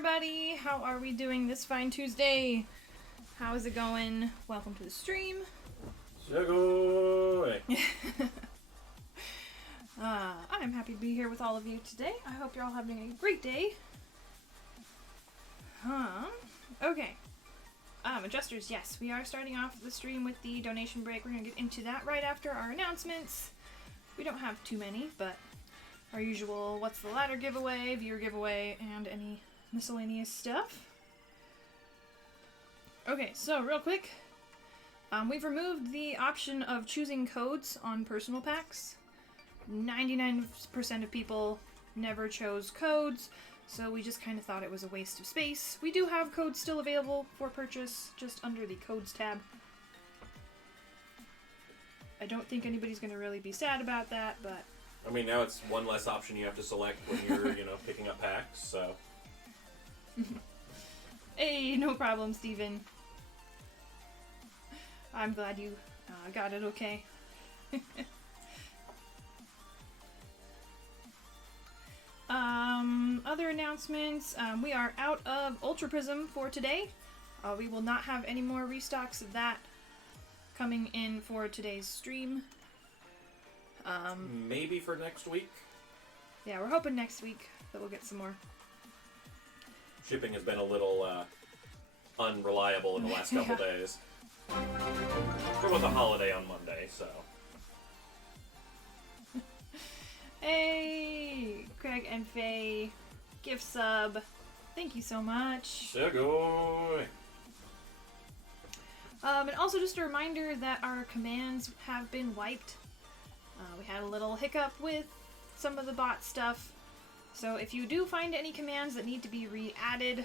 everybody! How are we doing this fine Tuesday? How is it going? Welcome to the stream. I'm happy to be here with all of you today. I hope you're all having a great day. Okay. Adjusters, yes, we are starting off the stream with the donation break. We're going to get into that right after our announcements. We don't have too many, but our usual what's the ladder giveaway, viewer giveaway, and any miscellaneous stuff. Okay, so real quick, we've removed the option of choosing codes on personal packs. 99% of people never chose codes, so we just kind of thought it was a waste of space. We do have codes still available for purchase, just under the codes tab. I don't think anybody's going to really be sad about that, but... I mean, now it's one less option you have to select when you're, picking up packs, so... Hey, no problem, Steven. I'm glad you got it okay. Other announcements. We are out of Ultra Prism for today. We will not have any more restocks of that coming in for today's stream. Maybe for next week? Yeah, we're hoping next week that we'll get some more. Shipping has been a little unreliable in the last couple days. There was a holiday on Monday, so... Hey, Craig and Faye, gift sub. Thank you so much. Segoy. And also just a reminder that our commands have been wiped. We had a little hiccup with some of the bot stuff. So if you do find any commands that need to be re-added,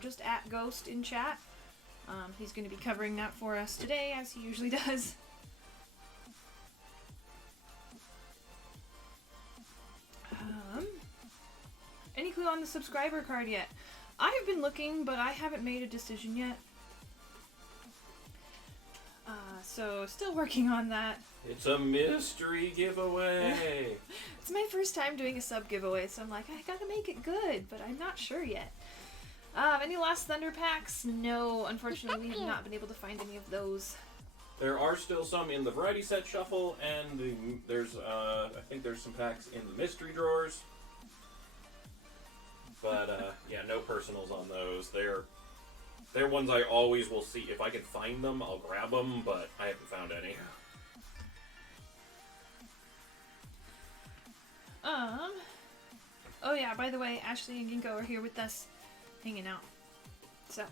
just at Ghost in chat. He's going to be covering that for us today, as he usually does. Any clue on the subscriber card yet? I've been looking, but I haven't made a decision yet. So still working on that. It's a mystery giveaway! It's my first time doing a sub giveaway, so I'm like, I gotta make it good, but I'm not sure yet. Any Last Thunder packs? No, unfortunately we have not been able to find any of those. There are still some in the variety set shuffle, and there's I think there's some packs in the mystery drawers. But yeah, no personals on those. They're ones I always will see. If I can find them, I'll grab them, but I haven't found any. Oh yeah, by the way, Ashley and Ginkgo are here with us, hanging out. So.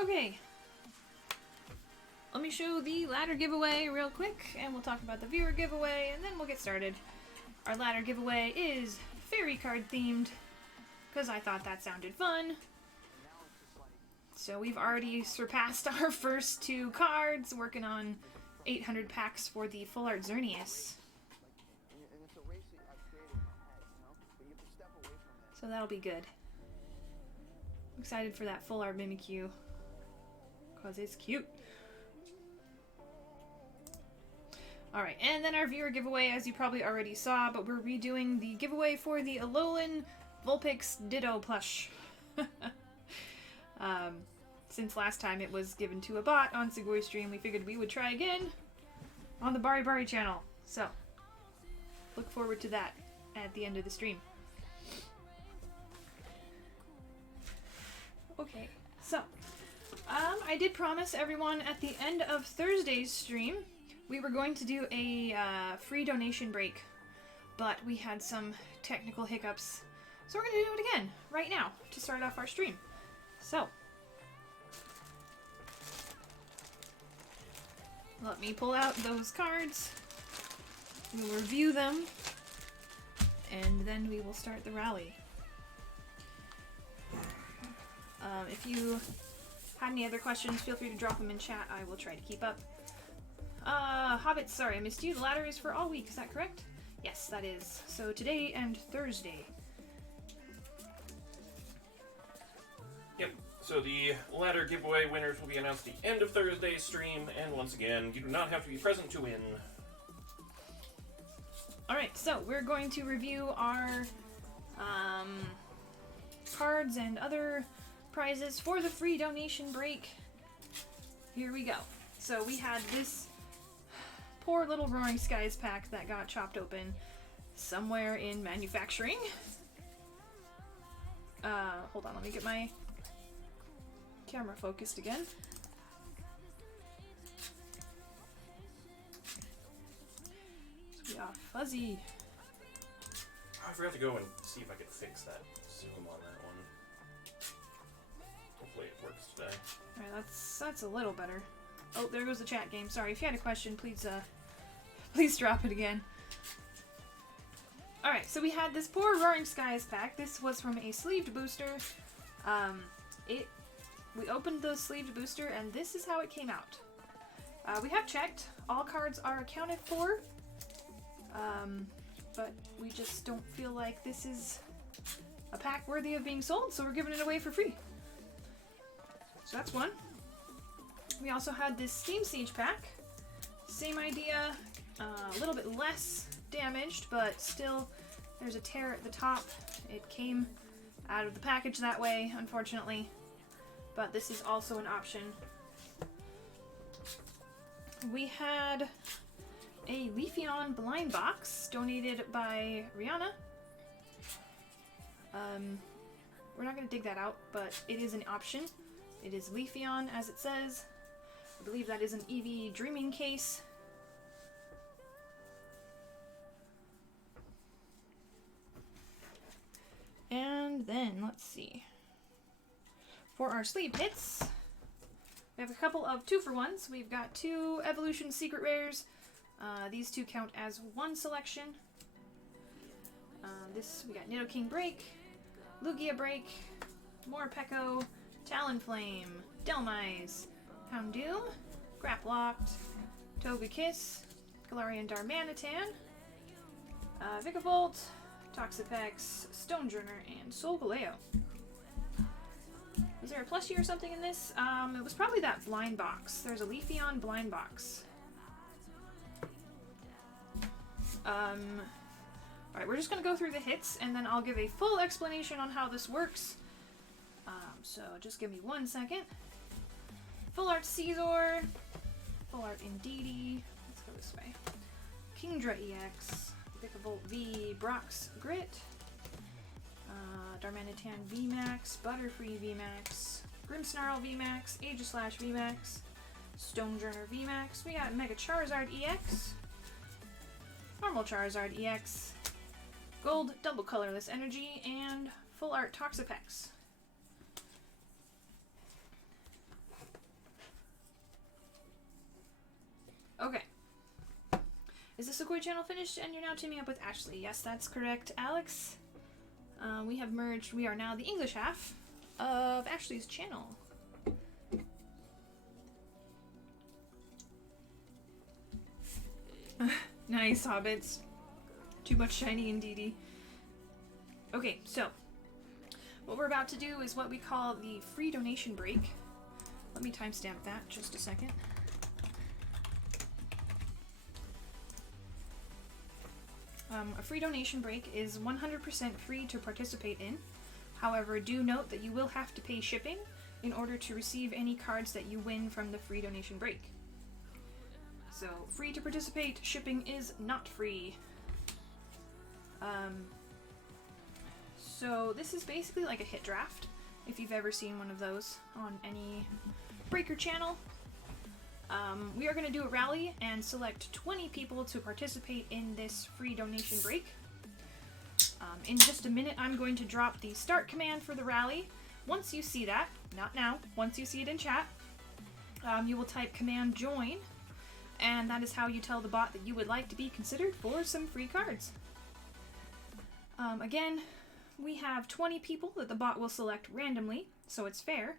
Okay. Let me show the ladder giveaway real quick, and we'll talk about the viewer giveaway, and then we'll get started. Our ladder giveaway is fairy card themed, because I thought that sounded fun. So we've already surpassed our first 2 cards, working on 800 packs for the Full Art Xerneas. So that'll be good. I'm excited for that Full Art Mimikyu, because it's cute. Alright, and then our viewer giveaway, as you probably already saw, but we're redoing the giveaway for the Alolan Vulpix Ditto plush. Since last time it was given to a bot on Sugoi stream, we figured we would try again on the Bari channel. So, look forward to that at the end of the stream. Okay, so, I did promise everyone at the end of Thursday's stream we were going to do a free donation break, but we had some technical hiccups, so we're going to do it again right now to start off our stream. So, let me pull out those cards, we'll review them, and then we will start the rally. If you had any other questions, feel free to drop them in chat. I will try to keep up. Hobbits, sorry I missed you. The ladder is for all week, is that correct? Yes, that is. So today and Thursday. Yep, so the ladder giveaway winners will be announced at the end of Thursday's stream, and once again, you do not have to be present to win. Alright, so we're going to review our cards and other prizes for the free donation break. Here we go. So we had this poor little Roaring Skies pack that got chopped open somewhere in manufacturing. Hold on, let me get my camera focused again. So we are fuzzy. I forgot to go and see if I could fix that zoom on that one. Hopefully it works today. Alright, that's a little better. Oh, there goes the chat game. Sorry, if you had a question, please drop it again. Alright, so we had this poor Roaring Skies pack. This was from a sleeved booster. We opened the sleeved booster, and this is how it came out. We have checked. All cards are accounted for. But we just don't feel like this is a pack worthy of being sold, so we're giving it away for free. So that's one. We also had this Steam Siege pack. Same idea, a little bit less damaged, but still there's a tear at the top. It came out of the package that way, unfortunately, but this is also an option. We had a Leafeon blind box donated by Rihanna. We're not going to dig that out, but it is an option. It is Leafeon, as it says. I believe that is an Eevee Dreaming case. And then, let's see. For our sleeve hits, we have a couple of 2-for-1s. We've got 2 Evolution Secret Rares. These 2 count as 1 selection. We got Nidoking Break, Lugia Break, Morpeko, Talonflame, Delmise, Houndoom, Graplocked, Togekiss, Galarian Darmanitan, Vikavolt, Toxapex, Stonjourner, and Solgaleo. Was there a plushie or something in this? It was probably that blind box. There's a Leafeon blind box. Alright, we're just going to go through the hits, and then I'll give a full explanation on how this works. So just give me 1 second. Full Art Caesar, Full Art Indeedee, let's go this way. Kingdra EX, Vikavolt V, Brock's Grit, Darmanitan VMAX, Butterfree VMAX, Grimmsnarl VMAX, Aegislash VMAX, Stonejourner VMAX. We got Mega Charizard EX, Normal Charizard EX, Gold Double Colorless Energy, and Full Art Toxapex. Okay. Is the Sequoia channel finished and you're now teaming up with Ashley? Yes, that's correct, Alex. We have merged. We are now the English half of Ashley's channel. Nice, hobbits. Too much shiny Indeedee. Okay, so what we're about to do is what we call the free donation break. Let me timestamp that just a second. A free donation break is 100% free to participate in. However, do note that you will have to pay shipping in order to receive any cards that you win from the free donation break. So, free to participate, shipping is not free. So this is basically like a hit draft, if you've ever seen one of those on any breaker channel. We are going to do a rally and select 20 people to participate in this free donation break. In just a minute, I'm going to drop the start command for the rally. Once you see that, not now, once you see it in chat, you will type command join, and that is how you tell the bot that you would like to be considered for some free cards. Again, we have 20 people that the bot will select randomly, so it's fair.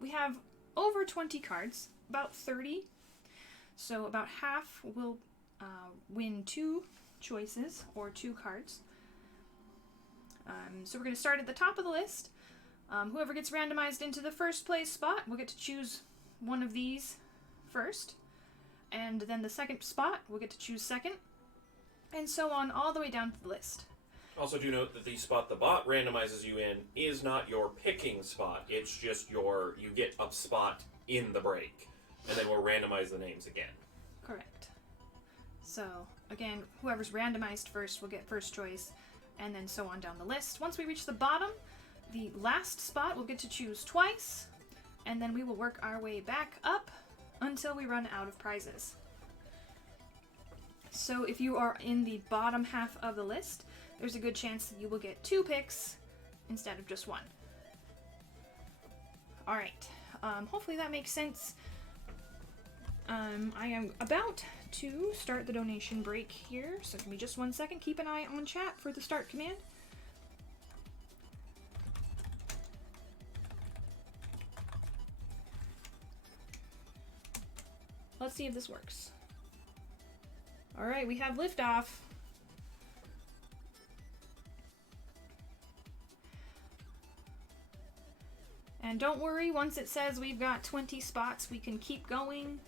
We have over 20 cards, about 30, so about half will win 2 choices, or 2 cards. So we're going to start at the top of the list. Whoever gets randomized into the first place spot will get to choose one of these first, and then the second spot will get to choose second, and so on all the way down to the list. Also, do note that the spot the bot randomizes you in is not your picking spot. It's just you get a spot in the break, and then we'll randomize the names again. Correct. So, again, whoever's randomized first will get first choice, and then so on down the list. Once we reach the bottom, the last spot will get to choose twice, and then we will work our way back up until we run out of prizes. So if you are in the bottom half of the list, there's a good chance that you will get 2 picks instead of just 1. Alright, hopefully that makes sense. I am about to start the donation break here, so give me just 1 second. Keep an eye on chat for the start command. Let's see if this works. Alright, we have liftoff. And don't worry, once it says we've got 20 spots, we can keep going.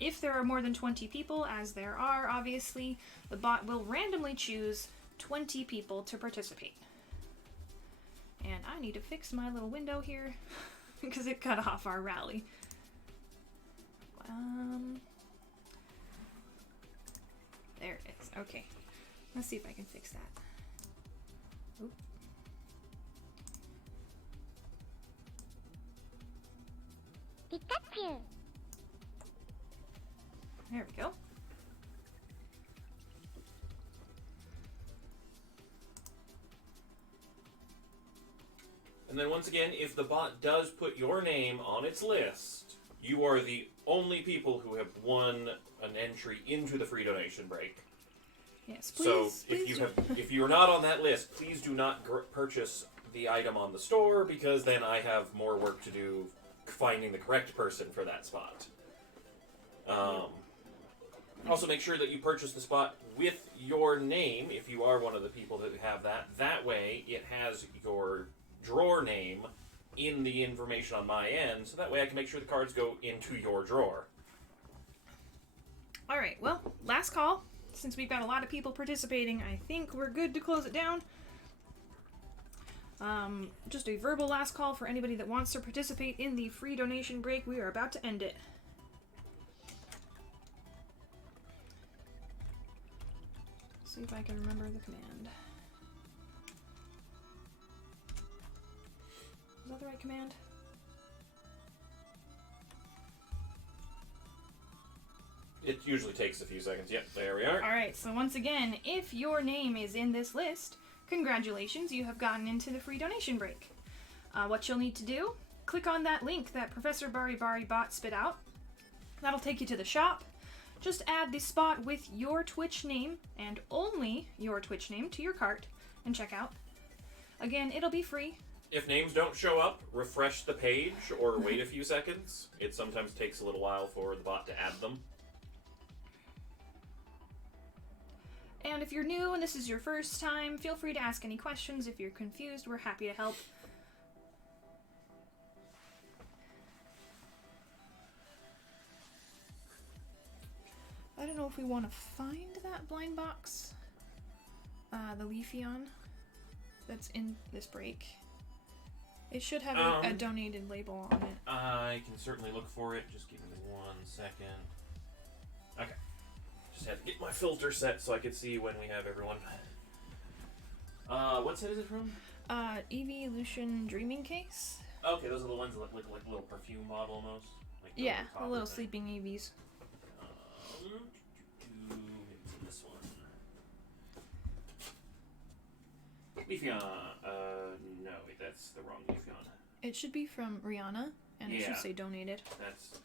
If there are more than 20 people, as there are, obviously, the bot will randomly choose 20 people to participate. And I need to fix my little window here, because it cut off our rally. There it is. Okay. Let's see if I can fix that. Oop. Pikachu. There we go. And then once again, if the bot does put your name on its list, you are the only people who have won an entry into the free donation break. Yes, please. So please if you're not on that list, please do not purchase the item on the store, because then I have more work to do finding the correct person for that spot. Also, make sure that you purchase the spot with your name if you are one of the people that have that. That way, it has your drawer name in the information on my end, so that way I can make sure the cards go into your drawer. Alright, well, last call. Since we've got a lot of people participating, I think we're good to close it down. Just a verbal last call for anybody that wants to participate in the free donation break. We are about to end it. See if I can remember the command. Is that the right command? It usually takes a few seconds. Yep, there we are. Alright, so once again, if your name is in this list, congratulations, you have gotten into the free donation break. What you'll need to do, click on that link that Professor Bari bot spit out. That'll take you to the shop. Just add the spot with your Twitch name, and only your Twitch name, to your cart, and check out. Again, it'll be free. If names don't show up, refresh the page or wait a few seconds. It sometimes takes a little while for the bot to add them. And if you're new and this is your first time, feel free to ask any questions. If you're confused, we're happy to help. I don't know if we want to find that blind box. The Leafeon that's in this break. It should have a donated label on it. I can certainly look for it. Just give me 1 second. Okay. Just had to get my filter set so I could see when we have everyone. What set is it from? Evolution Dreaming Case. Okay, those are the ones that look like a little perfume bottle almost. Like the Yeah, the topper little thing. sleeping EVs. This one. Leafeon. No, wait, that's the wrong Leafeon. It should be from Rihanna, and it should Yeah. say donated. That's.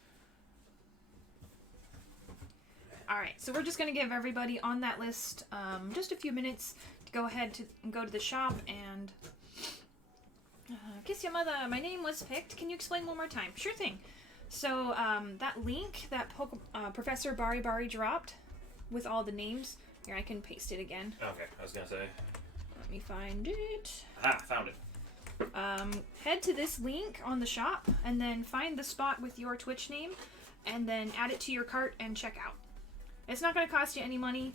Alright, so we're just going to give everybody on that list just a few minutes to go ahead and go to the shop and... Kiss your mother, my name was picked. Can you explain one more time? Sure thing. So, that link that Professor Bari dropped with all the names, here, I can paste it again. Okay, I was gonna say. Let me find it. Ah, found it. Head to this link on the shop, and then find the spot with your Twitch name, and then add it to your cart and check out. It's not going to cost you any money.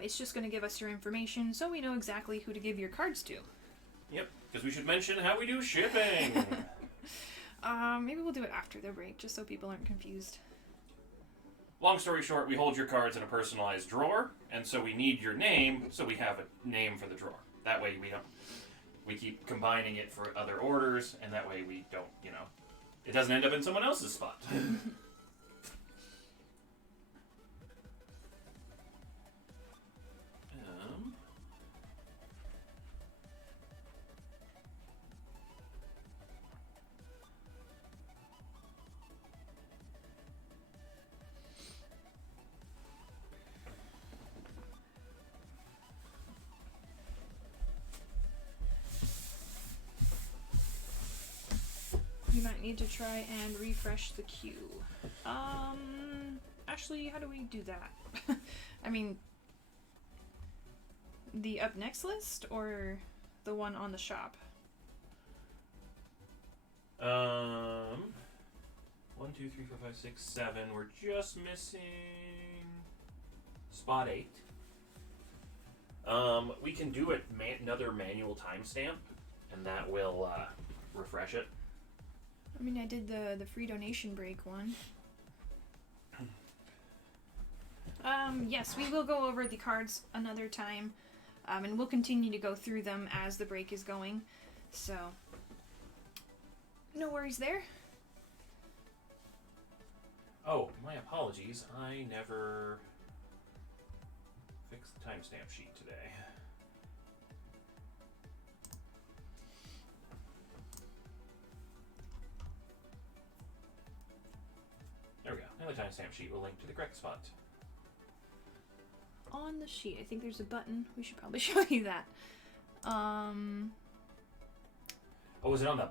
It's just going to give us your information so we know exactly who to give your cards to. Yep, because we should mention how we do shipping. Maybe we'll do it after the break, just so people aren't confused. Long story short, we hold your cards in a personalized drawer, and so we need your name, so we have a name for the drawer. That way we keep combining it for other orders, and that way we don't, it doesn't end up in someone else's spot. You might need to try and refresh the queue. Actually, how do we do that? I mean, the up next list or the one on the shop? 1, 2, 3, 4, 5, 6, 7. We're just missing spot 8. We can do another manual timestamp, and that will refresh it. I mean, I did the free donation break one. Yes, we will go over the cards another time, and we'll continue to go through them as the break is going. So, no worries there. Oh, my apologies. I never fixed the timestamp sheet today. There we go. Now the timestamp sheet will link to the correct spot. On the sheet, I think there's a button. We should probably show you that. Oh, was it on the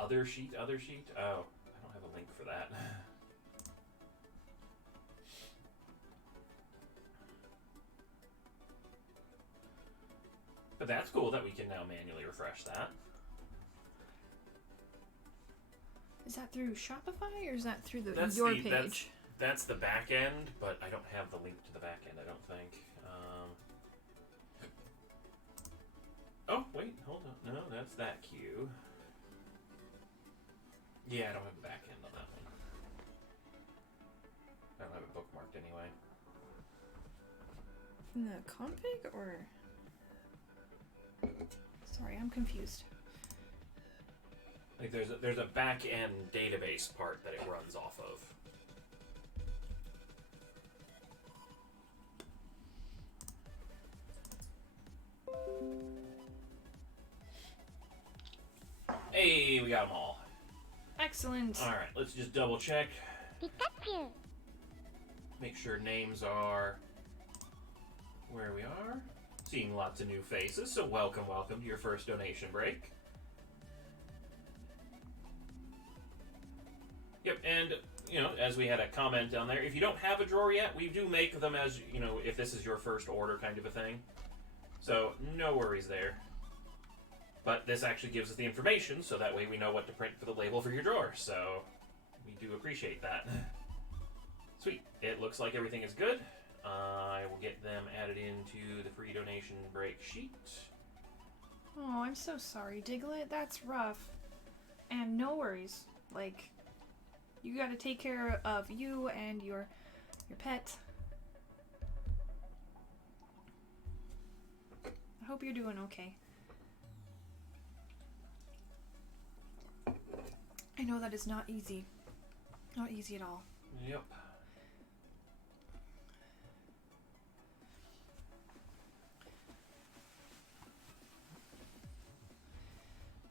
other sheet? Oh, I don't have a link for that. But that's cool that we can now manually refresh that. Is that through Shopify or is that through That's your page? That's the back end, but I don't have the link to the back end, I don't think. Oh, wait, hold on. No, that's that queue. Yeah, I don't have the back end on that one. I don't have it bookmarked anyway. In the config or? Sorry, I'm confused. Like there's a back end database part that it runs off of. Hey, we got them all. Excellent. All right, let's just double check. Make sure names are where we are. Seeing lots of new faces, so welcome to your first donation break. Yep, and, as we had a comment down there, if you don't have a drawer yet, we do make them as, if this is your first order kind of a thing. So, no worries there. But this actually gives us the information, so that way we know what to print for the label for your drawer. So, we do appreciate that. Sweet. It looks like everything is good. I will get them added into the free donation break sheet. Oh, I'm so sorry, Diglett. That's rough. And no worries. Like, you gotta take care of you and your pet. I hope you're doing okay. I know that is not easy. Not easy at all. Yep.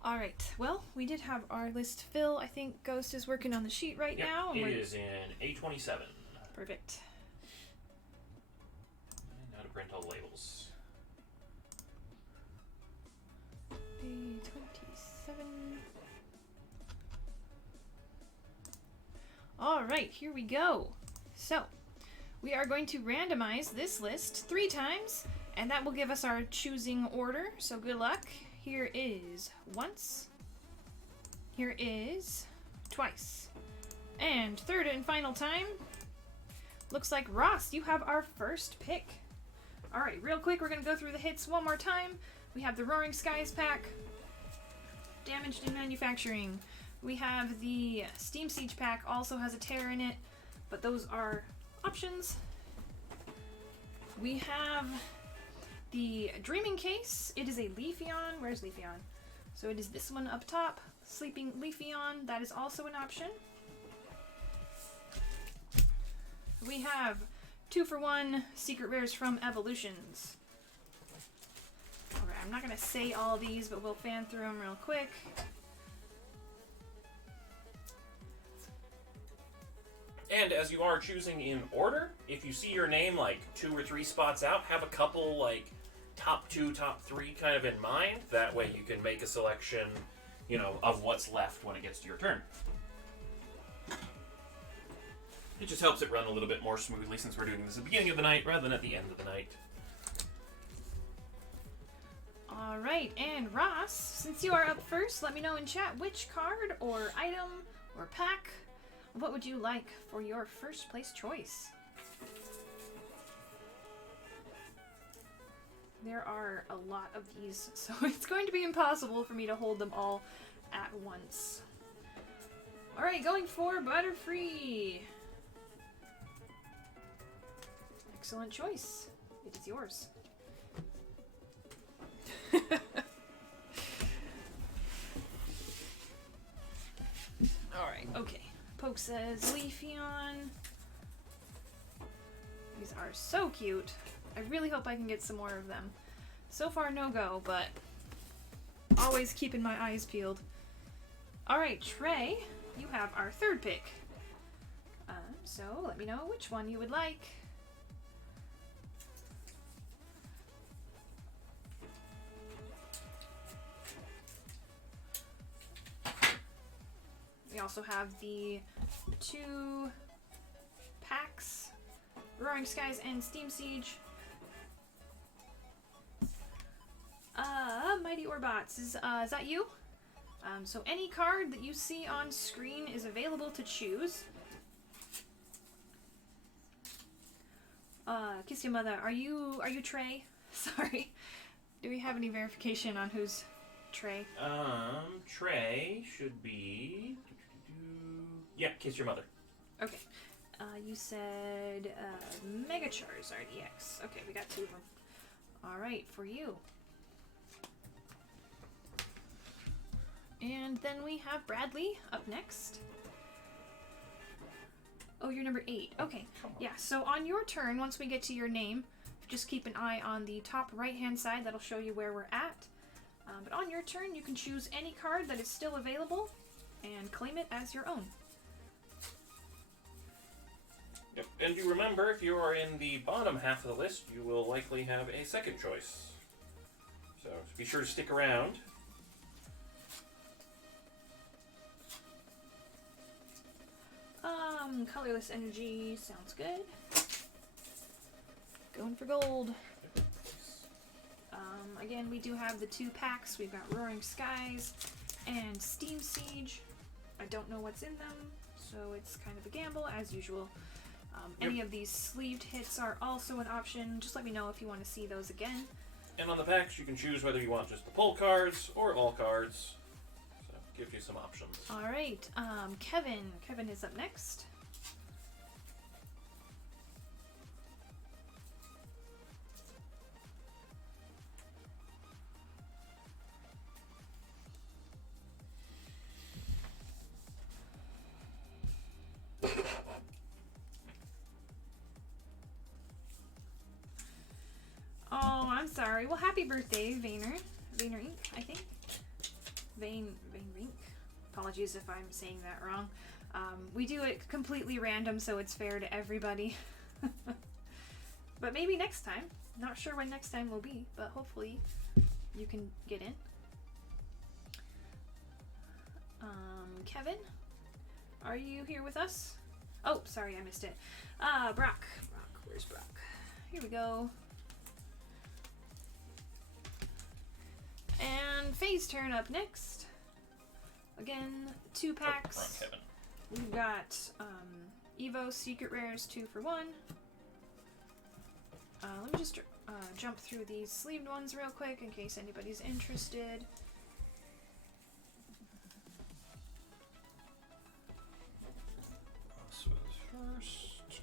Alright, well, we did have our list fill. I think Ghost is working on the sheet right now. It is in A27. Perfect. And now to print all the labels. A27. Alright, here we go. So, we are going to randomize this list 3 times, and that will give us our choosing order. So good luck. Here is once. Here is twice. And third and final time. Looks like Ross, you have our first pick. Alright, real quick, we're going to go through the hits one more time. We have the Roaring Skies pack. Damaged in manufacturing. We have the Steam Siege pack, also has a tear in it, but those are options. We have the Dreaming Case. It is a Leafeon. Where's Leafeon? So it is this one up top. Sleeping Leafeon. That is also an option. We have 2-for-1 Secret Rares from Evolutions. Alright, I'm not going to say all these, but we'll fan through them real quick. And as you are choosing in order, if you see your name like 2 or 3 spots out, have a couple like top 2, top 3 kind of in mind. That way you can make a selection, you know, of what's left when it gets to your turn. It just helps it run a little bit more smoothly since we're doing this at the beginning of the night rather than at the end of the night. Alright, and Ross, since you are up first, let me know in chat which card or item or pack, what would you like for your first place choice? There are a lot of these, so it's going to be impossible for me to hold them all at once. Alright, going for Butterfree. Excellent choice. It is yours. Alright, okay. Poke says Leafeon. These are so cute. I really hope I can get some more of them. So far, no go, but always keeping my eyes peeled. Alright, Trey, you have our third pick. So let me know which one you would like. We also have the 2 packs, Roaring Skies and Steam Siege. Mighty Orbots, is that you? So any card that you see on screen is available to choose. Kiss your mother. Are you Trey? Sorry. Do we have any verification on who's Trey? Trey should be... Yeah, Kiss Your Mother. Okay. You said Mega Charizard EX. Okay, we got 2 of them. Alright, for you. And then we have Bradley up next. Oh, you're number 8. Okay. Yeah, so on your turn, once we get to your name, just keep an eye on the top right-hand side. That'll show you where we're at. But on your turn, you can choose any card that is still available and claim it as your own. Yep. And you remember, if you are in the bottom half of the list, you will likely have a second choice. So be sure to stick around. Colorless Energy sounds good. Going for gold. Again, we do have the 2 packs. We've got Roaring Skies and Steam Siege. I don't know what's in them, so it's kind of a gamble, as usual. Any of these sleeved hits are also an option. Just let me know if you want to see those again. And on the packs, you can choose whether you want just the pull cards or all cards. So, gives you some options. Alright, Kevin. Kevin is up next. Oh, I'm sorry. Well, happy birthday, Vayner. Vayner Inc., I think. Vayner Inc. Apologies if I'm saying that wrong. We do it completely random, so it's fair to everybody. But maybe next time. Not sure when next time will be, but hopefully you can get in. Kevin, are you here with us? Oh, sorry, I missed it. Brock. Where's Brock? Here we go. And Faye's turn up next. Again, 2 packs. Wrong Kevin. We've got Evo Secret Rares 2 for 1. Let me just jump through these sleeved ones real quick in case anybody's interested. This was first.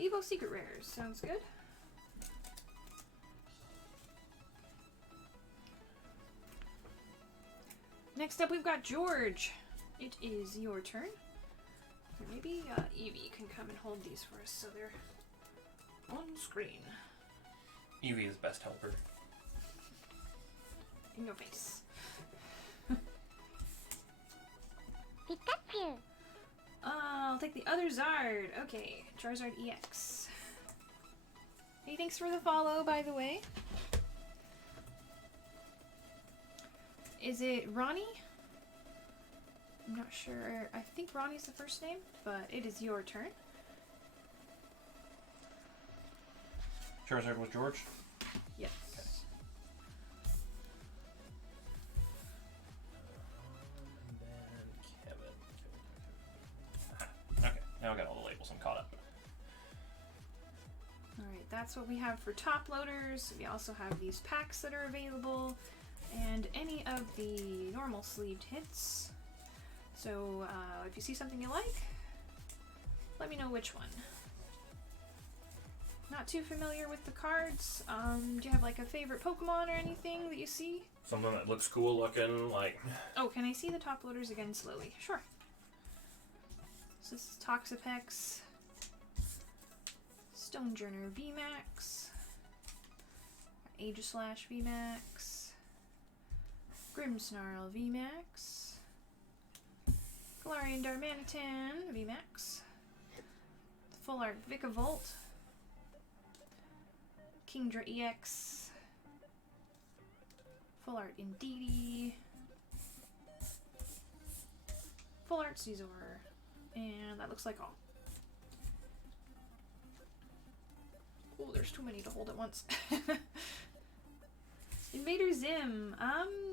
Evo Secret Rares. Sounds good. Next up, we've got George. It is your turn. Maybe Evie can come and hold these for us so they're on screen. Evie is best helper. In your face. Pikachu. I'll take the other Zard. Okay, Charizard EX. Hey, thanks for the follow, by the way. Is it Ronnie? I'm not sure. I think Ronnie's the first name, but it is your turn. Charizard was George? Yes. And then Kevin. Okay, now I got all the labels. I'm caught up. Alright, that's what we have for top loaders. We also have these packs that are available, and any of the normal sleeved hits. So if you see something you like, let me know which one. Not too familiar with the cards. Do you have like a favorite Pokemon or anything that you see? Something that looks cool looking, like... Oh, can I see the top loaders again slowly? Sure. So this is Toxapex, Stonejourner VMAX, Aegislash VMAX, Grimmsnarl VMAX, Galarian Darmanitan VMAX, Full Art Vikavolt, Kingdra EX, Full Art Indeedee, Full Art Caesar, and that looks like all. Oh, there's too many to hold at once. Invader Zim.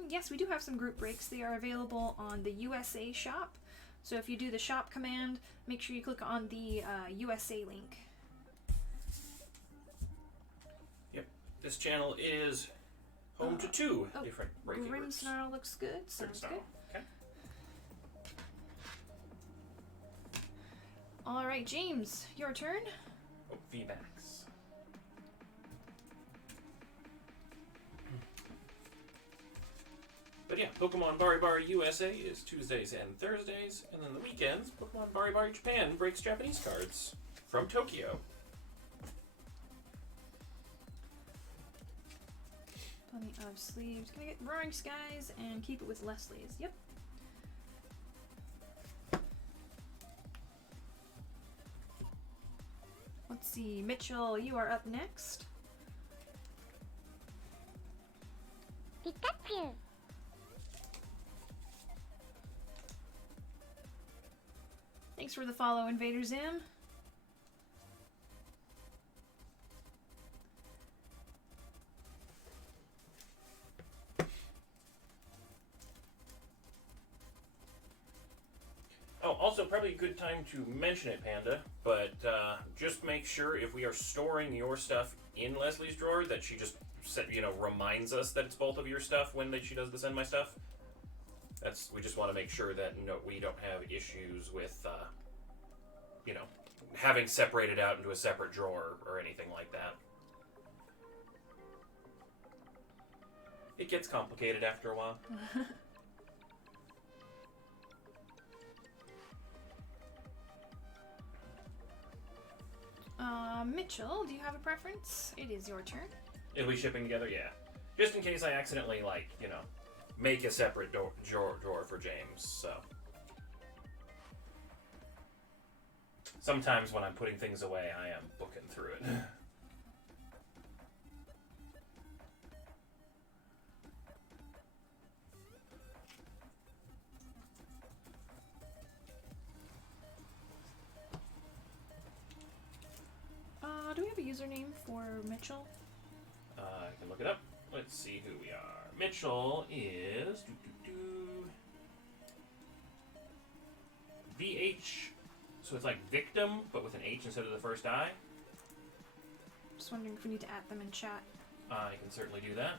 Yes, we do have some group breaks. They are available on the USA shop. So if you do the shop command, make sure you click on the USA link. Yep. This channel is home to two different breaking groups. Grimmsnarl looks good. Sounds good. Okay. Alright, James, your turn. Oh, VMAX. But yeah, Pokemon Bari USA is Tuesdays and Thursdays, and then the weekends, Pokemon Bari Japan breaks Japanese cards from Tokyo. Plenty of sleeves. Can I get Roaring Skies and keep it with Leslie's? Yep. Let's see, Mitchell, you are up next. Pikachu. Thanks for the follow, Invader Zim. Oh, also probably a good time to mention it, Panda, but just make sure if we are storing your stuff in Leslie's drawer that she just reminds us that it's both of your stuff when she does the Send My Stuff. We just want to make sure that we don't have issues with having separated out into a separate drawer or anything like that. It gets complicated after a while. Mitchell, do you have a preference? It is your turn. It'll be shipping together, yeah. Just in case I accidentally, make a separate drawer for James, so. Sometimes when I'm putting things away, I am booking through it. Do we have a username for Mitchell? I can look it up. let's see who we are. Mitchell is VH, so it's like victim, but with an H instead of the first I. Just wondering if we need to add them in chat. I can certainly do that.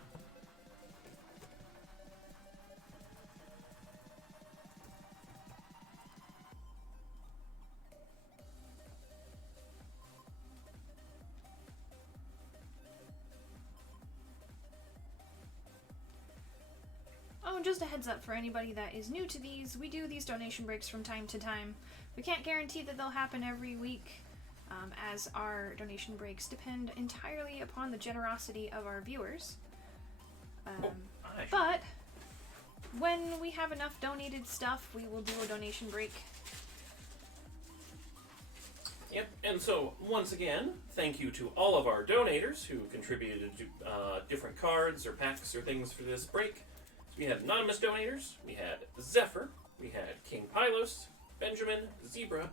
Oh, just a heads up for anybody that is new to these, we do these donation breaks from time to time. We can't guarantee that they'll happen every week, as our donation breaks depend entirely upon the generosity of our viewers. But when we have enough donated stuff, we will do a donation break. Yep, and so once again, thank you to all of our donators who contributed to different cards or packs or things for this break. We had anonymous donators, we had Zephyr, we had King Pylos, Benjamin, Zebra,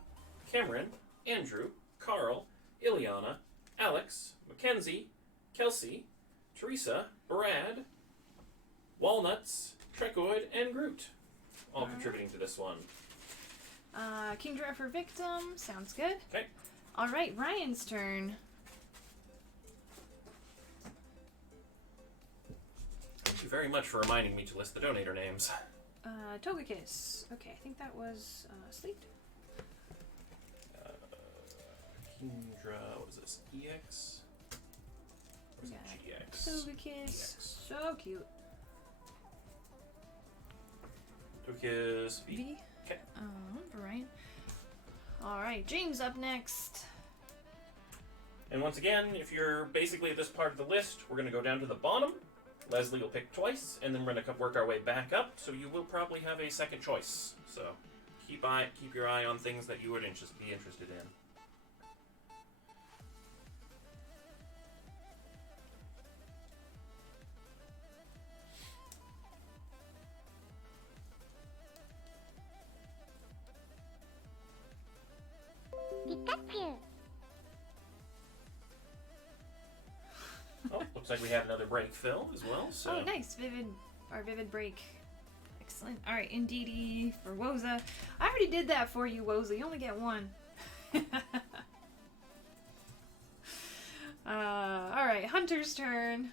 Cameron, Andrew, Carl, Ileana, Alex, Mackenzie, Kelsey, Teresa, Brad, Walnuts, Trekoid, and Groot, all contributing to this one. King Driver Victim, sounds good. Okay. Alright, Ryan's turn. Thank you very much for reminding me to list the donor names. Togekiss. Okay, I think that was Sleep. Kingdra, what is this? EX? Or is it GX? Togekiss. EX. So cute. Togekiss V. V. Okay. Right. Alright, James up next. And once again, if you're basically at this part of the list, we're going to go down to the bottom. Leslie will pick twice, and then we're going to work our way back up, so you will probably have a second choice. So keep your eye on things that you would be interested in. Pikachu. Oh, looks like we have another break fill as well. So. Oh, nice. Vivid break. Excellent. Alright, Indeedee for Woza. I already did that for you, Woza. You only get one. Alright, Hunter's turn.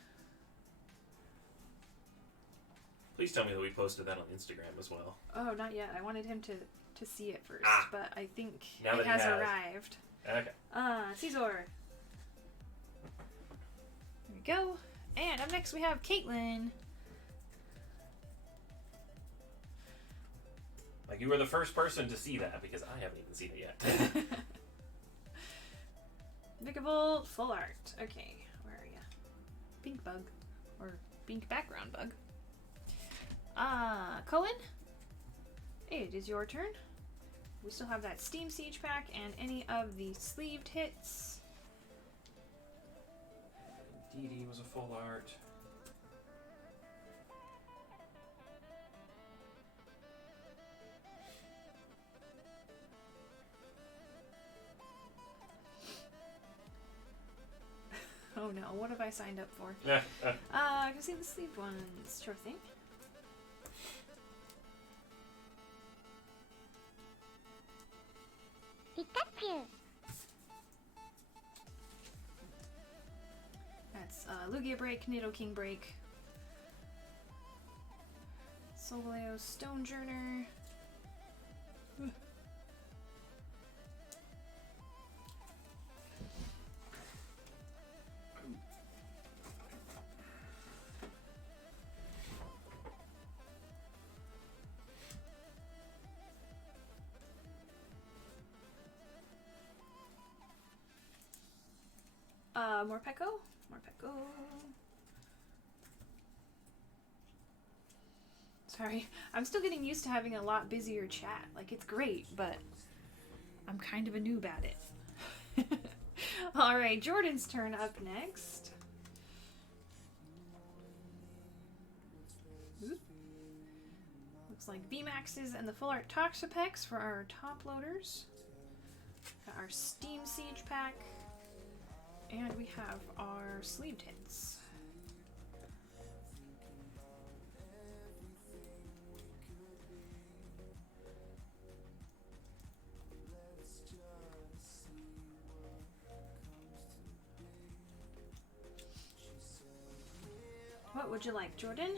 Please tell me that we posted that on Instagram as well. Oh, not yet. I wanted him to see it first, but I think now it has arrived. Okay. Caesar. There we go. And up next we have Caitlin. Like, you were the first person to see that, because I haven't even seen it yet. Vikavolt, full art. Okay, where are ya? Pink bug. Or pink background bug. Cohen? It is your turn. We still have that Steam Siege pack and any of the sleeved hits. Indeedee was a full art. Oh no, what have I signed up for? I can see the sleeved ones. Sure thing. Pikachu. That's Lugia Break, Nidoking Break, Solgaleo Stonejourner. Morpeko? Morpeko. Sorry, I'm still getting used to having a lot busier chat. Like, it's great, but I'm kind of a noob at it. Alright, Jordan's turn up next. Oop. Looks like VMAXs and the Full Art Toxapex for our top loaders. Got our Steam Siege pack. And we have our sleeved hits. would you like, Jordan?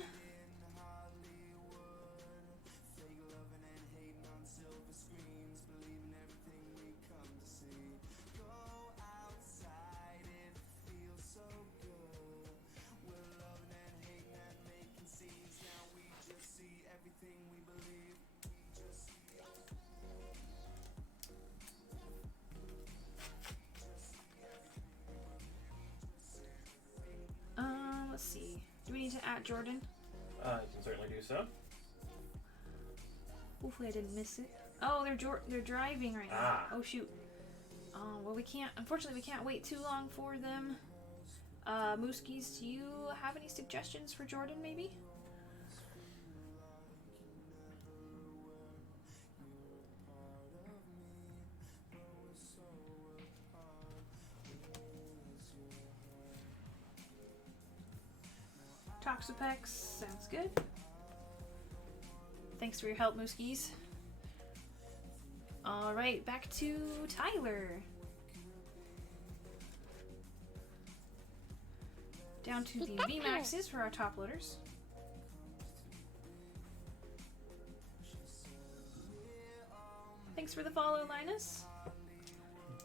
Let's see. Do we need to add Jordan? You can certainly do so. Hopefully I didn't miss it. Oh, they're driving right now. Ah. Oh shoot. Well, we can't. Unfortunately, we can't wait too long for them. Mooskies, do you have any suggestions for Jordan, maybe? Toxapex, sounds good. Thanks for your help, Mooskies. Alright, back to Tyler. Down to the VMAXs for our top loaders. Thanks for the follow, Linus.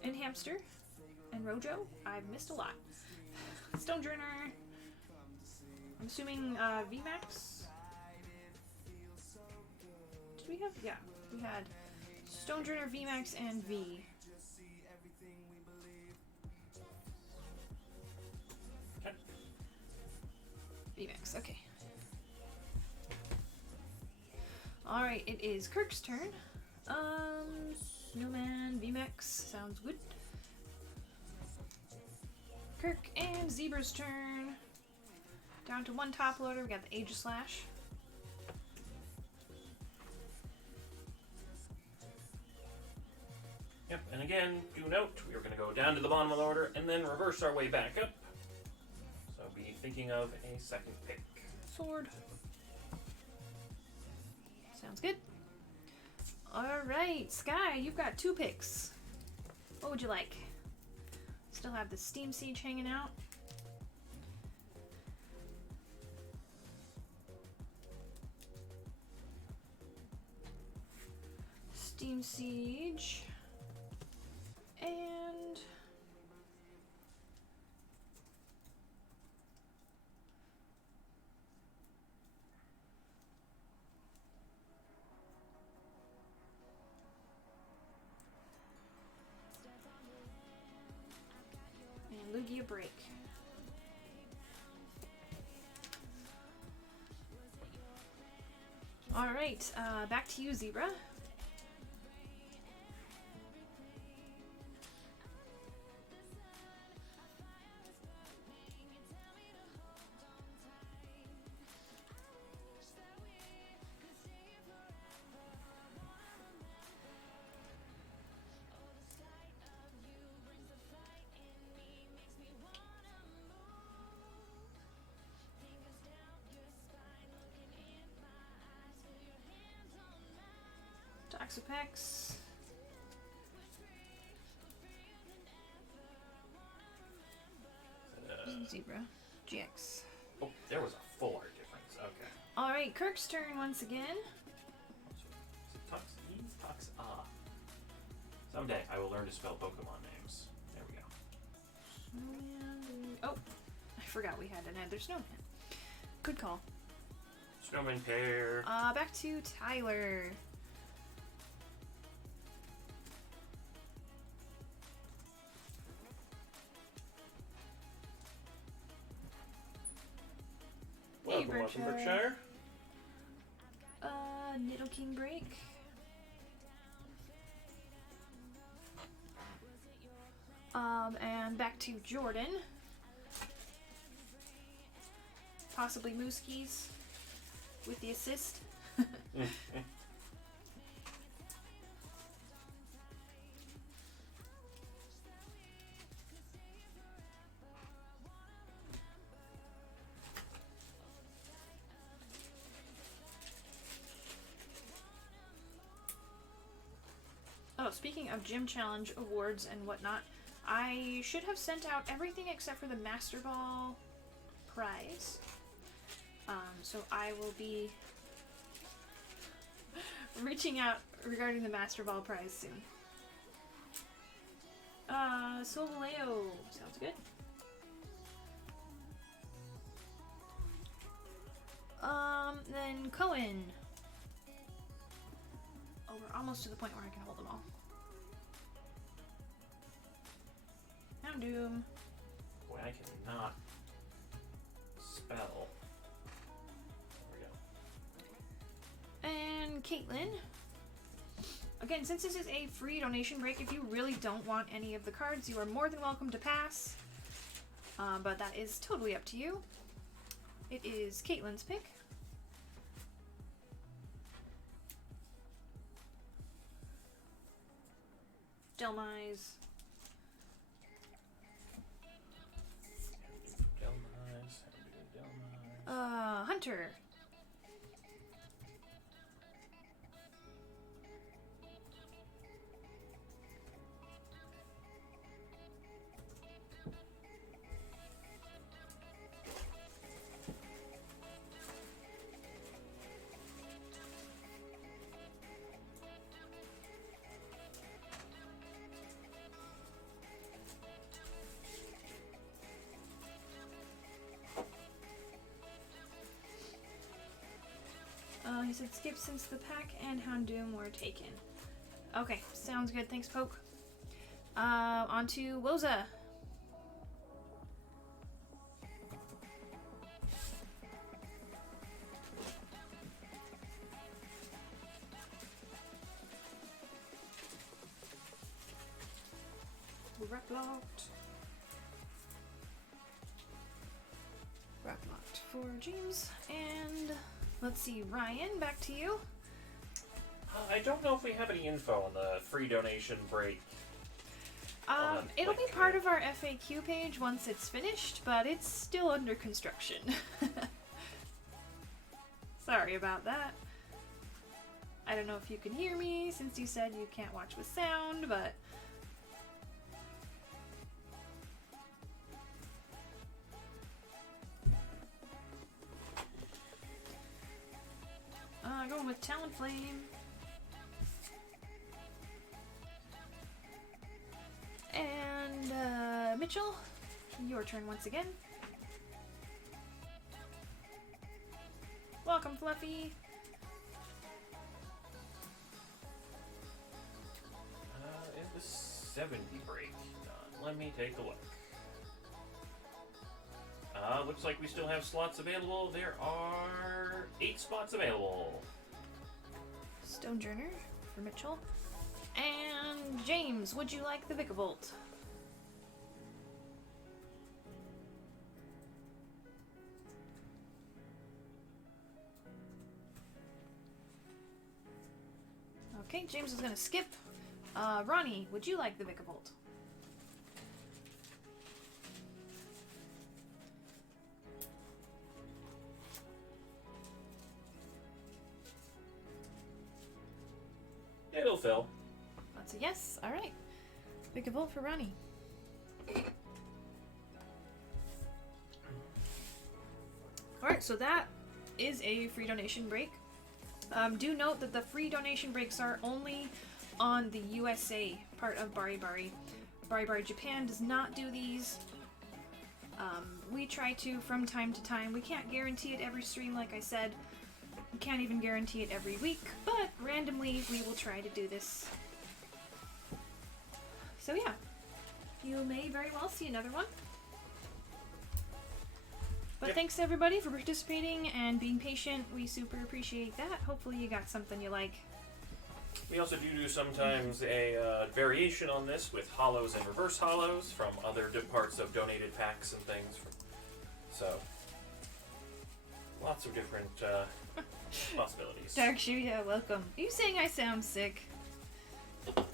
And Hamster. And Rojo. I've missed a lot. Stonejourner. I'm assuming VMAX. Did we have? Yeah, we had Stonejourner, VMAX, and V. Okay. VMAX, okay. Alright, it is Kirk's turn. Snowman, VMAX, sounds good. Kirk and Zebra's turn. Down to one top loader, we got the Aegislash. Yep, and again, do note, we are going to go down to the bottom of the order and then reverse our way back up. So be thinking of a second pick. Sword. Sounds good. Alright, Sky, you've got 2 picks. What would you like? Still have the Steam Siege hanging out. Steam Siege. And Lugia Break. Alright, back to you, Zebra. Toxapex. Zebra. GX. Oh, there was a 4 difference. Okay. Alright, Kirk's turn once again. So Tux E, Tux Ah. Someday I will learn to spell Pokemon names. There we go. Snowman. Oh, I forgot we had another snowman. Good call. Snowman pair. Back to Tyler. Welcome, Berkshire. Nidoking Break. And back to Jordan. Possibly Mooskies with the assist. Oh, speaking of Gym Challenge awards and whatnot, I should have sent out everything except for the Master Ball prize. So I will be reaching out regarding the Master Ball prize soon. Solvaleo. Sounds good. Then Cohen. Oh, we're almost to the point where I can hold them all. Houndoom. Boy, I cannot spell. There we go. And Caitlin. Again, since this is a free donation break, if you really don't want any of the cards, you are more than welcome to pass. But that is totally up to you. It is Caitlin's pick. Delmise. Hunter. He said skip since the pack and Houndoom were taken. Okay, sounds good. Thanks, Poke. On to Woza. Rep locked. Rep locked for James. And let's see, Ryan, back to you. I don't know if we have any info on the free donation break. It'll be part of our FAQ page once it's finished, but it's still under construction. Sorry about that. I don't know if you can hear me since you said you can't watch with sound, but going with Talonflame. And Mitchell, your turn once again. Welcome, Fluffy. Is the 70 break done? Let me take a look. Looks like we still have slots available. There are 8 spots available. Stonejourner for Mitchell. And James, would you like the Vikavolt? Okay, James is going to skip. Ronnie, would you like the Vikavolt? It'll fill. That's a yes. All right. Vikavolt for Ronnie. All right, so that is a free donation break. Do note that the free donation breaks are only on the USA part of Bari Bari. Bari Bari Japan does not do these. We try to from time to time. We can't guarantee it every stream, like I said. We can't even guarantee it every week, but randomly we will try to do this. So yeah, you may very well see another one. But thanks everybody for participating and being patient. We super appreciate that. Hopefully you got something you like. We also do sometimes a variation on this with hollows and reverse hollows from other parts of donated packs and things. So, lots of different possibilities. Dark Shoe, yeah, welcome. Are you saying I sound sick?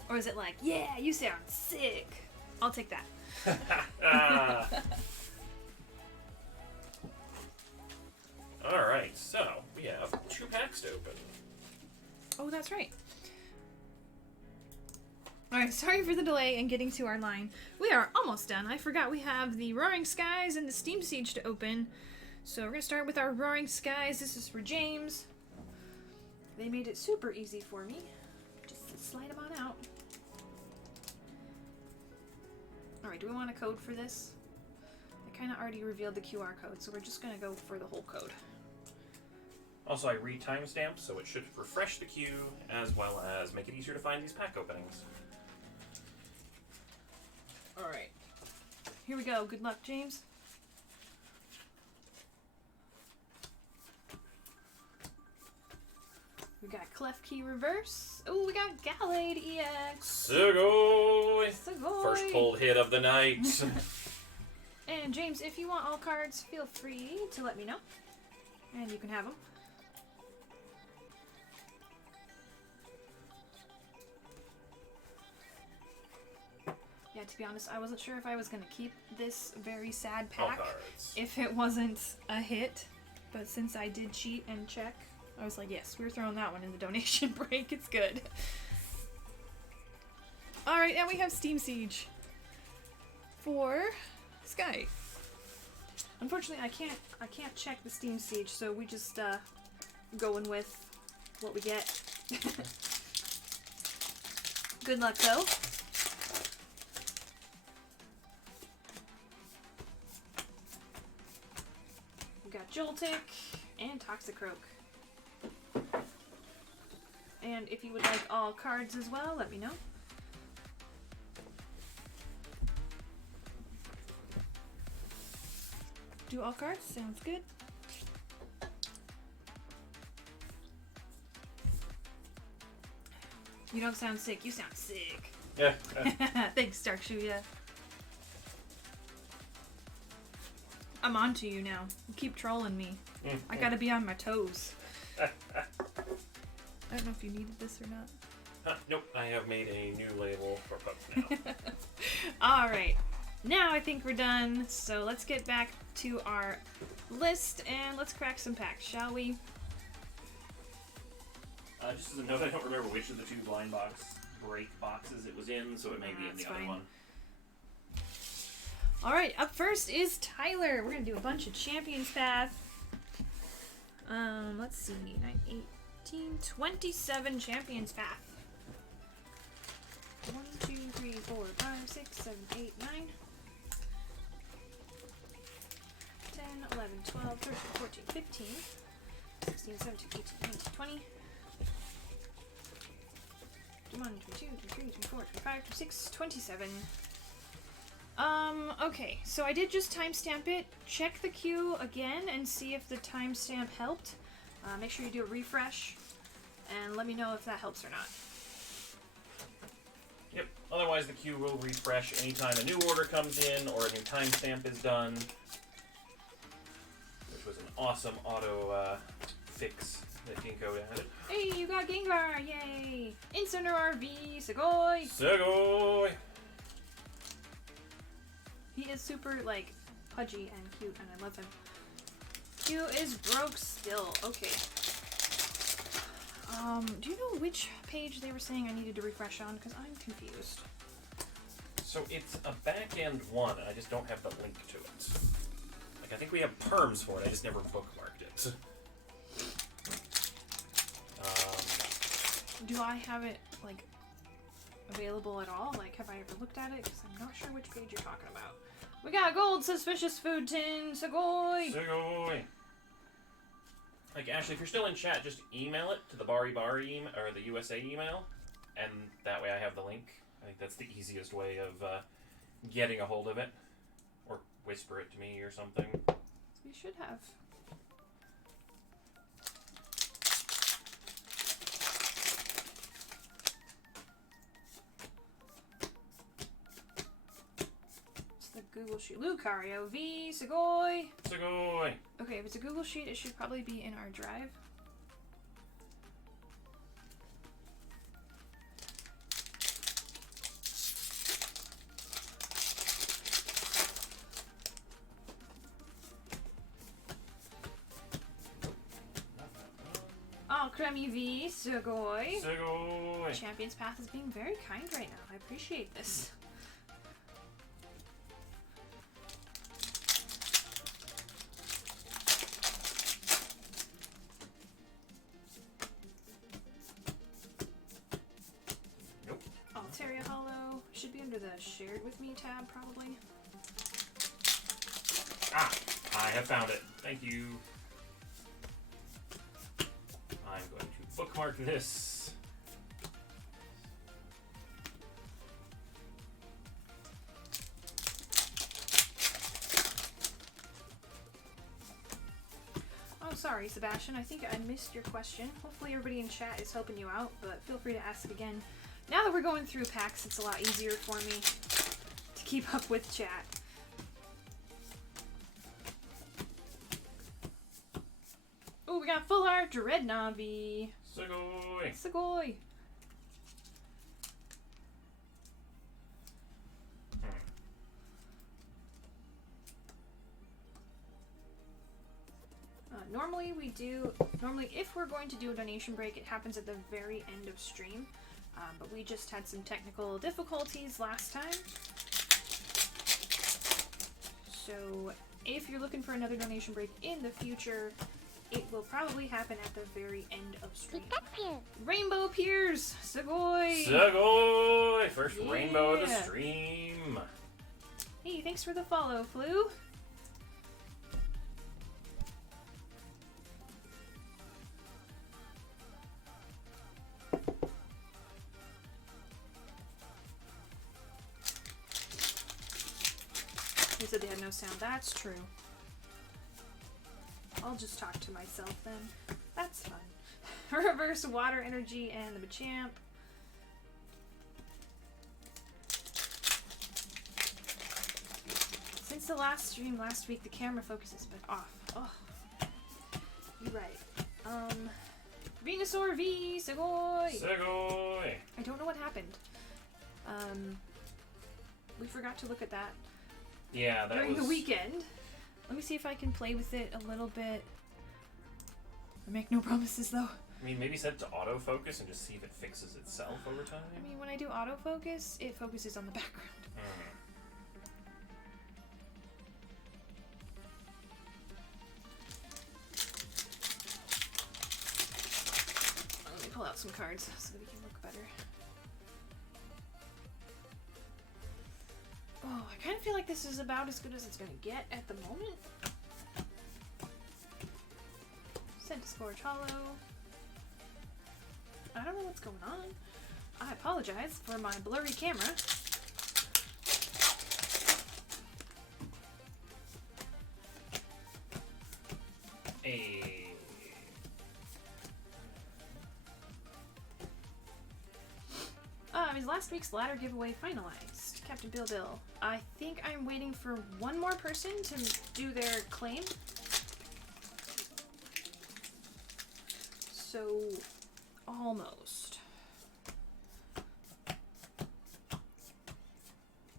Or is it like, yeah, you sound sick? I'll take that. Alright, so we have 2 packs to open. Oh, that's right. Alright, sorry for the delay in getting to our line. We are almost done. I forgot we have the Roaring Skies and the Steam Siege to open. So we're gonna start with our Roaring Skies. This is for James. They made it super easy for me. Just slide them on out. Alright, do we want a code for this? I kind of already revealed the QR code, so we're just gonna go for the whole code. Also, I re-timestamped, so it should refresh the queue as well as make it easier to find these pack openings. Alright. Here we go. Good luck, James. We got Clef Key Reverse. Oh, we got Gallade EX. Sugoi! Sugoi! First pulled hit of the night. And James, if you want all cards, feel free to let me know. And you can have them. Yeah, to be honest, I wasn't sure if I was going to keep this very sad All pack cards. if it wasn't a hit. But since I did cheat and check, I was like, yes, we're throwing that one in the donation break. It's good. Alright, and we have Steam Siege for Sky. Unfortunately, I can't check the Steam Siege, so we just going with what we get. Good luck, though. We got Joltik and Toxicroak. And if you would like all cards as well, let me know. Do all cards? Sounds good. You don't sound sick. You sound sick. Yeah. Thanks, Dark Shuya. I'm on to you now. You keep trolling me. I gotta be on my toes. I don't know if you needed this or not. Nope, I have made a new label for pups now. Alright. Now I think we're done. So let's get back to our list and let's crack some packs, shall we? Just as a note, I don't remember which of the two blind box break boxes it was in, so it may be in That's the other fine. one. Alright, up first is Tyler. We're gonna do a bunch of Champions Path. Let's see. 9, 18, 27 Champions Path. 1, 2, 3, 4, 5, 6, 7, 8, 9. 10, 11, 12, 13, 14, 15, 16, 17, 18, 19, 20. 21, 22, 23, 24, 25, 26, 27. Okay, so I did just timestamp it. Check the queue again and see if the timestamp helped. Make sure you do a refresh and let me know if that helps or not. Yep, otherwise the queue will refresh anytime a new order comes in or a new timestamp is done. Which was an awesome auto fix that Ginkgo added. Hey, you got Gengar! Yay! Incineroar RV! Sugoi! Sugoi! He is super, like, pudgy and cute, and I love him. Q is broke still. Okay. Do you know which page they were saying I needed to refresh on? Because I'm confused. So it's a back-end one, and I just don't have the link to it. Like, I think we have perms for it, I just never bookmarked it. Do I have it, like, available at all? Like, have I ever looked at it? Because I'm not sure which page you're talking about. We got gold suspicious food tin. Sugoi! Sugoi! Like, Ashley, if you're still in chat, just email it to the Bari email, or the USA email, and that way I have the link. I think that's the easiest way of getting a hold of it. Or whisper it to me or something. We should have. It's the Google Sheet. Lucario V. Sugoi! Sugoi! Okay, if it's a Google Sheet, it should probably be in our drive. Oh, Cremi V, Sugoi. Sugoi! Champions Path is being very kind right now. I appreciate this. shared with me tab, probably. Ah, I have found it. Thank you. I'm going to bookmark this. Oh, sorry, Sebastian. I think I missed your question. Hopefully everybody in chat is helping you out, but feel free to ask again. Now that we're going through packs, it's a lot easier for me to keep up with chat. Oh, we got Full Art Dreadnavi. Sugoi. Sugoi. Normally if we're going to do a donation break, it happens at the very end of stream. But we just had some technical difficulties last time. So if you're looking for another donation break in the future, it will probably happen at the very end of stream. Pikachu. Rainbow Piers! Sugoi! Sugoi! First Yeah. rainbow of the stream. Hey, thanks for the follow, Flu. They said they had no sound. That's true. I'll just talk to myself then. That's fun. Reverse Water Energy and the Machamp. Since the last stream last week, the camera focus has been off. Oh, you're right. Venusaur V, Sugoi! Sugoi! I don't know what happened. We forgot to look at that Yeah, that during was... the weekend. Let me see if I can play with it a little bit. I make no promises though. I mean, maybe set it to autofocus and just see if it fixes itself over time? I mean, when I do autofocus, it focuses on the background. Let me pull out some cards so that we can look better. Oh, I kind of feel like this is about as good as it's going to get at the moment. Centiskorch Hollow. I don't know what's going on. I apologize for my blurry camera. Is last week's ladder giveaway finalized? Captain Bill Bill. I think I'm waiting for one more person to do their claim. So, almost.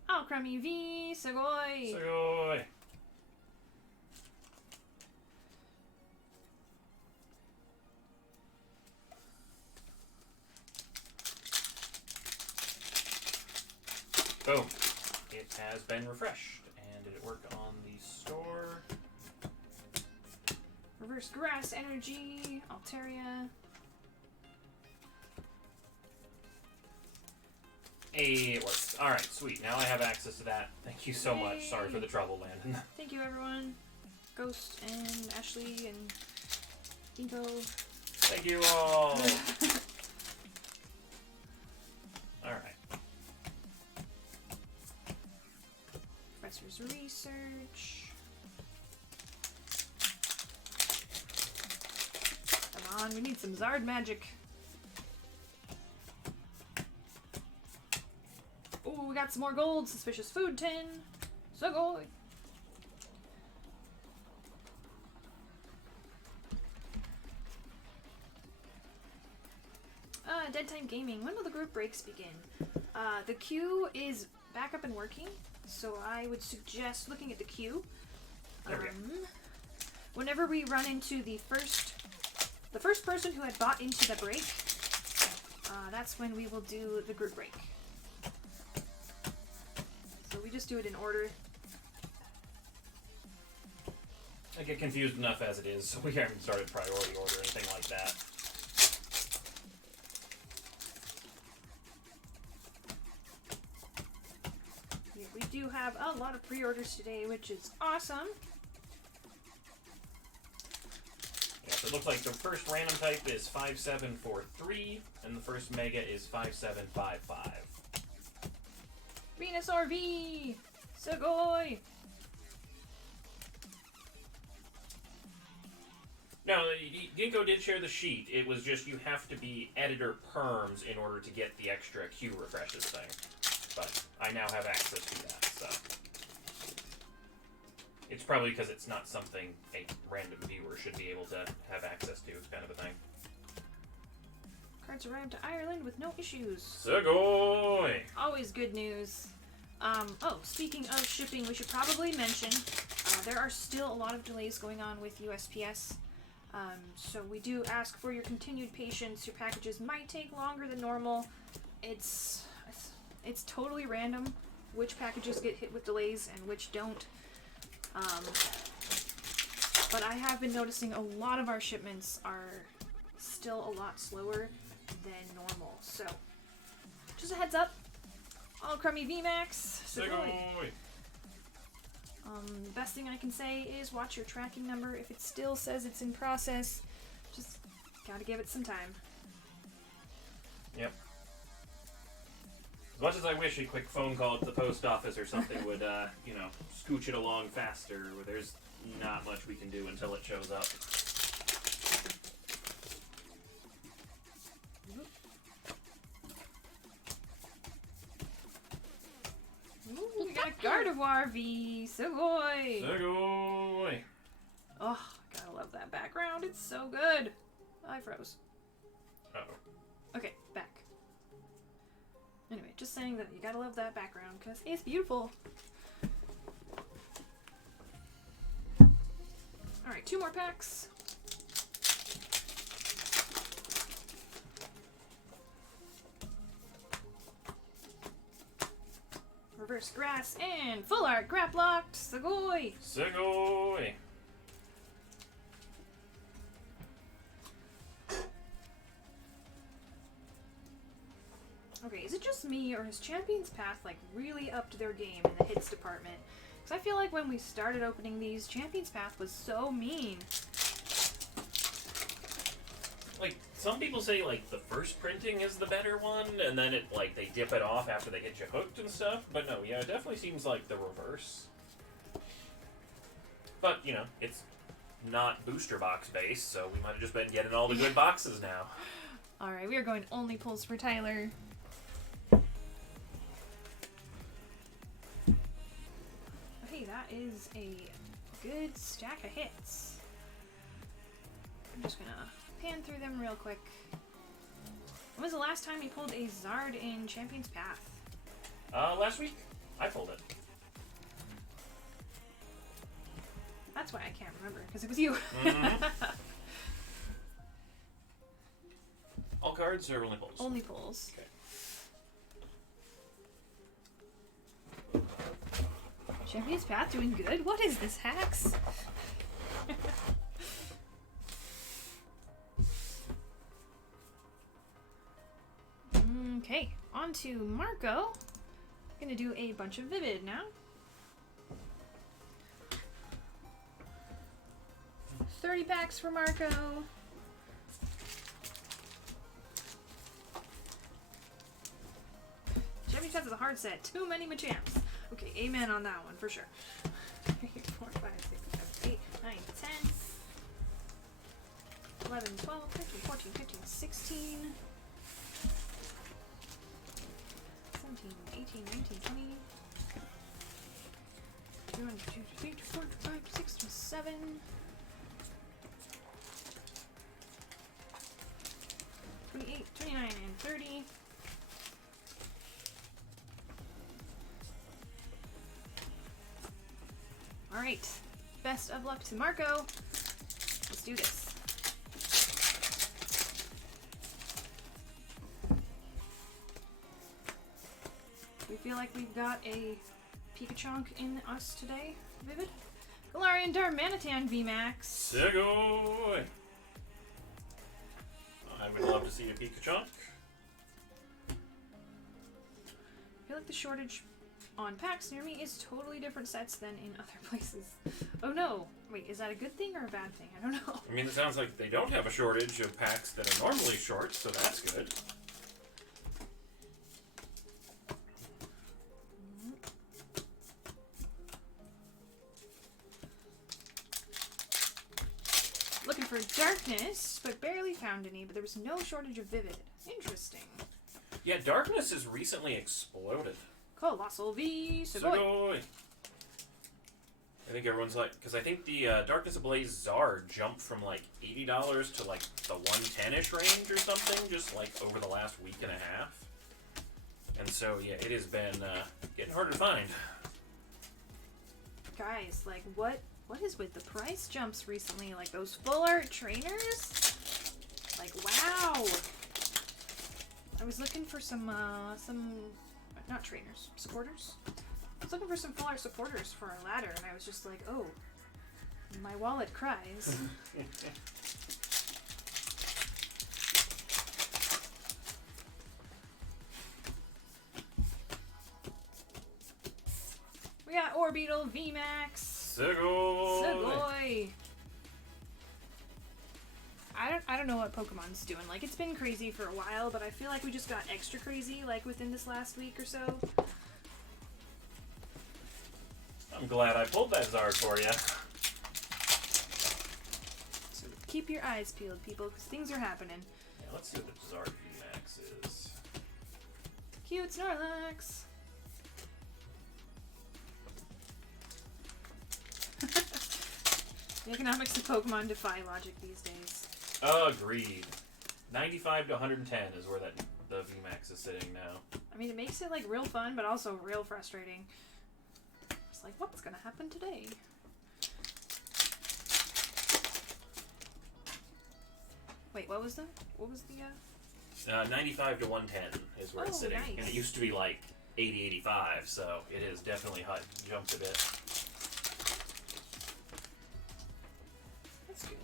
Alcremie V, Sugoi! Sugoi! Boom. It has been refreshed. And did it work on the store? Reverse Grass Energy, Altaria. Hey, it works. Alright, sweet. Now I have access to that. Thank you so much. Sorry for the trouble, Landon. Thank you, everyone. Ghost and Ashley and Dinko. Thank you all! Alright. Professor's Research. Come on, we need some Zard magic. Oh, we got some more gold. Suspicious Food Tin. Sugoi. Dead Time Gaming. When will the group breaks begin? The queue is back up and working, so I would suggest looking at the queue. There we go. Whenever we run into the first person who had bought into the break, that's when we will do the group break. So we just do it in order. I get confused enough as it is, so we haven't started priority order or anything like that. do have a lot of pre-orders today, which is awesome. Yeah, so it looks like the first random type is 5743, and the first mega is 5755. Venusaur V! Sugoi! No, Ginkgo did share the sheet. It was just you have to be editor perms in order to get the extra Q refreshes thing. But I now have access to that, so. It's probably because it's not something a random viewer should be able to have access to, kind of a thing. Cards arrived to Ireland with no issues. Sugoi! Always good news. Oh, speaking of shipping, we should probably mention there are still a lot of delays going on with USPS. So we do ask for your continued patience. Your packages might take longer than normal. It's totally random which packages get hit with delays and which don't. But I have been noticing a lot of our shipments are still a lot slower than normal. So, just a heads up. All crummy VMAX. Sugoi! The best thing I can say is watch your tracking number. If it still says it's in process, just gotta give it some time. Yep. As much as I wish a quick phone call to the post office or something would, scooch it along faster, where there's not much we can do until it shows up. Ooh, we got a Gardevoir V! Sugoi! Sugoi! Oh, gotta love that background. It's so good. I froze. Uh-oh. Okay, back. Anyway, just saying that you gotta love that background because it's beautiful. Alright, 2 more packs. Reverse grass and full art grap locked. Sugoi! Sugoi! Okay, is it just me, or has Champions Path, really upped their game in the hits department? Because I feel like when we started opening these, Champions Path was so mean. Some people say, the first printing is the better one, and then they dip it off after they get you hooked and stuff. But no, yeah, it definitely seems like the reverse. But, it's not booster box based, so we might have just been getting all the good boxes now. Alright, we are going only pulls for Tyler. Hey, that is a good stack of hits. I'm just gonna pan through them real quick. When was the last time you pulled a Zard in Champion's Path? Last week, I pulled it. That's why I can't remember, because it was you. Mm-hmm. All cards or only pulls? Only pulls. Okay. Champion's Path doing good? What is this, hacks? Okay, on to Marco. Gonna do a bunch of Vivid now. 30 packs for Marco. Champion's Path is a hard set. Too many Machamps. Okay, amen on that one for sure. 3, 4, 5, 6, 7, 8, 9, 10, 11, 12, 13, 14, 15, 16, 17, 18, 19, 20, 21, 22, 23, 24, 25, 26, 27, 28, 29, and 30. Alright, best of luck to Marco. Let's do this. We feel like we've got a Pikachu in us today, Vivid. Galarian Darmanitan VMAX. Sugoi! I would love to see a Pikachu. I feel like the shortage on packs near me is totally different sets than in other places. Oh no. Wait, is that a good thing or a bad thing? I don't know. I mean, it sounds like they don't have a shortage of packs that are normally short, so that's good. Looking for darkness, but barely found any, but there was no shortage of vivid. Interesting. Yeah, darkness has recently exploded. Colossal V, Sugoi. Sugoi. I think everyone's like, because I think the Darkness Ablaze Czar jumped from like $80 to like the 110-ish range or something, just like over the last week and a half. And so, yeah, it has been getting harder to find. Guys, like, what is with the price jumps recently? Like, those full art trainers? Like, wow! I was looking for some, not trainers, supporters? I was looking for some full art supporters for our ladder, and I was just like, oh, my wallet cries. We got Orbital VMAX. Sugoi! Sugoi! I don't know what Pokemon's doing. Like, it's been crazy for a while, but I feel like we just got extra crazy, like, within this last week or so. I'm glad I pulled that Zard for you. So keep your eyes peeled, people, because things are happening. Yeah, let's see what the Zard VMAX is. Cute Snorlax! The economics of Pokemon defy logic these days. Agreed. 95 to 110 is where the VMAX is sitting now. I mean, it makes it, like, real fun, but also real frustrating. It's like, what's gonna happen today? Wait, what was the 95 to 110 is where it's sitting. Nice. And it used to be like 80, 85, so it is definitely jumped a bit. That's good.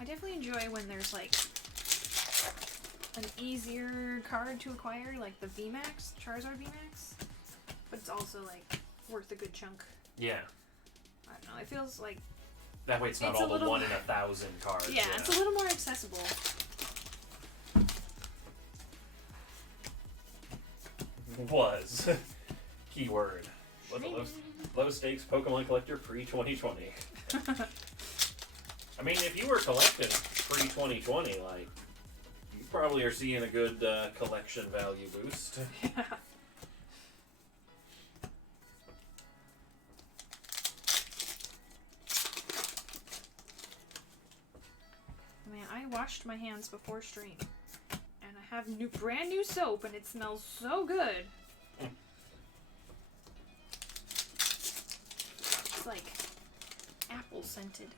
I definitely enjoy when there's, like, an easier card to acquire, like the VMAX, Charizard VMAX, but it's also, like, worth a good chunk. Yeah. I don't know, it feels like... That way it's not all the 1 in 1,000 cards. Yeah, it's a little more accessible. Was. Keyword. Was a low stakes Pokemon collector pre-2020. I mean, if you were collecting pre-2020, like, you probably are seeing a good collection value boost. Yeah. Man, I washed my hands before stream, and I have brand new soap, and it smells so good. It's like apple scented.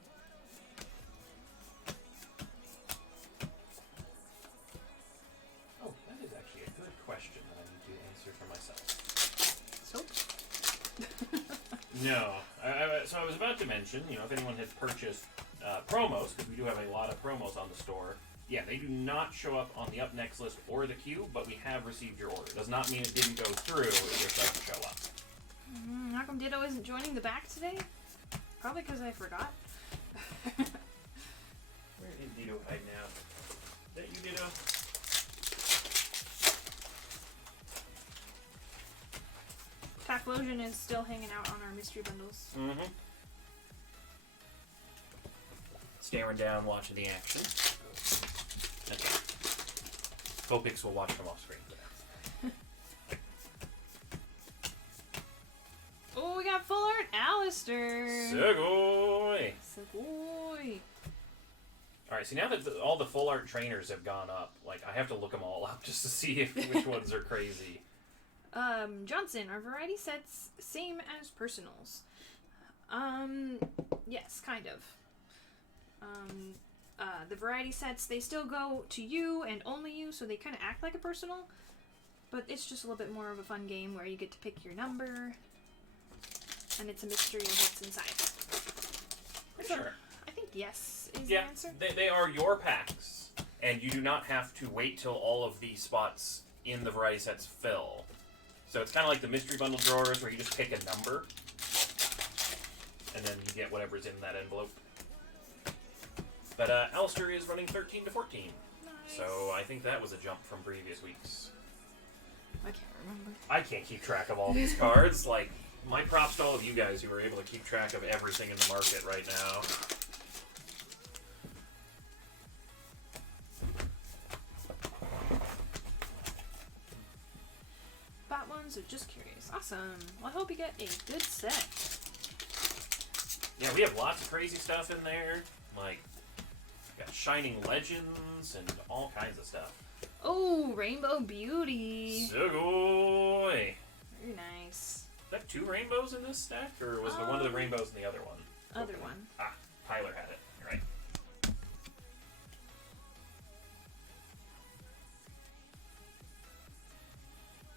Oh, that is actually a good question that I need to answer for myself. Soap? No. So I was about to mention, if anyone had purchased promos, because we do have a lot of promos on the store, yeah, they do not show up on the up next list or the queue, but we have received your order. Does not mean it didn't go through, it just doesn't show up. How come Ditto isn't joining the back today? Probably because I forgot. Where is Ditto hiding out? Is that you, Ditto? Taflosion is still hanging out on our mystery bundles. Mm-hmm. Staring down, watching the action. Okay. Popix will watch them off screen. Oh, we got full art Alistair! Sugoi! Sugoi! Alright, see now that all the full art trainers have gone up, like, I have to look them all up just to see which ones are crazy. Johnson, are variety sets same as personals? Yes, kind of. The variety sets, they still go to you and only you, so they kind of act like a personal, but it's just a little bit more of a fun game where you get to pick your number, and it's a mystery of what's inside. Sure. I think yes is Yeah, the answer. they are your packs. And you do not have to wait till all of the spots in the variety sets fill. So it's kind of like the mystery bundle drawers where you just pick a number and then you get whatever's in that envelope. But Alistair is running 13 to 14. Nice. So I think that was a jump from previous weeks. I can't remember. I can't keep track of all these cards. Like, my props to all of you guys who are able to keep track of everything in the market right now. Bought one, so just curious. Awesome. Well, I hope you get a good set. Yeah, we have lots of crazy stuff in there. Like, got Shining Legends and all kinds of stuff. Oh, Rainbow Beauty. Sugoi! Very nice. Is that 2 rainbows in this stack? Or was there one of the rainbows in the other one? Other one. Ah, Tyler had it. You're right.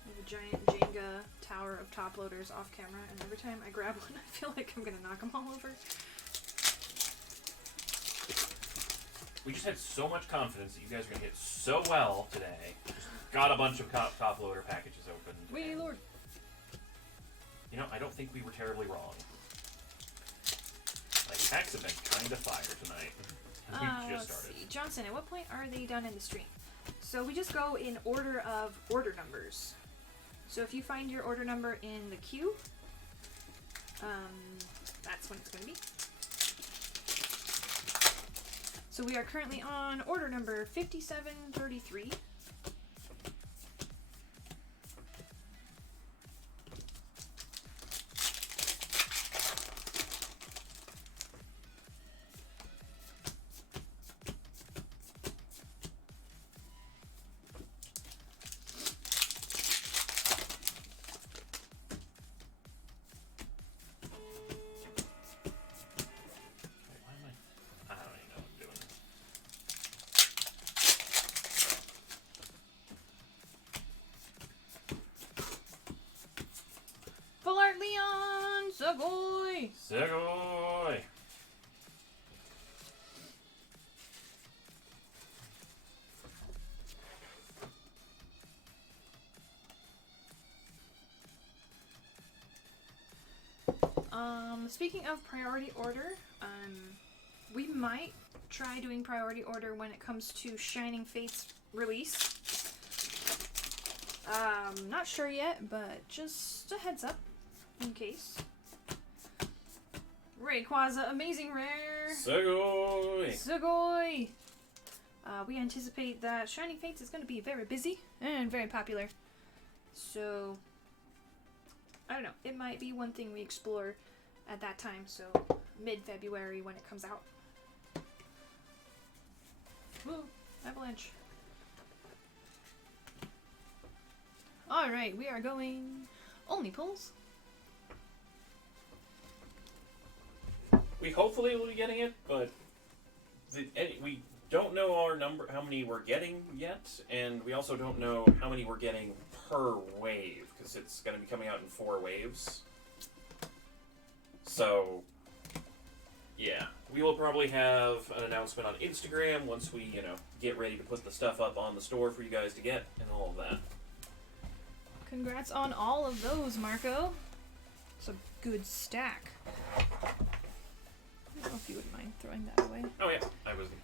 We have a giant Jenga tower of top loaders off camera, and every time I grab one, I feel like I'm gonna knock them all over. We just had so much confidence that you guys are going to hit so well today. Just got a bunch of top loader packages opened. Wee lord. You know, I don't think we were terribly wrong. Like, packs have been kind of fire tonight. We just Let's started. see. Johnson, at what point are they done in the stream? So we just go in order of order numbers. So if you find your order number in the queue, that's when it's going to be. So we are currently on order number 5733. Wait, why am I don't even know what I'm doing. Full Art Leon! Sugoi! Sugoi! Speaking of priority order, we might try doing priority order when it comes to Shining Fate's release. Not sure yet, but just a heads up in case. Rayquaza, amazing rare. Sugoi! Sugoi! We anticipate that Shining Fates is going to be very busy and very popular. So, I don't know. It might be one thing we explore at that time, so mid-February when it comes out. Woo! Avalanche. Alright, we are going only pulls. We hopefully will be getting it, but we don't know our number, how many we're getting yet, and we also don't know how many we're getting per wave, because it's going to be coming out in 4 waves. So, yeah, we will probably have an announcement on Instagram once we, get ready to put the stuff up on the store for you guys to get, and all of that. Congrats on all of those, Marco. It's a good stack. I don't know if you wouldn't mind throwing that away. Oh yeah, I wasn't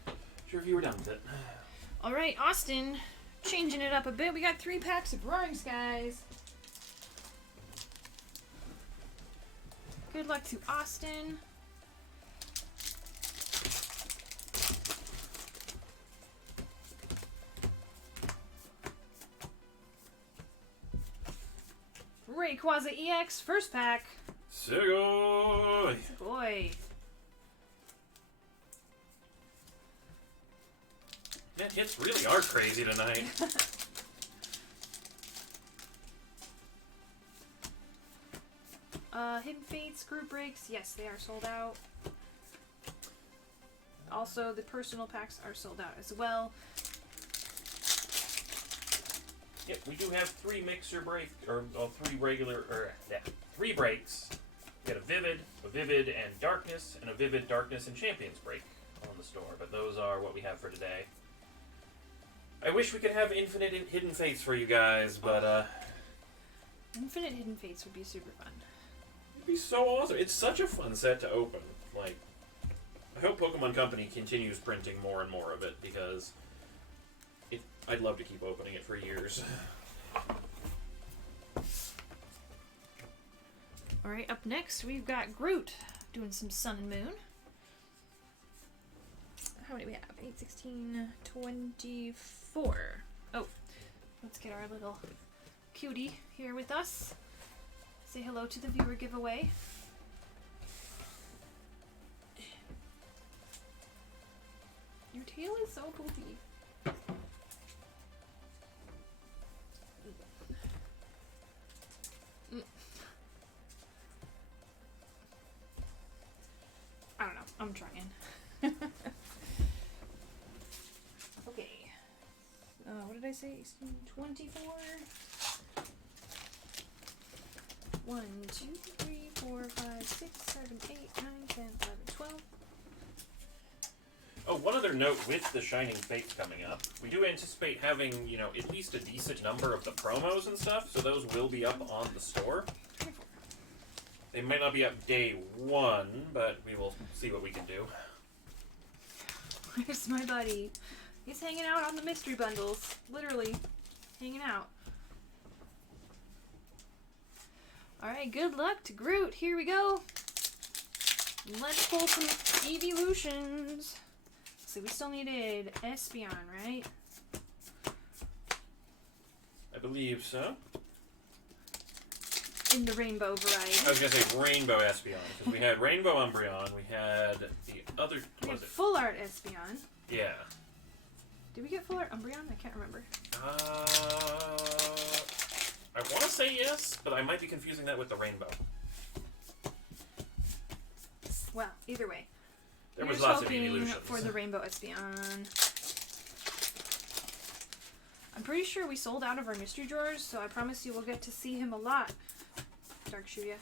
sure if you were done with it. Alright, Austin, changing it up a bit. We got 3 packs of Roaring Skies. Good luck to Austin. Rayquaza EX, first pack. Sugoi! Boy. Man, hits really are crazy tonight. Hidden Fates, group breaks, yes, they are sold out. Also, the personal packs are sold out as well. Yep, we do have 3 mixer break, or 3 regular, 3 breaks. We got a Vivid, and Darkness, and a Vivid, Darkness, and Champions break on the store. But those are what we have for today. I wish we could have infinite hidden fates for you guys, but Infinite Hidden Fates would be super fun. it'd be so awesome. It's such a fun set to open. Like, I hope Pokemon Company continues printing more and more of it because I'd love to keep opening it for years. Alright, up next we've got Groot doing some Sun and Moon. How many do we have? 8, 16, 24. Oh, let's get our little cutie here with us. Say hello to the viewer giveaway. Your tail is so poofy. I don't know. I'm trying. Okay. What did I say? 24? 1, 2, 3, 4, 5, 6, 7, 8, 9, 10, 11, 12. Oh, one other note with the Shining Fate coming up, we do anticipate having, you know, at least a decent number of the promos and stuff, so those will be up on the store. 24. They might not be up day one, but we will see what we can do. Where's my buddy? He's hanging out on the mystery bundles. Literally. Hanging out. Alright, good luck to Groot. Here we go. Let's pull some evolutions. So we still needed Espeon, right? I believe so. In the rainbow variety. I was going to say Rainbow Espeon, because we had Rainbow Umbreon, we had the other, We what have was it? full art Espeon. Yeah. Did we get full art Umbreon? I can't remember. I want to say yes, but I might be confusing that with the Rainbow. Well, either way. There We're was just lots of hoping evolutions. for the rainbow Espeon. I'm pretty sure we sold out of our mystery drawers, so I promise you we'll get to see him a lot. Dark Shuya.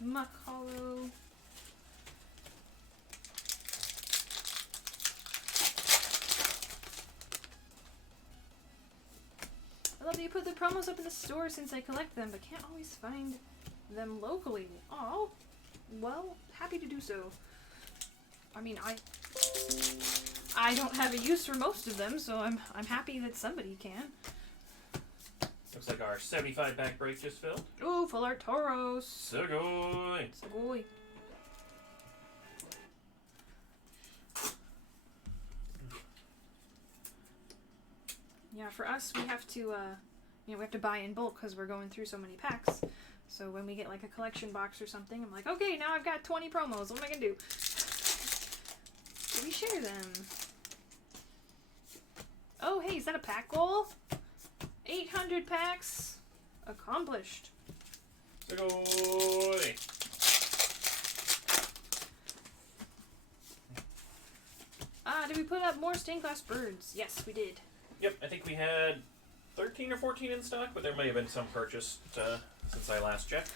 Muck Hollow. I love that you put the promos up in the store since I collect them, but can't always find them locally. Oh, well, happy to do so. I mean, I don't have a use for most of them, so I'm happy that somebody can. Looks like our 75 pack break just filled. Ooh, full art Tauros. Sugoi! Sugoi. Yeah, for us, we have to, we have to buy in bulk because we're going through so many packs. So when we get like a collection box or something, I'm like, okay, now I've got 20 promos. What am I gonna do? Do we share them? Oh, hey, is that a pack goal? 800 packs accomplished. Sugoi! Did we put up more stained glass birds? Yes, we did. Yep, I think we had 13 or 14 in stock, but there may have been some purchased since I last checked.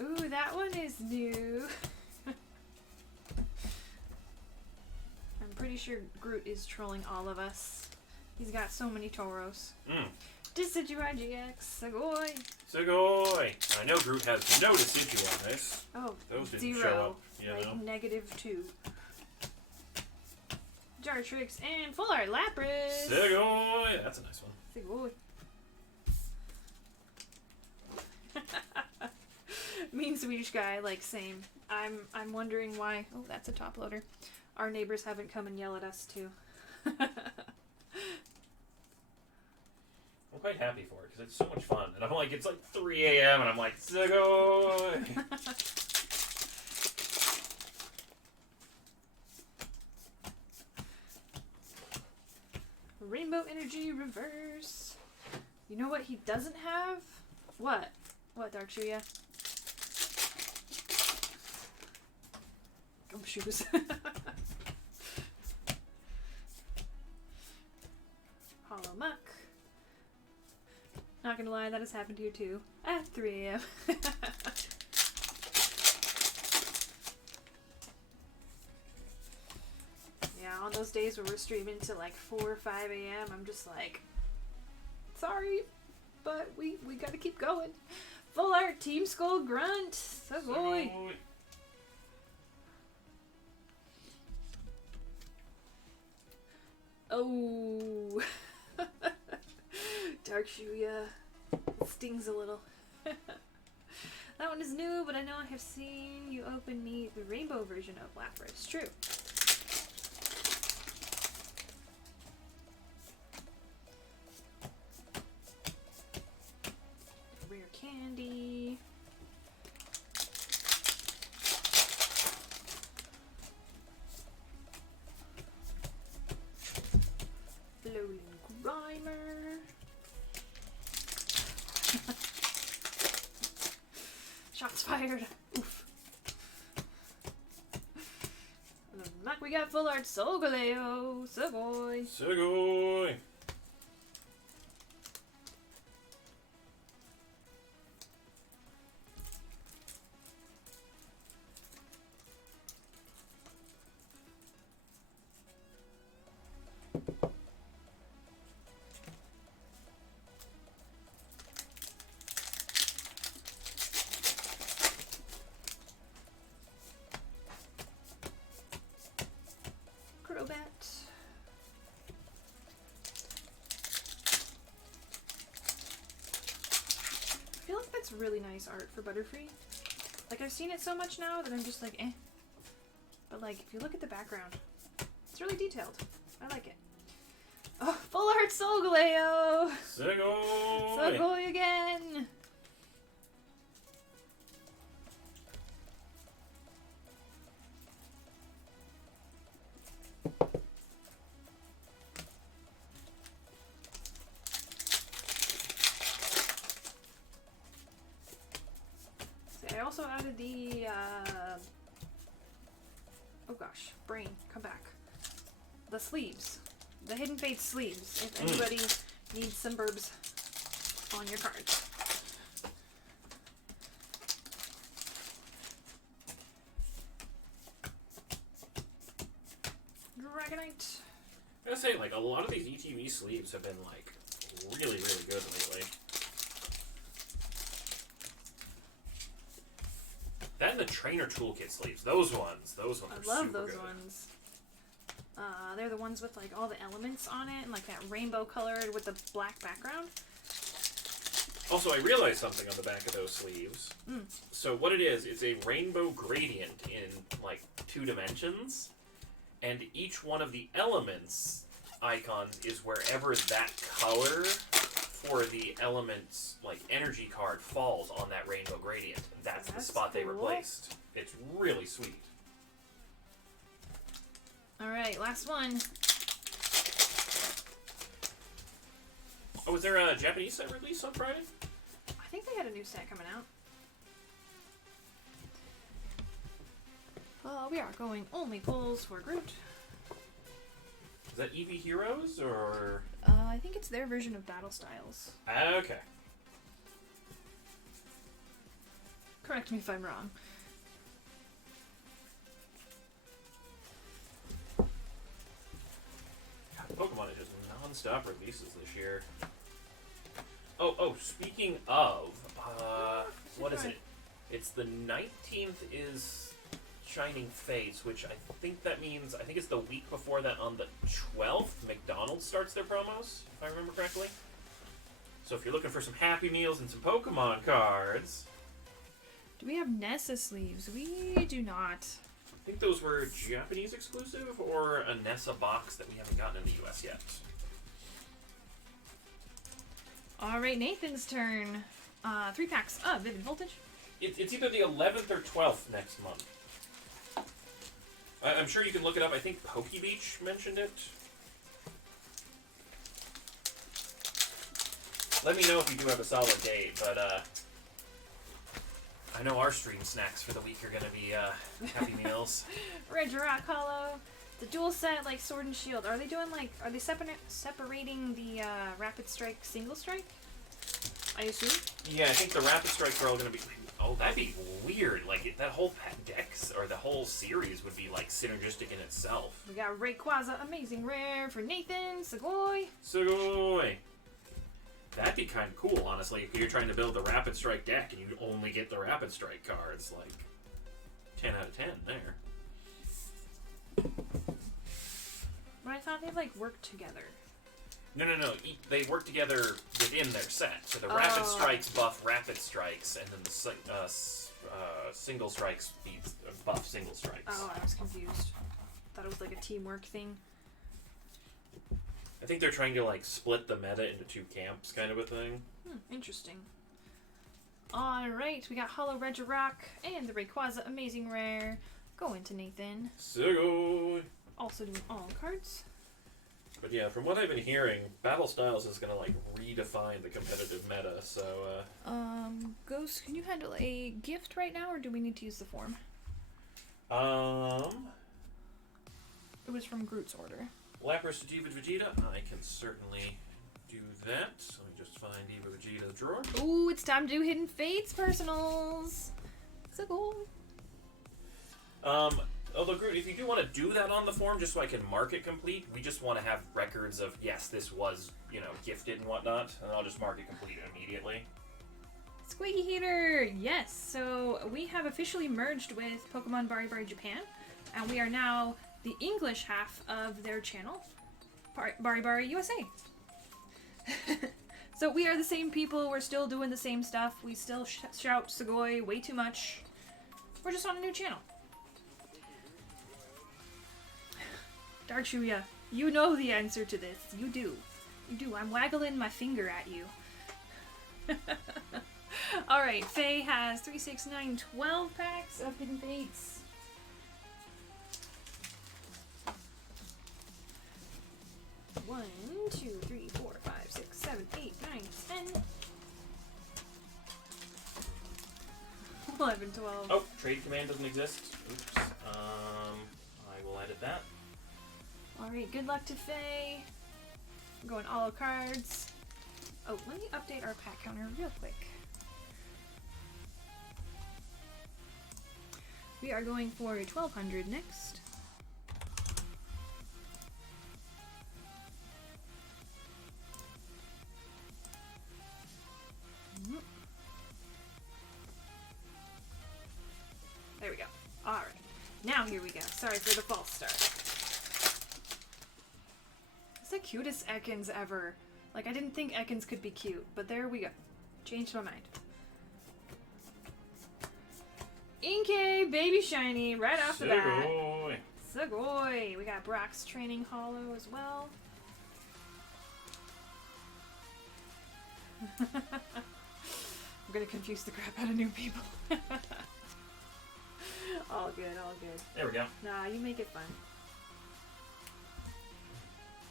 Ooh, that one is new. I'm pretty sure Groot is trolling all of us. He's got so many Tauros. Decidueye GX, Sugoi. Sugoi! I know Groot has no Decidueye on this. Oh, Those didn't 0. show up, you like know. -2. Jartrix and full art Lapras. Sugoi! That's a nice one. Sugoi. Mean Swedish guy, like same. I'm wondering why. Oh, that's a top loader. Our neighbors haven't come and yell at us too. I'm quite happy for it because it's so much fun. And I'm like, it's like 3 a.m. and I'm like, Sugoi! Rainbow Energy Reverse. You know what he doesn't have? What? What, Dark Shuya? Gumshoes. Hollow Muck. Not gonna lie, that has happened here too. At 3 a.m. Yeah, on those days where we're streaming to like 4 or 5 a.m., I'm just like, sorry, but we gotta keep going. Full art, Team Skull Grunt, Savoy. Oh, Dark Shuya. It stings a little. That one is new, but I know I have seen you open me the rainbow version of Lapras. True. Rare candy. Floating Grimer. Shots fired. Oof. And then back we got full art Solgaleo. Savoy. Sugoi. Crobat. I feel like that's really nice art for Butterfree. Like, I've seen it so much now that I'm just like, eh. But like, if you look at the background, it's really detailed. I like it. Oh, full art Solgaleo! Sugoi. Savoy again! See, I also added the, oh gosh, brain, come back. The sleeves. The Hidden Fates sleeves, if anybody needs some burbs on your cards. Dragonite. I gotta say, like, a lot of these ETB sleeves have been, like, really, really good lately. That and the Trainer Toolkit sleeves. Those ones I are love super those good. ones. They're the ones with like all the elements on it and like that rainbow colored with the black background. Also, I realized something on the back of those sleeves. So what it is, it's a rainbow gradient in, like, 2 dimensions. And each one of the elements icons is wherever that color for the element's, like, energy card falls on that rainbow gradient. That's the That's spot they cool. replaced. It's really sweet. Alright, last one. Oh, was there a Japanese set release on Friday? I think they had a new set coming out. We are going only pulls for Groot. Is that Eevee Heroes, or...? I think it's their version of Battle Styles. Okay. Correct me if I'm wrong. God, Pokemon is just non-stop releases this year. Oh, speaking of, what is it? It's the 19th is Shining Fates, which I think it's the week before that on the 12th, McDonald's starts their promos, if I remember correctly. So if you're looking for some Happy Meals and some Pokemon cards... Do we have Nessa sleeves? We do not. I think those were Japanese exclusive, or a Nessa box that we haven't gotten in the US yet. Alright, Nathan's turn. 3 packs of Vivid Voltage. It's either the 11th or 12th next month. I'm sure you can look it up. I think PokeBeach mentioned it. Let me know if you do have a solid date, but I know our stream snacks for the week are going to be Happy Meals. Red Rock Hollow. The dual set, like Sword and Shield. Are they doing like, are they separating the Rapid Strike, Single Strike? I assume? Yeah, I think the Rapid Strikes are all going to be... Oh, that'd be weird. Like, that whole dex, or the whole series would be, like, synergistic in itself. We got Rayquaza, amazing rare for Nathan, Segoy. Sugoi! That'd be kind of cool, honestly, if you're trying to build the Rapid Strike deck and you only get the Rapid Strike cards. Like, 10 out of 10 there. But I thought they, like, worked together. No. They work together within their set. So the Rapid Strikes buff Rapid Strikes, and then the Single Strikes buff Single Strikes. Oh, I was confused. Thought it was like a teamwork thing. I think they're trying to, like, split the meta into two camps, kind of a thing. Interesting. Alright, we got Hollow Regirock and the Rayquaza amazing rare. Go into Nathan. Sugoi! Also doing all cards. But yeah, from what I've been hearing, Battle Styles is going to, like, redefine the competitive meta, so, Ghost, can you handle a gift right now, or do we need to use the form? It was from Groot's order. Lapras to Diva Vegeta, I can certainly do that. Let me just find Diva Vegeta's drawer. Ooh, it's time to do Hidden Fates personals. So cool. Although, Groot, if you do want to do that on the form, just so I can mark it complete, we just want to have records of, yes, this was, gifted and whatnot, and I'll just mark it complete immediately. Squeaky Heater! Yes, so we have officially merged with Pokemon Bari Japan, and we are now the English half of their channel, Bari USA. So we are the same people, we're still doing the same stuff, we still shout Segoy way too much. We're just on a new channel. Darkshuya, you know the answer to this. You do. You do. I'm waggling my finger at you. Alright, Faye has 3, 6, 9, 12 packs of Hidden Fates. One, 2, 3, 4, 5, 6, 7, 8, 9, 10. 11, 12. Oh, trade command doesn't exist. Oops. I will edit that. Alright, good luck to Faye. I'm going all cards. Oh, let me update our pack counter real quick. We are going for 1200 next. There we go. Alright. Now here we go. Sorry for the false start. It's the cutest Ekans ever. Like, I didn't think Ekans could be cute, but there we go. Changed my mind. Inkay, baby shiny, right off the bat. Sugoi! Segoy. We got Brock's training hollow as well. I'm gonna confuse the crap out of new people. All good, all good. There we go. Nah, you make it fun.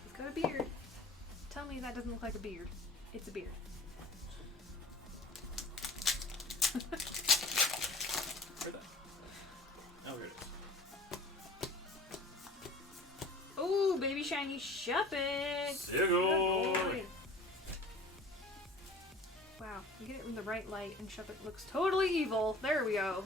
It's got a beard. Tell me that doesn't look like a beard. It's a beard. Where'd that? Oh, here it is. Ooh, baby shiny Shuppet! Sugoi! Wow, you get it in the right light and Shuppet looks totally evil. There we go.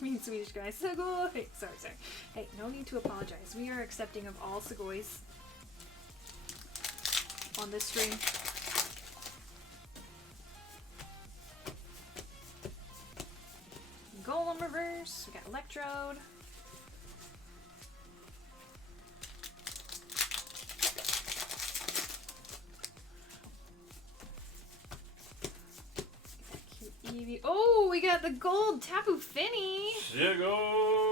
Mean Swedish guy. Segoy! Sorry. Hey, no need to apologize. We are accepting of all Segoys on this stream. Golem reverse. We got Electrode. Eevee. Oh, we got the gold Tapu Fini. Sugoi!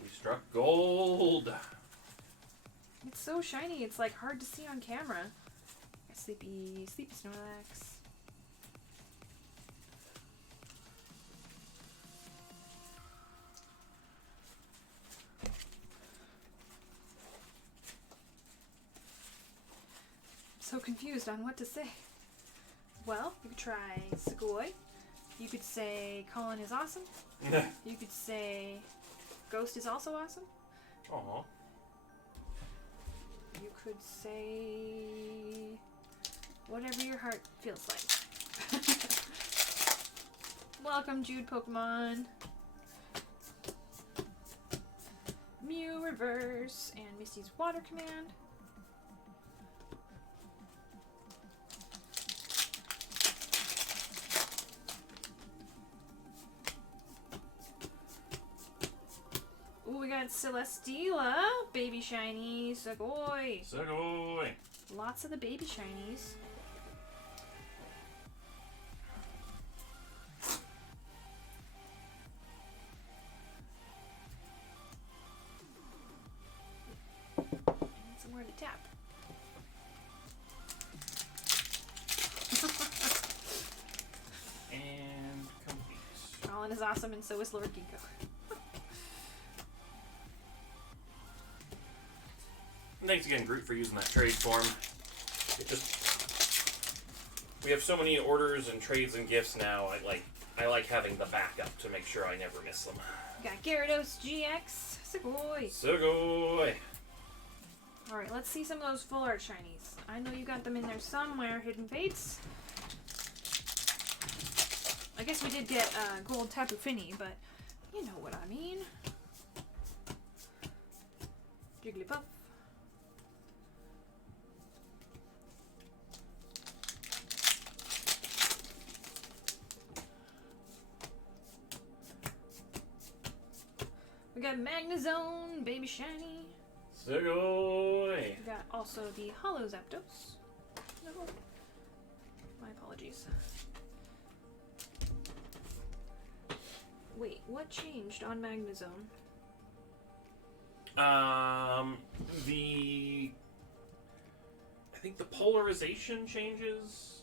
We struck gold. It's so shiny. It's like hard to see on camera. Sleepy Snorlax. So confused on what to say. Well, you could try Segoy. You could say Colin is awesome. You could say Ghost is also awesome. Aww. You could say whatever your heart feels like. Welcome, Jude Pokemon. Mew Reverse and Misty's Water Command. Ooh, we got Celesteela, Baby Shiny, Sugoi. Sugoi. Lots of the Baby Shinies. And somewhere to tap. And complete. Colin is awesome, and so is Lord Geeko. Thanks again, Groot, for using that trade form. It just we have so many orders and trades and gifts now. I like having the backup to make sure I never miss them. Got Gyarados GX, Sugoi. Sugoi. Alright, let's see some of those full art shinies. I know you got them in there somewhere, Hidden Fates. I guess we did get gold Tapu Fini, but you know what I mean. Jigglypuff. We got Magnezone, Baby Shiny. Sugoi. We got also the Holo Zapdos. No. My apologies. Wait, what changed on Magnezone? I think the polarization changes.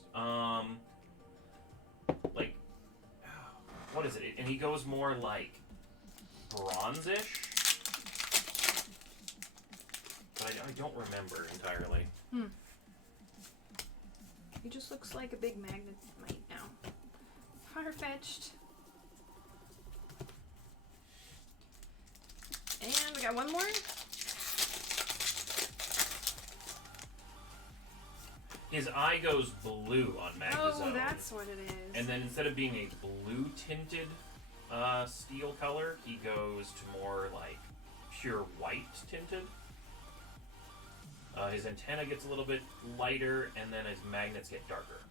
Like, what is it? And he goes more like bronzish. But I don't remember entirely. He just looks like a big Magnemite now. Far-fetched. And we got one more. His eye goes blue on Magnezone. Oh, that's what it is. And then instead of being a blue tinted steel color, he goes to more like pure white tinted. His antenna gets a little bit lighter, and then his magnets get darker.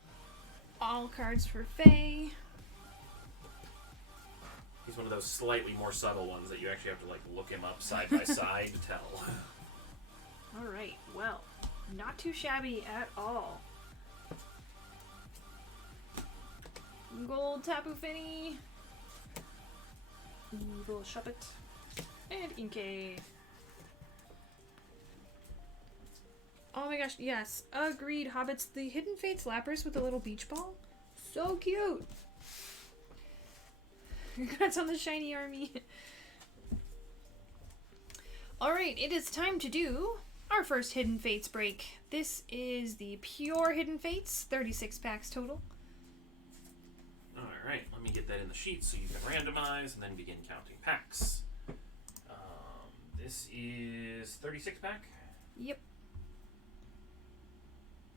All cards for Faye. He's one of those slightly more subtle ones that you actually have to like look him up side by side to tell. Alright, well, not too shabby at all. Gold Tapu Fini. Evil Shuppet. And Inkay. Oh my gosh, yes. Agreed, Hobbits. The Hidden Fates Lapras with the little beach ball. So cute. Congrats on the shiny army. Alright, it is time to do our first Hidden Fates break. This is the pure Hidden Fates, 36 packs total. Alright, let me get that in the sheet so you can randomize and then begin counting packs. This is 36 pack? Yep.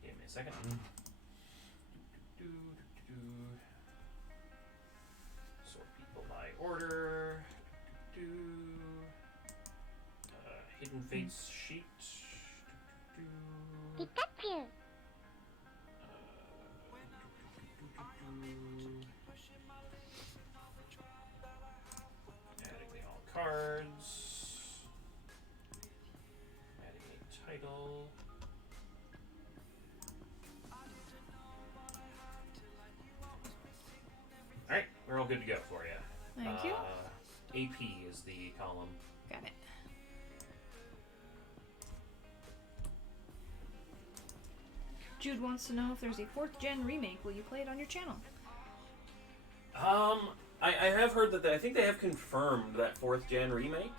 Give me a second. Sort people by order. Hidden Fates sheet. Pikachu. Adding the all cards. Adding a title. Alright, we're all good to go for you. Thank you. AP is the column. Got it. Jude wants to know if there's a 4th gen remake. Will you play it on your channel? I have heard that I think they have confirmed that 4th gen remake.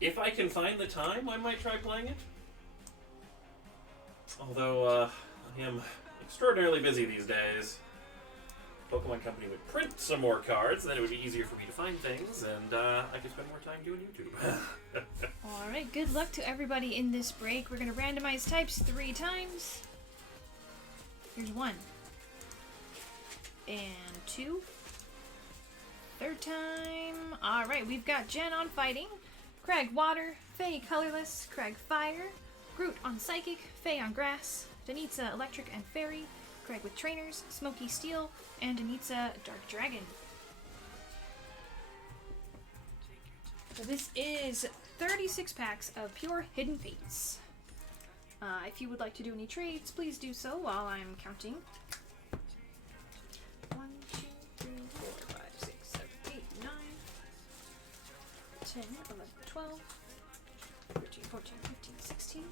If I can find the time, I might try playing it. Although, I am extraordinarily busy these days. Pokemon Company would print some more cards, then it would be easier for me to find things, and I could spend more time doing YouTube. Alright, good luck to everybody in this break. We're going to randomize types 3 times. Here's 1. And 2. Third time. Alright, we've got Jen on Fighting, Craig Water, Faye Colorless, Craig Fire, Groot on Psychic, Faye on Grass, Danitza Electric and Fairy, Craig with Trainers, Smoky Steel, and Danitza Dark Dragon. So this is 36 packs of pure Hidden Fates. If you would like to do any trades, please do so while I'm counting. 1, 2, 3, 4, 5, 6, 7, 8, 9, 10, 11, 12, 13, 14, 15, 16.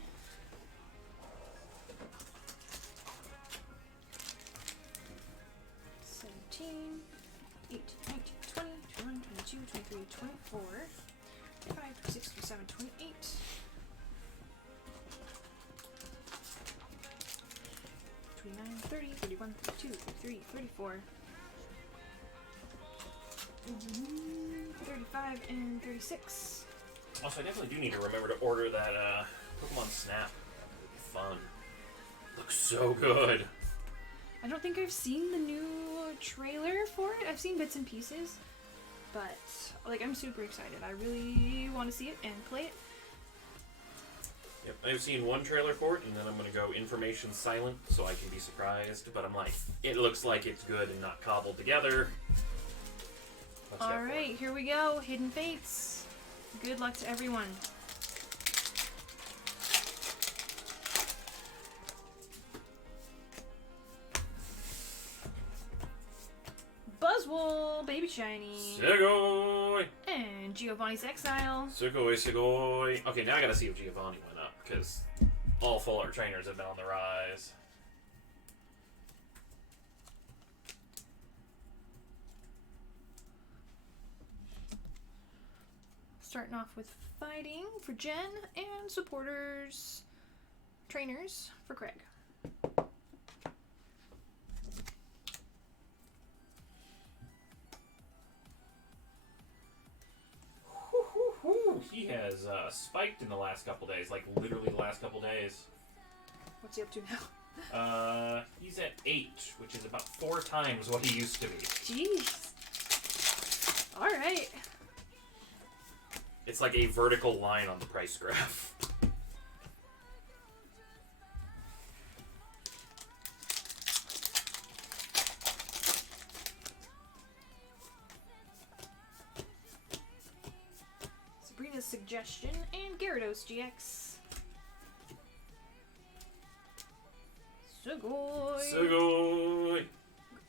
17, 18, 19, 20, 21, 22, 23, 24, 25, 26, 27, 28. 29, 30, 31, 32, 33, 34, 35, and 36. Also, I definitely do need to remember to order that Pokemon Snap. That would be fun. Looks so good. I don't think I've seen the new trailer for it. I've seen bits and pieces, but like I'm super excited. I really want to see it and play it. Yep, I've seen one trailer for it, and then I'm gonna go information silent so I can be surprised. But I'm like, it looks like it's good and not cobbled together. All right, here we go. Hidden Fates. Good luck to everyone. Buzzwole, Baby Shiny, Segoi! and Giovanni's Exile. Segoi. Okay, now I gotta see if Giovanni went up, because all full art trainers have been on the rise. Starting off with Fighting for Jen and Supporters, Trainers for Craig. He has spiked in the last couple days, like literally the last couple days. What's he up to now? He's at 8, which is about 4 times what he used to be. Jeez. Alright. It's like a vertical line on the price graph. Sabrina's Suggestion and Gyarados GX. Sugoi. Segoi!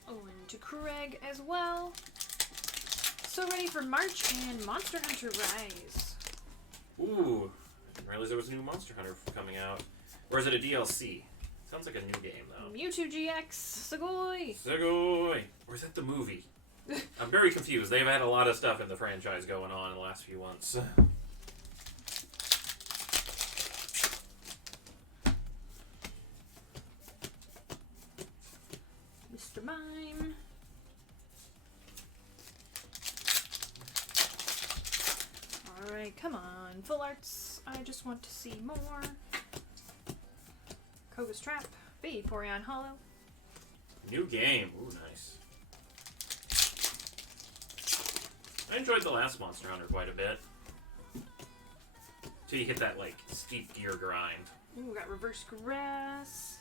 Owen to Craig as well. So ready for March and Monster Hunter Rise. Ooh, I didn't realize there was a new Monster Hunter coming out. Or is it a DLC? Sounds like a new game, though. Mewtwo GX. Sugoi. Segoi! Or is that the movie? I'm very confused. They've had a lot of stuff in the franchise going on in the last few months. Mr. Mime. Alright, come on. Full arts. I just want to see more. Koga's Trap. Vaporeon Hollow. New game. Ooh, nice. I enjoyed the last Monster Hunter quite a bit. Till you hit that, like, steep gear grind. Ooh, we got Reverse Grass.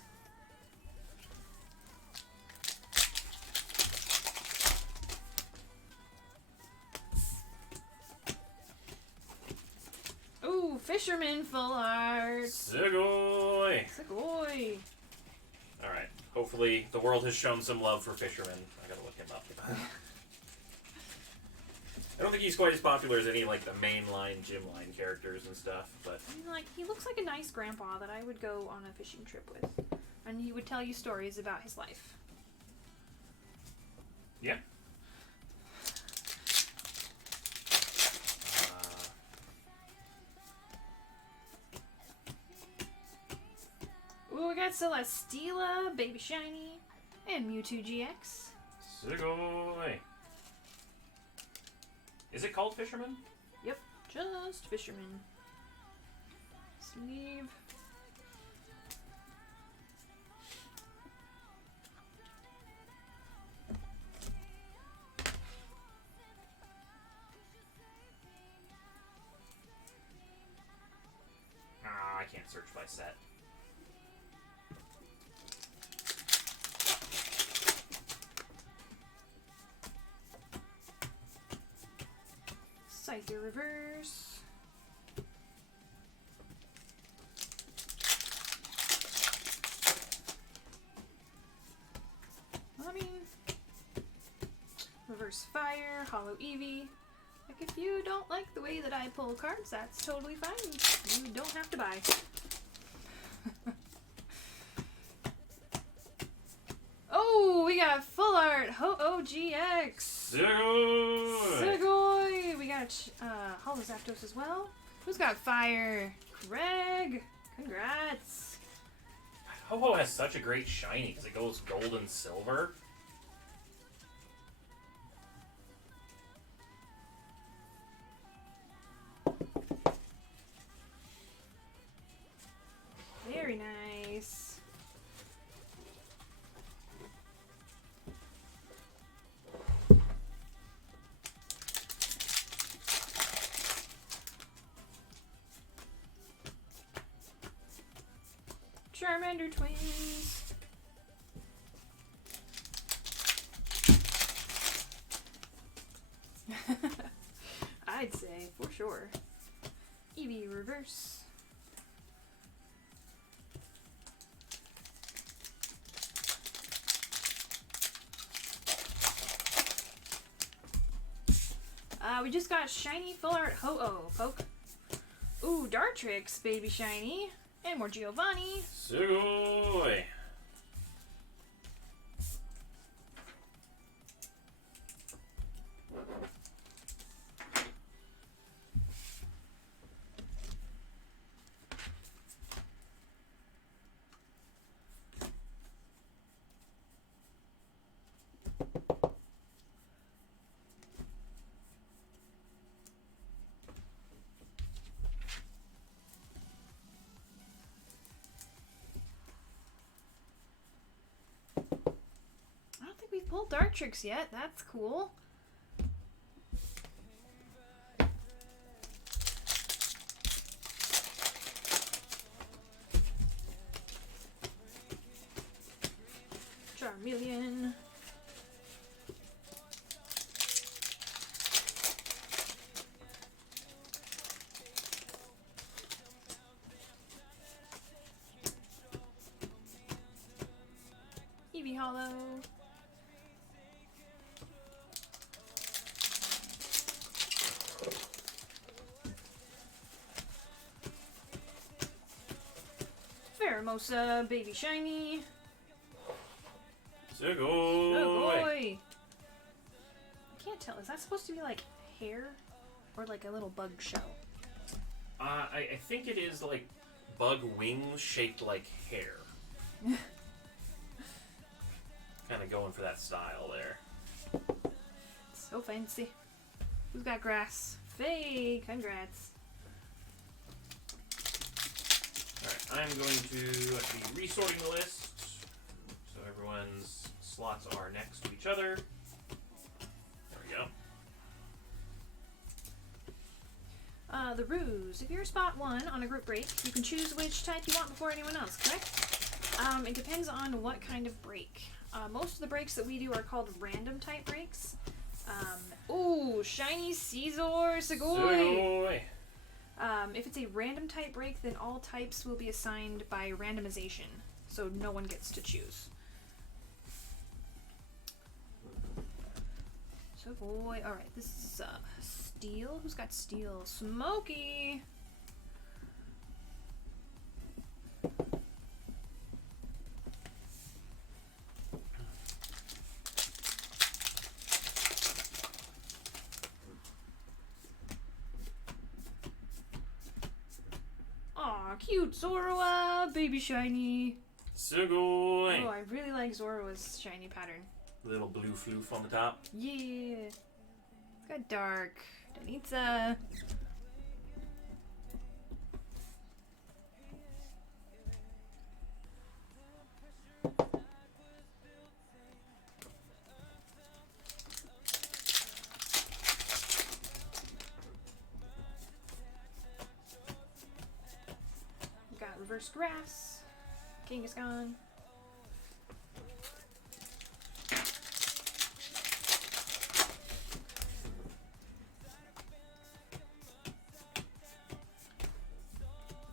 Ooh, Fisherman Full Art. Segoi! Sugoi. Alright. Hopefully the world has shown some love for Fisherman. I gotta look him up. I don't think he's quite as popular as any, like, the mainline gym line characters and stuff, but... I mean, like, he looks like a nice grandpa that I would go on a fishing trip with. And he would tell you stories about his life. Yeah. Ooh, we got Celesteela, Baby Shiny, and Mewtwo GX. Sugoi. Is it called Fisherman? Yep, just fisherman. Sleeve. Ah, I can't search by set. Scyther reverse. I mean, reverse fire, hollow Eevee. Like, if you don't like the way that I pull cards, that's totally fine. You don't have to buy. Oh, we got full art Ho-Oh GX. Sugoi! Sugoi! We got Hollow Zapdos as well. Who's got fire? Craig! Congrats! Ho-Ho has such a great shiny because it goes gold and silver. Very nice. Charmander twins. I'd say, for sure. Eevee reverse. We just got shiny full art Ho-Oh, poke. Ooh, Dartrix, baby shiny. And more Giovanni. Sugoi! I don't think we've pulled Dartrix yet. That's cool. Charmeleon. Eevee Hollow. Pheromosa, baby shiny. Sugoi! Oh boy! I can't tell. Is that supposed to be like hair or like a little bug shell? I think it is like bug wings shaped like hair. Kind of going for that style there. So fancy. Who's got grass? Faye, congrats. Alright, I'm going to be resorting the list so everyone's slots are next to each other. There we go. The ruse. If you're spot 1 on a group break, you can choose which type you want before anyone else, correct? It depends on what kind of break. Most of the breaks that we do are called random type breaks. Ooh, shiny Caesar, Sugoi! Sugoi! If it's a random type break, then all types will be assigned by randomization, so no one gets to choose. Sugoi. Alright, this is Steel. Who's got Steel? Smokey! Aw, cute Zorua, baby shiny. Sugoi! Oh, I really like Zorua's shiny pattern. Little blue floof on the top. Yeah. It's got dark. Danitza. Got reverse grass. Kangaskhan.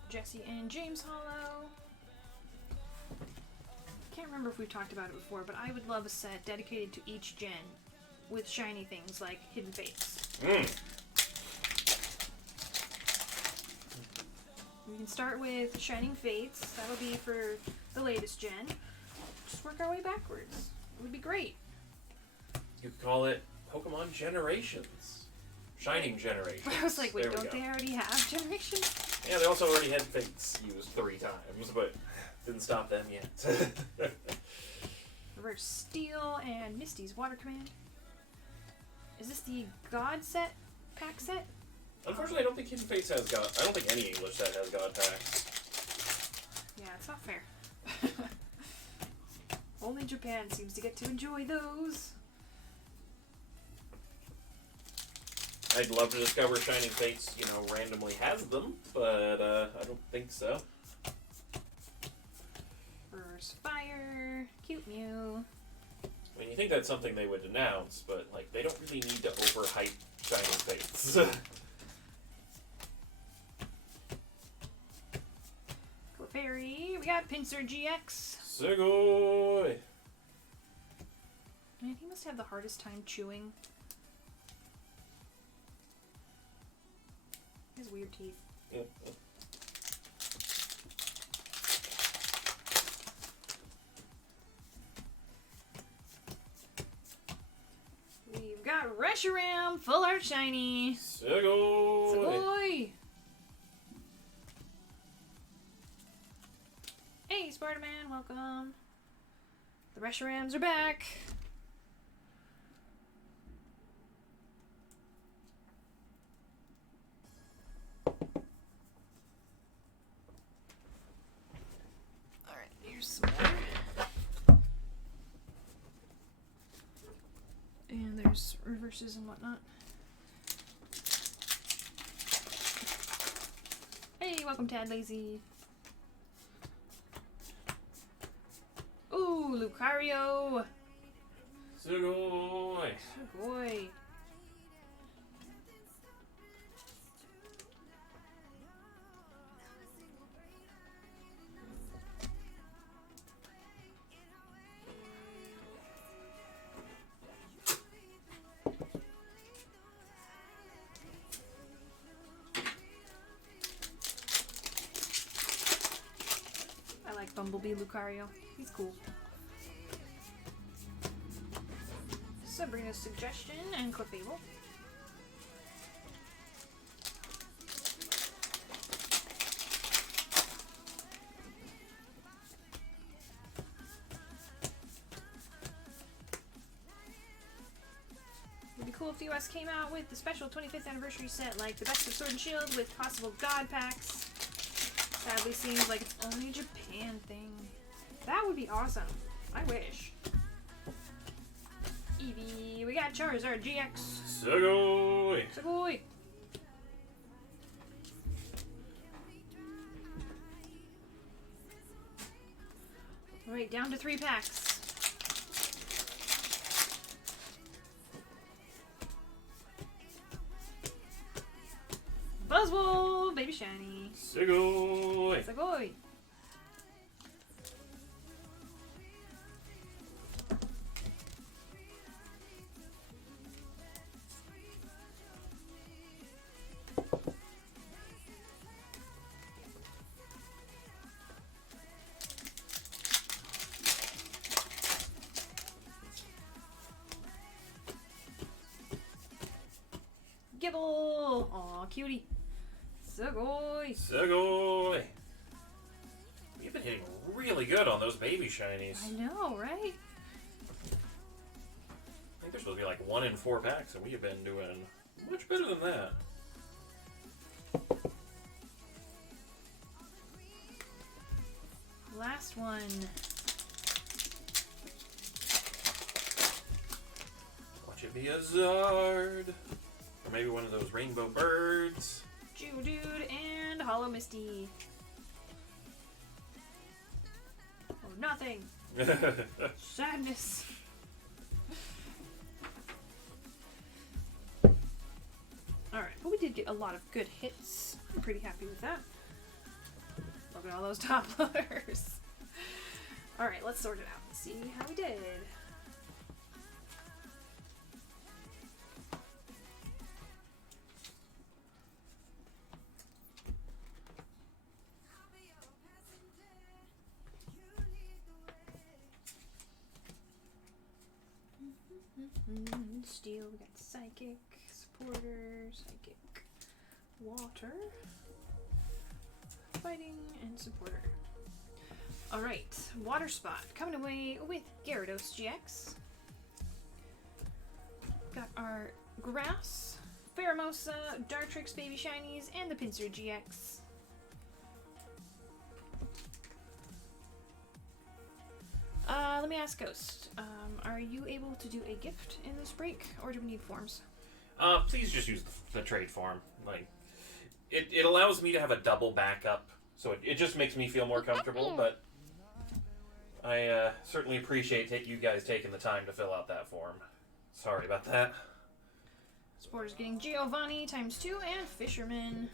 Jesse and James Hollow. Can't remember if we've talked about it before, but I would love a set dedicated to each gen with shiny things like Hidden Fates. We can start with Shining Fates. That'll be for the latest gen. Just work our way backwards. It would be great. You could call it Pokemon Generations. Shining Generations. I was like, wait, There we don't go. they already have generations? Yeah, they also already had Fates used 3 times, but didn't stop them yet. Reverse Steel and Misty's Water Command. Is this the God set? Pack set? Unfortunately, I don't think Hidden Fates has God. I don't think any English set has God packs. Yeah, it's not fair. Only Japan seems to get to enjoy those. I'd love to discover Shining Fates, randomly has them, but I don't think so. Reverse Fire. Cute Mew. I mean, you think that's something they would announce, but they don't really need to overhype Shining Fates. Clefairy. We got Pinsir GX. Sugoi! Man, he must have the hardest time chewing. His weird teeth. We've got Reshiram, Full Art Shiny. Sugoi! Sugoi! Hey, Spider-Man, welcome. The Reshirams are back. Alright, here's some more. And there's reverses and whatnot. Hey, welcome Tad Lazy. Ooh, Lucario. Sugoi! Boy. I like Bumblebee Lucario. He's cool. Sabrina's Suggestion and Clefable. It'd be cool if the US came out with the special 25th anniversary set, like the Best of Sword and Shield with possible God packs. Sadly seems like it's only a Japan thing. That would be awesome. I wish. Eevee, we got Charizard GX. Sugoi! Sugoi! Alright, down to 3 packs. Buzzwole, Baby Shiny. Sugoi! Sugoi! Gibble! Aw, cutie. Sugoi! Sugoi! You've been hitting really good on those baby shinies. I know, right? they're supposed to be like 1 in 4 packs, and we have been doing much better than that. Last one. Watch it be a Zard. Or maybe one of those rainbow birds. Geodude and Hollow Misty. Or nothing. Sadness. Alright, but we did get a lot of good hits. I'm pretty happy with that. Look at all those top loaders. Alright, let's sort it out and see how we did. Steel, we got Psychic, Supporter, Psychic, Water, Fighting, and Supporter. Alright, Water Spot, coming away with Gyarados GX. Got our Grass, Pheromosa, Dartrix Baby Shinies, and the Pinsir GX. Let me ask Ghost, are you able to do a gift in this break, or do we need forms? Please just use the trade form. Like, it allows me to have a double backup, so it just makes me feel more comfortable, but I certainly appreciate you guys taking the time to fill out that form. Sorry about that. Supporter's getting Giovanni ×2 and Fisherman.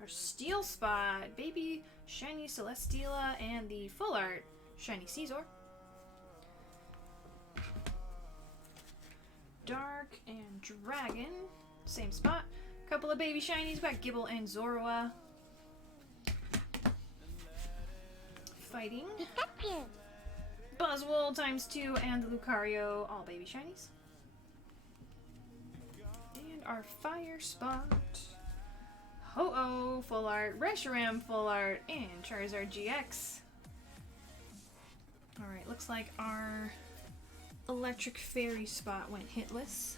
Our Steel Spot, Baby Shiny Celesteela, and the Full Art Shiny Caesar. Dark and Dragon, same spot. Couple of Baby Shinies, we got Gibble and Zorua. Fighting. Pikachu. Buzzwole ×2 and the Lucario, all Baby Shinies. And our Fire Spot. Ho-Oh, Full Art, Reshiram Full Art, and Charizard GX. Alright, looks like our Electric Fairy spot went hitless.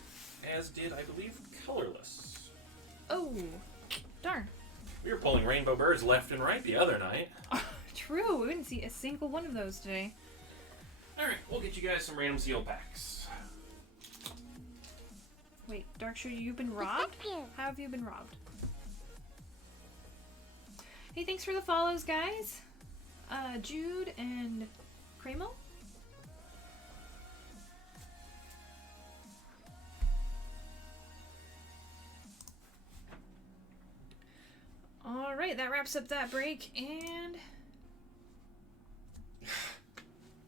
As did, I believe, Colorless. Oh, darn. We were pulling rainbow birds left and right the other night. True, we didn't see a single one of those today. Alright, we'll get you guys some random seal packs. Wait, Darkshire, you've been robbed? Pikachu. How have you been robbed? Hey, thanks for the follows, guys. Jude and Cramo. Alright, that wraps up that break, and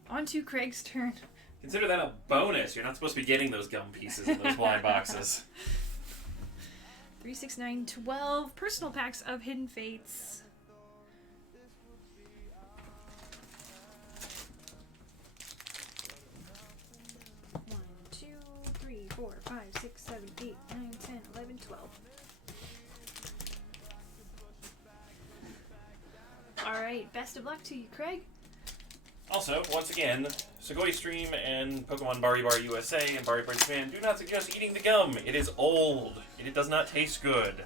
on to Craig's turn. Consider that a bonus. You're not supposed to be getting those gum pieces in those blind boxes. 3, 6, 9, 12 personal packs of Hidden Fates. One, 2, 3, 4, 5, 6, 7, 8, 9, 10, 11, 12. Alright, best of luck to you, Craig. Also, once again, Sugoi Stream and Pokemon Bari USA and Bari Japan do not suggest eating the gum. It is old. It does not taste good.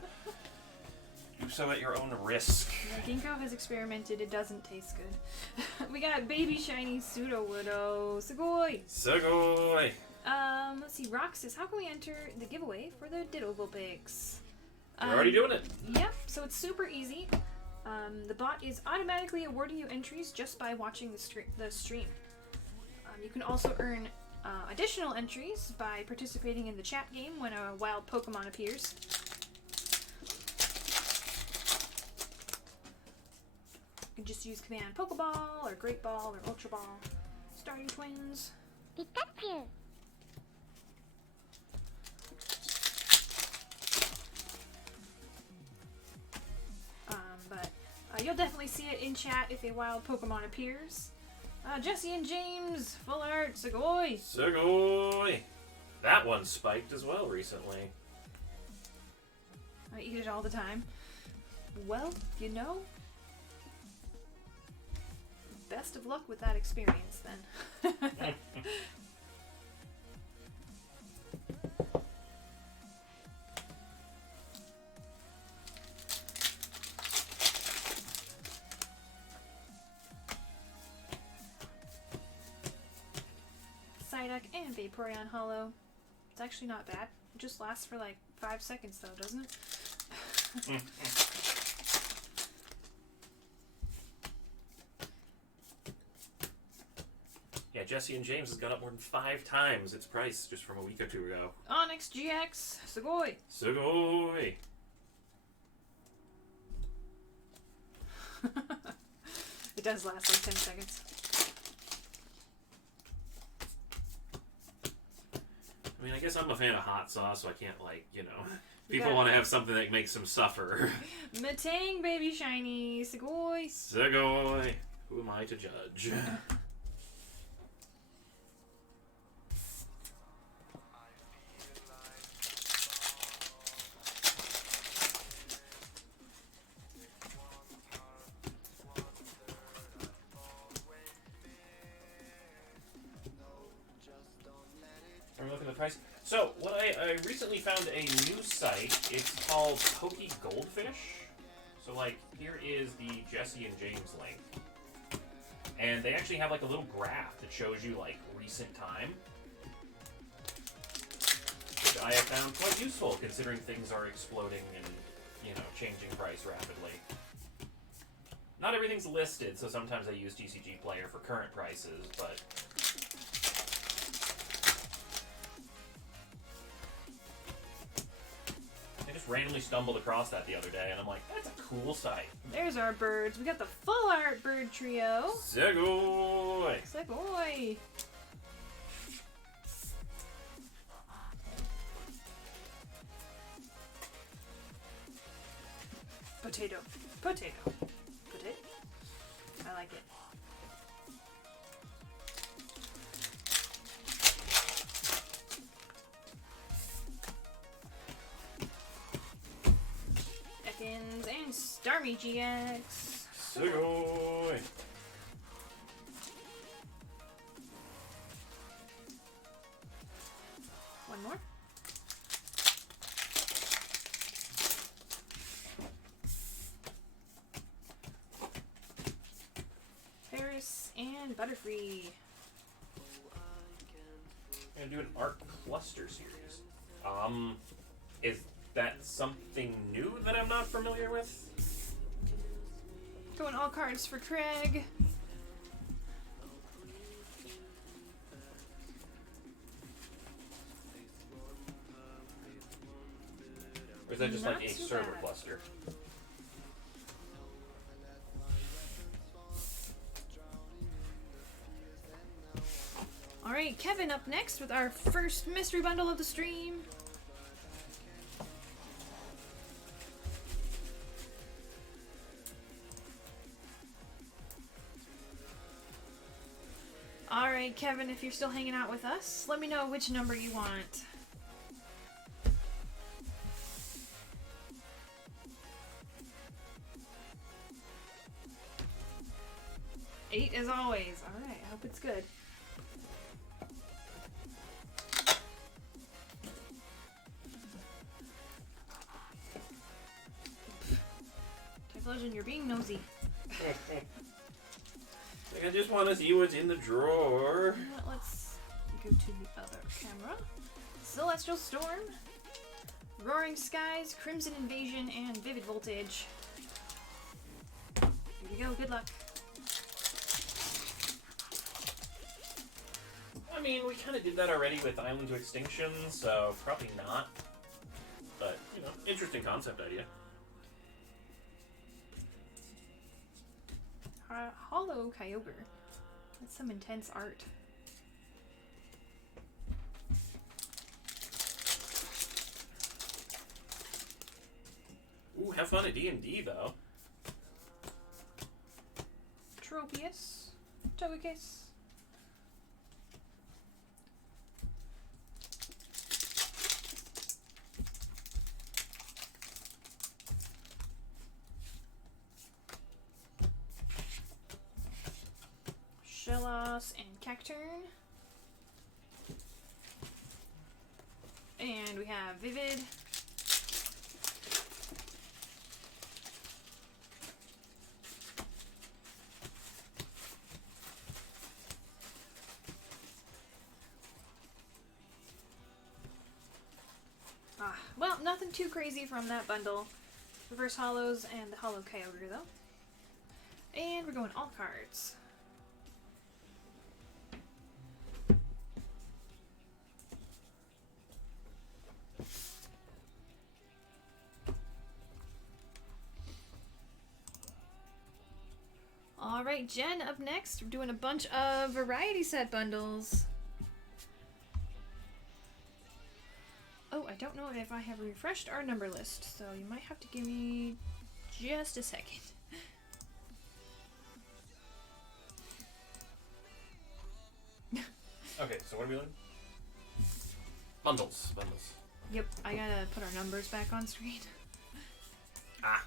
Do so at your own risk. Yeah, Ginkgo has experimented. It doesn't taste good. We got Baby Shiny Pseudo Widow. Sugoi! Sugoi! Let's see. Roxas, how can we enter the giveaway for the Ditto Vulpix? We're already doing it. Yep, so it's super easy. The bot is automatically awarding you entries just by watching the stream. You can also earn additional entries by participating in the chat game when a wild Pokemon appears. You can just use command Pokeball or Great Ball or Ultra Ball. Starting Twins. Pikachu. You'll definitely see it in chat if a wild Pokemon appears. Jesse and James, Full Art, Sugoi! Sugoi! That one spiked as well recently. I eat it all the time. Well, you know. best of luck with that experience then. Psyduck and Vaporeon Hollow. It's actually not bad. It just lasts for like 5 seconds though, doesn't it? Yeah, Jesse and James has gone up more than 5 times its price just from a week or 2 ago. Onyx GX, Sugoi. Sugoi! It does last like 10 seconds. I mean, I guess I'm a fan of hot sauce, so I can't, like, you know... You People got- want to have something that makes them suffer. Matang Baby Shiny, Sugoi. Sugoi! Who am I to judge? I'm looking at the price. So, what I recently found a new site. It's called Pokey Goldfish. So, like, here is the Jesse and James link. And they actually have, like, a little graph that shows you, like, recent time. Which I have found quite useful, considering things are exploding and, you know, changing price rapidly. Not everything's listed, so sometimes I use TCG Player for current prices, but... I just randomly stumbled across that the other day, and I'm like, that's a cool site. There's our birds. We got the full art bird trio. Sugoi! Sugoi. Potato. Potato. Potato. I like it. Ekans and Starmie GX. Sugoi! One more. Paris and Butterfree. I'm gonna do an art cluster series. Is that something new that I'm not familiar with? Going all cards for Craig. Or is that just Not like a too server bad. cluster? Alright, Kevin up next with our first mystery bundle of the stream. Alright, Kevin, if you're still hanging out with us, let me know which number you want. Eight as always. Alright, I hope it's good. Typhlosion, you're being nosy. I just want to see what's in the drawer. You know what, let's go to the other camera. Celestial Storm, Roaring Skies, Crimson Invasion, and Vivid Voltage. Here you go, good luck. I mean, we kind of did that already with Island to Extinction, so probably not. But, you know, interesting concept idea. Hollow Kyogre. That's some intense art. Ooh, have fun at D&D, though. Tropius, Togekiss. Shellos, and Cacturn. And we have Vivid. Well, nothing too crazy from that bundle. Reverse Hollows and the Hollow Kyogre, though. And we're going all cards. Alright, Jen, up next. We're doing a bunch of variety set bundles. Oh, I don't know if I have refreshed our number list, so you might have to give me just a second. Okay, so what are we doing? Bundles. Yep, I gotta put our numbers back on screen. Ah.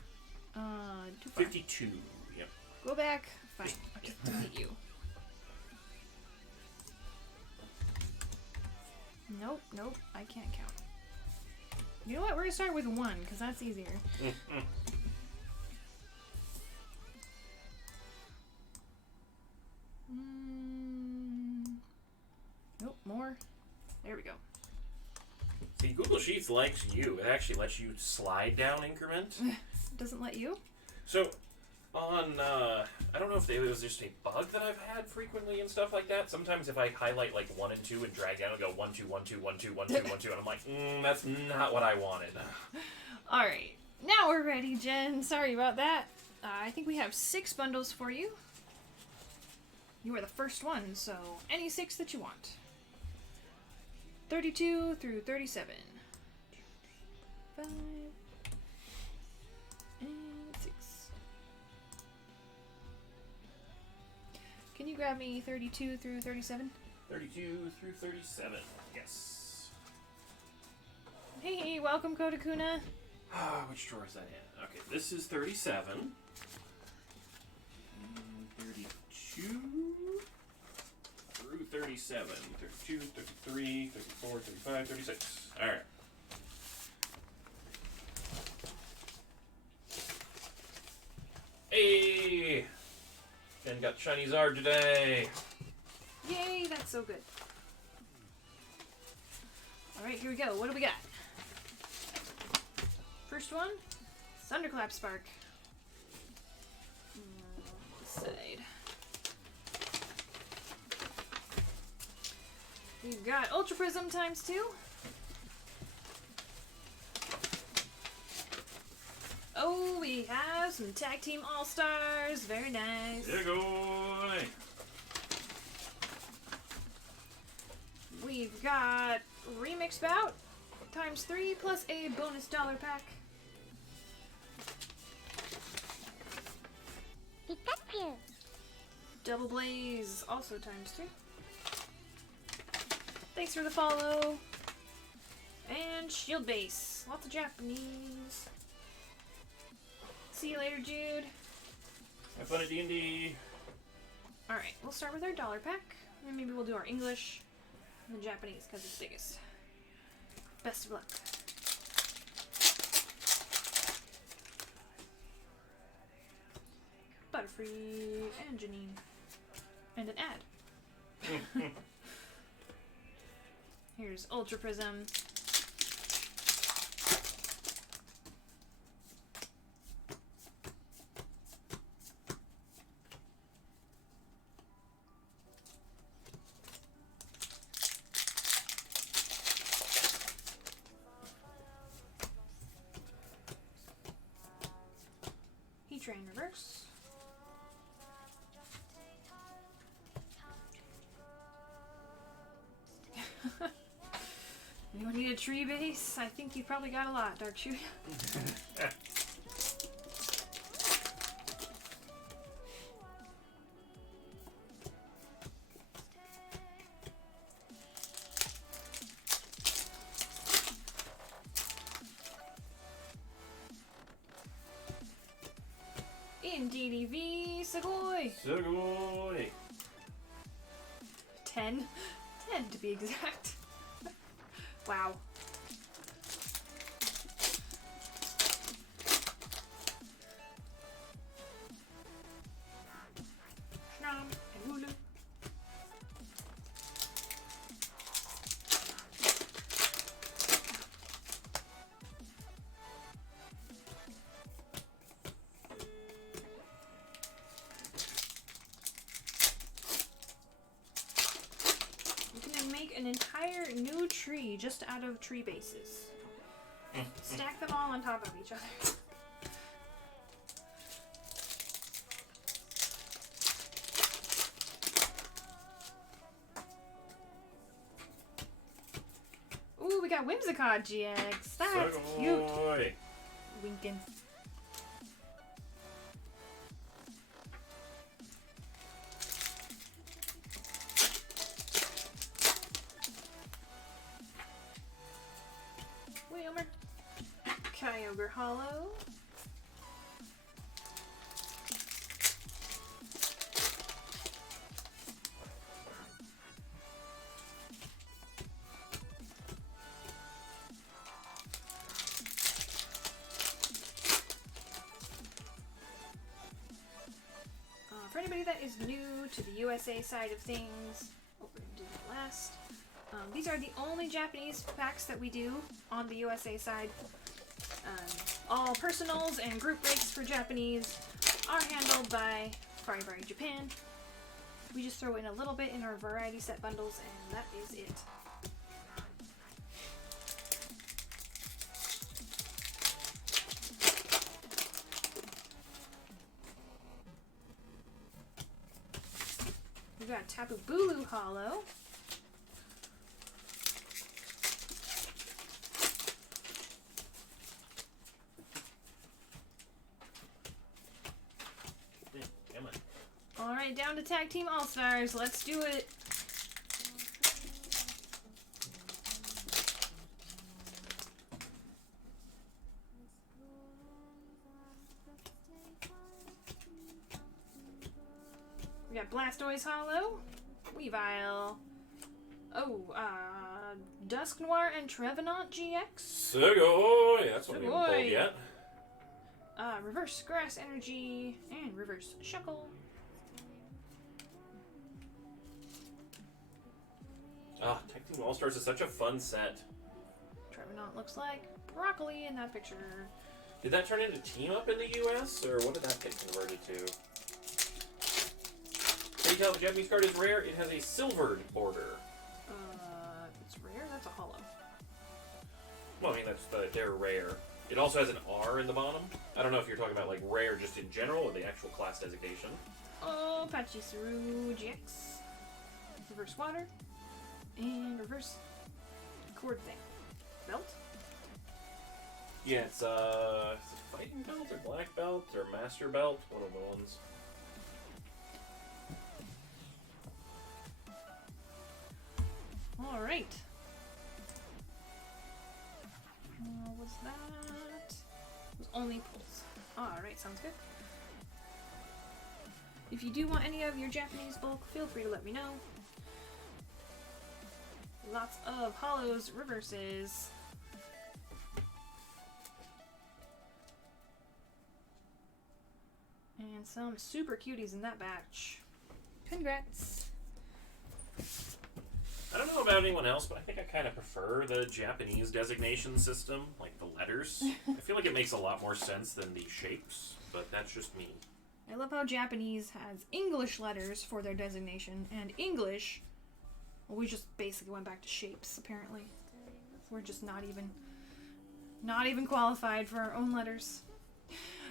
Too far. 52. Yep. Go back. Fine. I'll just delete you. Nope, I can't count. You know what? We're gonna start with 1, because that's easier. Nope, more. There we go. See, Google Sheets likes you. It actually lets you slide down increment. Doesn't let you? So, on, I don't know if it was just a bug that I've had frequently and stuff like that. Sometimes if I highlight like 1 and 2 and drag down and go 1, 2, 1, 2, 1, 2, 1, 2, 1, 2, and I'm like, that's not what I wanted. Alright, now we're ready, Jen. Sorry about that. I think we have 6 bundles for you. You are the first one, so any 6 that you want. 32 through 37. 5 and 6. Can you grab me 32 through 37? 32 through 37. Yes. Hey, welcome, Kodakuna. Which drawer is that in? Okay, this is 37. And 32 through 37. 32, 33, 34, 35, 36. Alright. Hey! And got Chinese art today. Yay, that's so good. Alright, here we go. What do we got? First one, Thunderclap Spark. This side. We've got Ultra Prism ×2. Oh, we have some Tag Team All-Stars. Very nice. There you go. We've got Remix Bout ×3 plus a bonus dollar pack. Pikachu. Double Blaze also ×2. Thanks for the follow. And Shield Base. Lots of Japanese. See you later, Jude. Have fun at D&D. Alright, we'll start with our dollar pack. And maybe we'll do our English and the Japanese because it's biggest. Best of luck. Butterfree and Janine. And an ad. Here's Ultra Prism. Train reverse. Anyone need a tree base? I think you probably got a lot, don't you? In DDV, Segoy! Sugoi. 10. 10 to be exact. Wow. Schnom and Hulu. Make an entire new tree just out of tree bases. Stack them all on top of each other. Ooh, we got Whimsicott GX. That's cute. Winkin'. Wheelmer. Kyogre Hollow. For anybody that is new to the USA side of things, we're going to do that last. These are the only Japanese packs that we do on the USA side. All personals and group breaks for Japanese are handled by Bari Japan. We just throw in a little bit in our variety set bundles, and that is it. We got Tapu Bulu Hollow. Alright, down to Tag Team All-Stars. Let's do it. We got Blastoise Hollow, Weavile, Dusknoir and Trevenant GX. Sugoi! That's what we haven't pulled yet. Reverse Grass Energy and Reverse Shuckle. Tag Team All-Stars is such a fun set. Trevenant looks like broccoli in that picture. Did that turn into Team Up in the US, or what did that get converted to? Can you tell the Japanese card is rare? It has a silvered border. It's rare? That's a hollow. Well, I mean, they're rare. It also has an R in the bottom. I don't know if you're talking about, like, rare just in general or the actual class designation. Oh, Pachysuru GX. Reverse Water. And reverse cord thing. Belt? Yeah, it's is it Fighting Belt or Black Belt or Master Belt? One of the ones. Alright. What's that? It was only pulls. Alright, sounds good. If you do want any of your Japanese bulk, feel free to let me know. Lots of hollows, reverses. And some super cuties in that batch. Congrats! I don't know about anyone else, but I think I kind of prefer the Japanese designation system, like the letters. I feel like it makes a lot more sense than the shapes, but that's just me. I love how Japanese has English letters for their designation, and English, well, we just basically went back to shapes, apparently. We're just not even qualified for our own letters.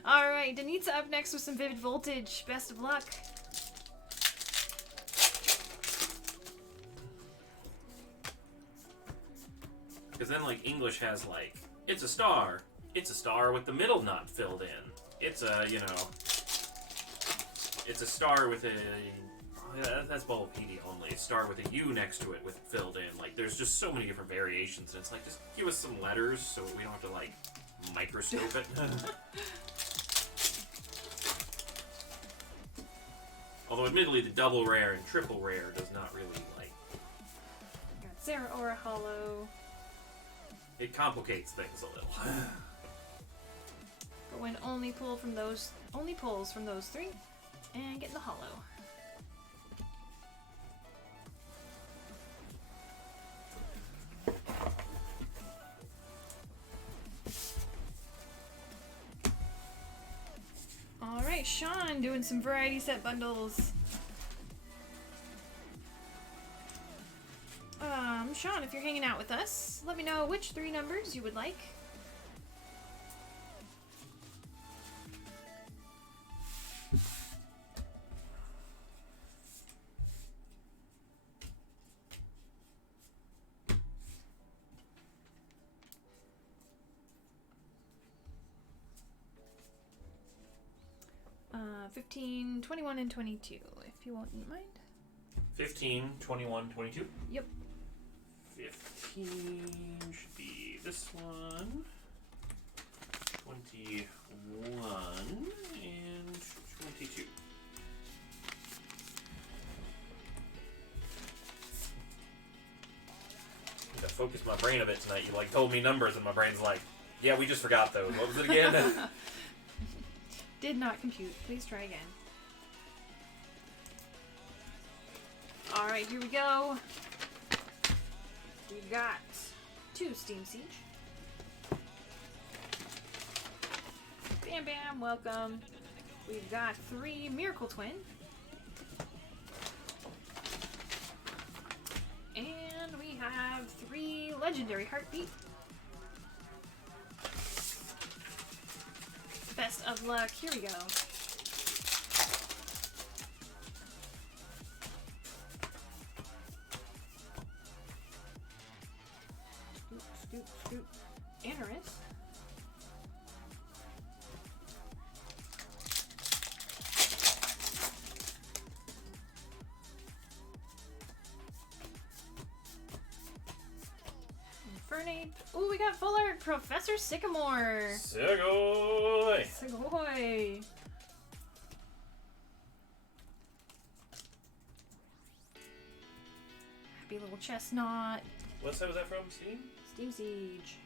Alright, Danitza up next with some Vivid Voltage. Best of luck. Because then, like, English has, like, it's a star with the middle not filled in. It's a, you know, it's a star with a, that's Bulbapedia only. A star with a U next to it with filled in. Like, there's just so many different variations, and it's like, just give us some letters so we don't have to, like, microscope it. Although, admittedly, the double rare and triple rare does not really, like, Zera Aura Hollow. It complicates things a little. Go in only pulls from those 3 and get in the hollow. Alright, Sean doing some variety set bundles. Sean, if you're hanging out with us, let me know which 3 numbers you would like. Uh, 15, 21, and 22, if you won't mind. 15, 21, 22? Yep. 15 should be this one. 21 and 22. I need to focus my brain a bit tonight. You told me numbers and my brain's like, yeah, we just forgot those. What was it again? Did not compute. Please try again. Alright, here we go. We've got 2 Steam Siege. Bam Bam, welcome. We've got 3 Miracle Twin. And we have 3 Legendary Heartbeat. Best of luck. Here we go. Scoop, scoop. Anorus. Infernape. Ooh, we got full art Professor Sycamore. Segoy! Segoy. Happy little chestnut. What set was that from? Steam? Steam Siege.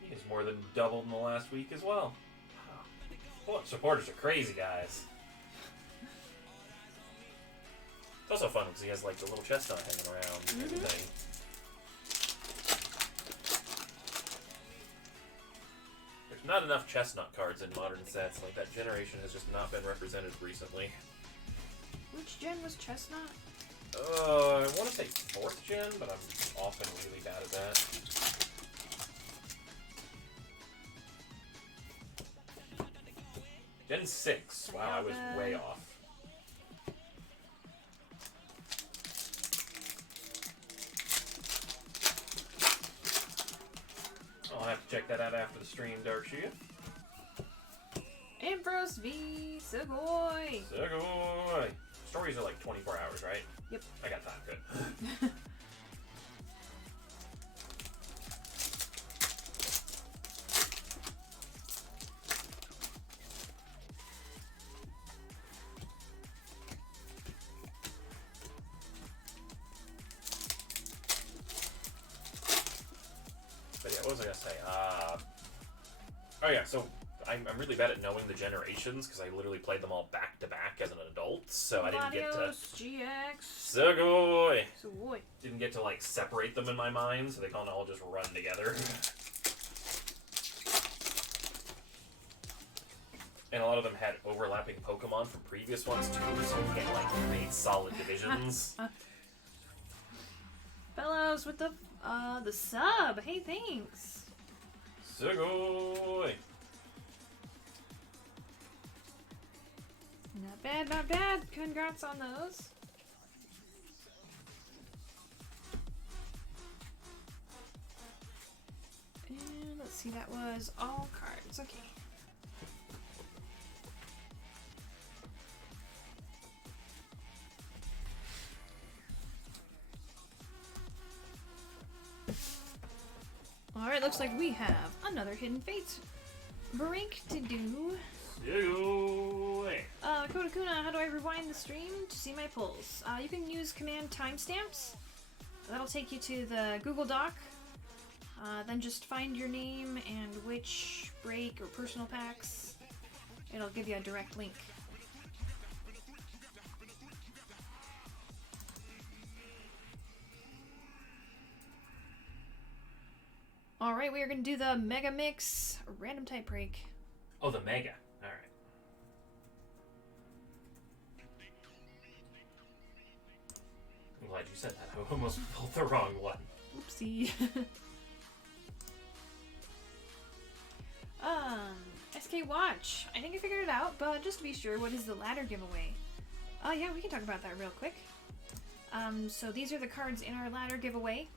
He's more than doubled in the last week as well. Wow. Supporters are crazy, guys. It's also fun because he has the little chestnut hanging around and everything. There's not enough chestnut cards in modern sets. That generation has just not been represented recently. Which gen was chestnut? I want to say 4th gen, but I'm often really bad at that. Gen 6. Wow, I was way off. I'll have to check that out after the stream, Darkshia. Ambrose V. Segoy. Segoy! Stories are 24 hours, right? Yep. I got time, good. But yeah, what was I gonna say? Oh yeah, so I'm really bad at knowing the generations because I literally played them all back to back as an adult, so I didn't get to GX. Segoy. Segoy. Didn't get to separate them in my mind, so they kind of all just run together. And a lot of them had overlapping Pokemon from previous ones too, so you can't create solid divisions. Fellows with the sub. Hey, thanks. Segoy. Not bad, not bad. Congrats on those. And let's see, that was all cards. Okay. Alright, looks like we have another Hidden Fates break to do. Kodakuna, how do I rewind the stream to see my polls? You can use command timestamps. That'll take you to the Google Doc. Then just find your name and which break or personal packs. It'll give you a direct link. Alright, we are going to do the Mega Mix random type break. Oh, the Mega. Alright. I'm glad you said that. I almost pulled the wrong one. Oopsie. SK Watch. I think I figured it out, but just to be sure, what is the ladder giveaway? Oh yeah, we can talk about that real quick. So these are the cards in our ladder giveaway.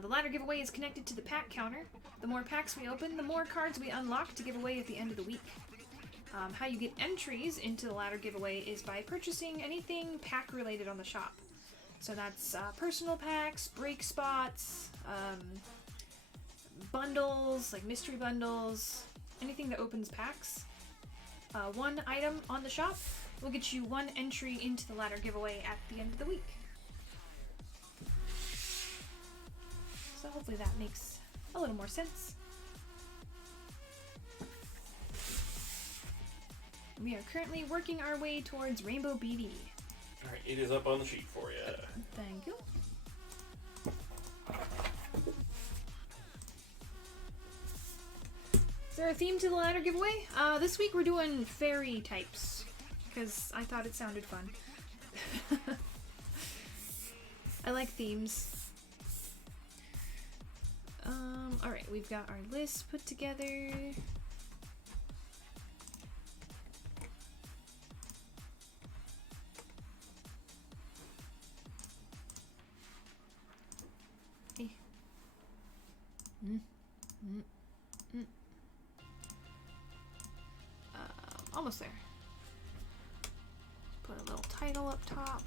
The ladder giveaway is connected to the pack counter. The more packs we open, the more cards we unlock to give away at the end of the week. How you get entries into the ladder giveaway is by purchasing anything pack related on the shop. So that's personal packs, break spots, bundles, like mystery bundles, anything that opens packs. One item on the shop will get you one entry into the ladder giveaway at the end of the week. So hopefully that makes a little more sense. We are currently working our way towards Rainbow BD. Alright, it is up on the sheet for you. Thank you. Is there a theme to the ladder giveaway? This week we're doing fairy types, because I thought it sounded fun. I like themes. Alright, we've got our list put together. Hey. Almost there. Put a little title up top.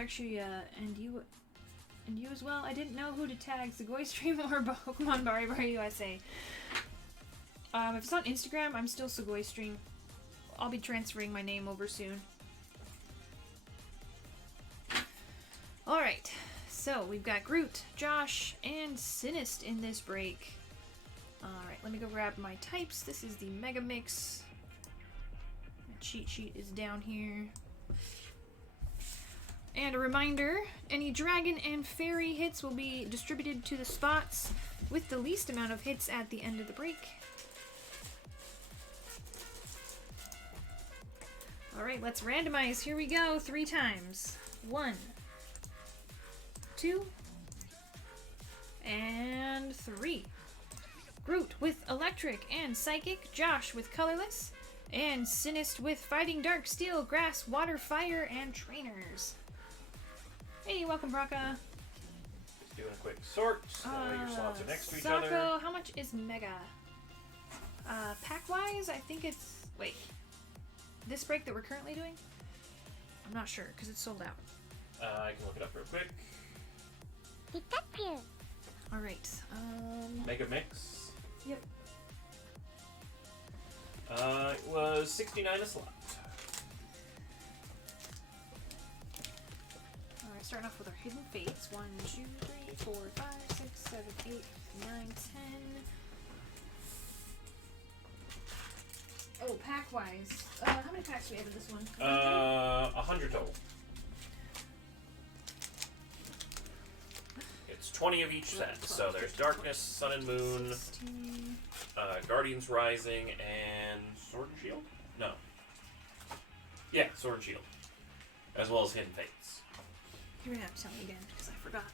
Actually, and you as well. I didn't know who to tag, Sugoi Stream or Pokemon Bari USA. If it's on Instagram, I'm still Sugoi Stream. I'll be transferring my name over soon. Alright, so we've got Groot, Josh, and Sinist in this break. Alright, let me go grab my types. This is the Mega Mix. My cheat sheet is down here. And a reminder, any dragon and fairy hits will be distributed to the spots with the least amount of hits at the end of the break. Alright, let's randomize. Here we go, 3 times. 1, 2, and 3. Groot with Electric and Psychic, Josh with Colorless, and Sinist with Fighting Dark, Steel, Grass, Water, Fire, and Trainers. Hey, welcome, Braca. Doing a quick sort, so that way your slots are next to each Sako, other. how much is Mega? Pack-wise, I think it's... Wait. This break that we're currently doing? I'm not sure, because it's sold out. I can look it up real quick. Pikachu. Alright, Mega Mix. Yep. It was 69 a slot. Alright, starting off with our Hidden Fates. 1, 2, 3, 4, 5, 6, 7, 8, 9, 10. Oh, pack-wise. How many packs do we have in this one? 100 total. It's 20 of each set. So there's Darkness, Sun and Moon, 16. Guardians Rising, and Sword and Shield? No. Yeah, Sword and Shield. As well as Hidden Fates. You're gonna have to tell me again, because I forgot.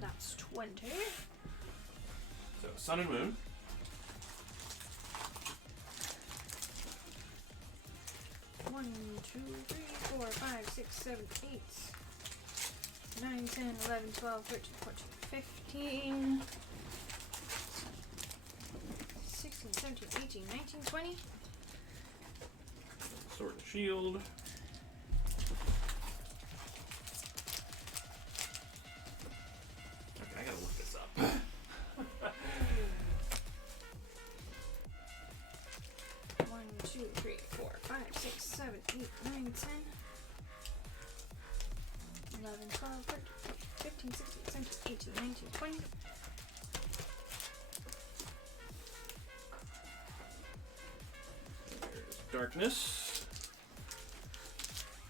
That's 20. So Sun and Moon. One, 2, 3, 4, 5, 6, 7, 8, 9, 10, 11, 12, 13, 14, 15, 19, 20. Sword and shield. Okay, I gotta look this up. 1, 2, 3, 4, 5, 6, 7, 8, 9, 10. 11, 12, 13, 15, 16, 17, 18, 19, 20. There's darkness.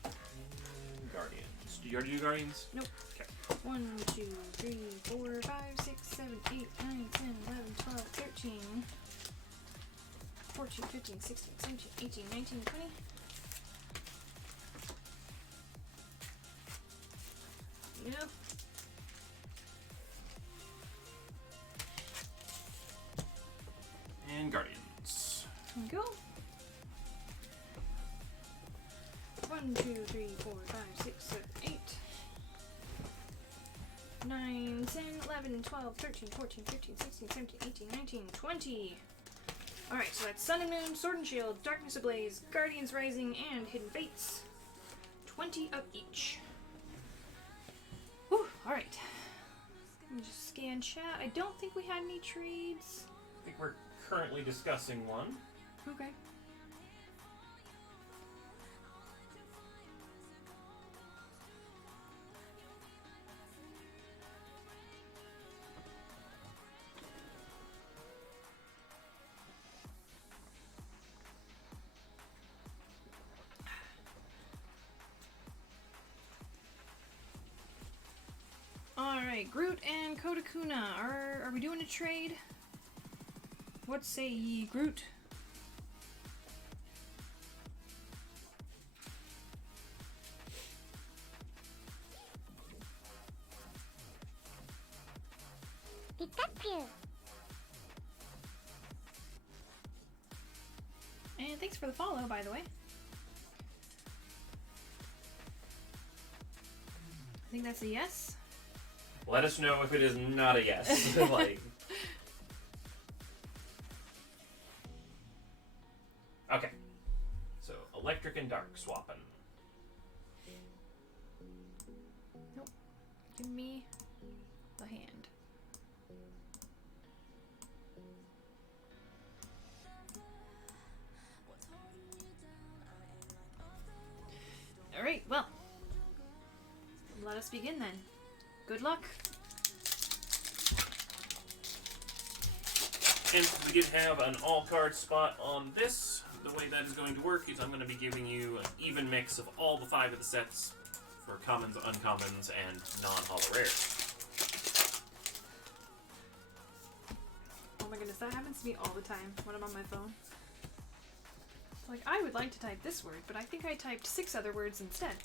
And guardians. Do you already do guardians? Nope. Okay. 1, 2, 3, 4, 5, 6, 7, 8, 9, 10, 11, 12, 13, 14, 15, 16, 17, 18, 19, 20. You know? And guardians. Here we go. 1, 2, 3, 4, 5, 6, 7, 8, 9, 10, 11, 12, 13, 14, 15, 16, 17, 18, 19, 20. Alright, so that's Sun and Moon, Sword and Shield, Darkness Ablaze, Guardians Rising, and Hidden Fates. 20 of each. Whew, alright. Let me just scan chat. I don't think we had any trades. I think we're currently discussing one. Okay. Alright, Groot and Kodakuna. Are we doing a trade? What say ye, Groot? Pikachu. And thanks for the follow, by the way. I think that's a yes. Let us know if it is not a yes. Like. Okay. So electric and dark swapping. Nope. Give me the hand. Alright, well. Let us begin then. Good luck. And we did have an all-card spot on this. The way that is going to work is I'm going to be giving you an even mix of all the 5 of the sets for commons, uncommons, and non-holo rares. Oh my goodness, that happens to me all the time when I'm on my phone. Like, I would like to type this word, but I think I typed 6 other words instead.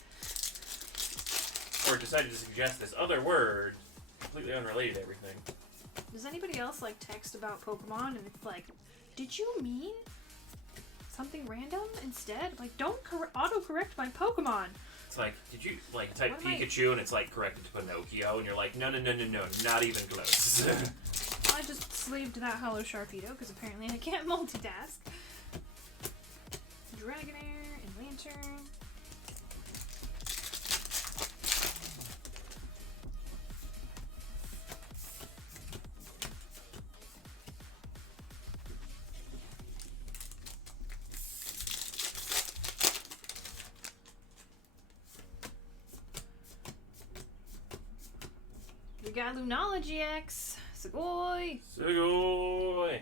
Or decided to suggest this other word, completely unrelated to everything. Does anybody else like text about Pokemon and it's like, did you mean something random instead? Like, don't autocorrect my Pokemon. It's like, did you like type What am I- Pikachu and it's like corrected to Pinocchio and you're like, no, not even close. I just slaved that Hollow Sharpedo because apparently I can't multitask. Dragonair and Lantern. We got Lunology X. Sugoi. Sugoi!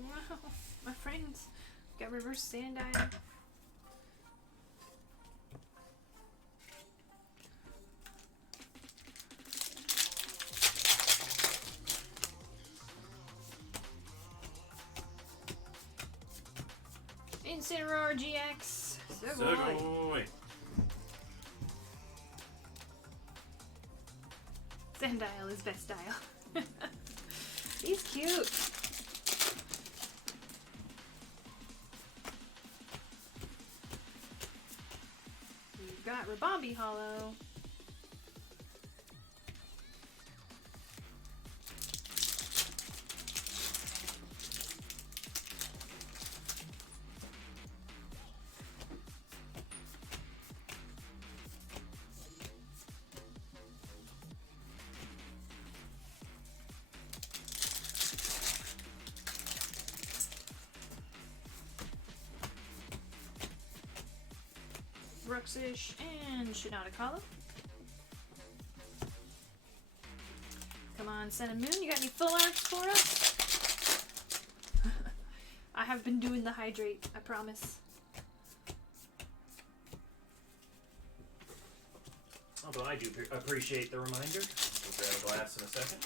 Wow, my friends got reverse Sandile. Incineroar GX. Sugoi. Sugoi! Sandile is best style. He's cute. got Rabombi Hollow. Bruxish and Shinada. Come on, Sun and Moon, you got any full arts for us? I have been doing the hydrate, I promise. Although I do appreciate the reminder. We'll grab a glass in a second.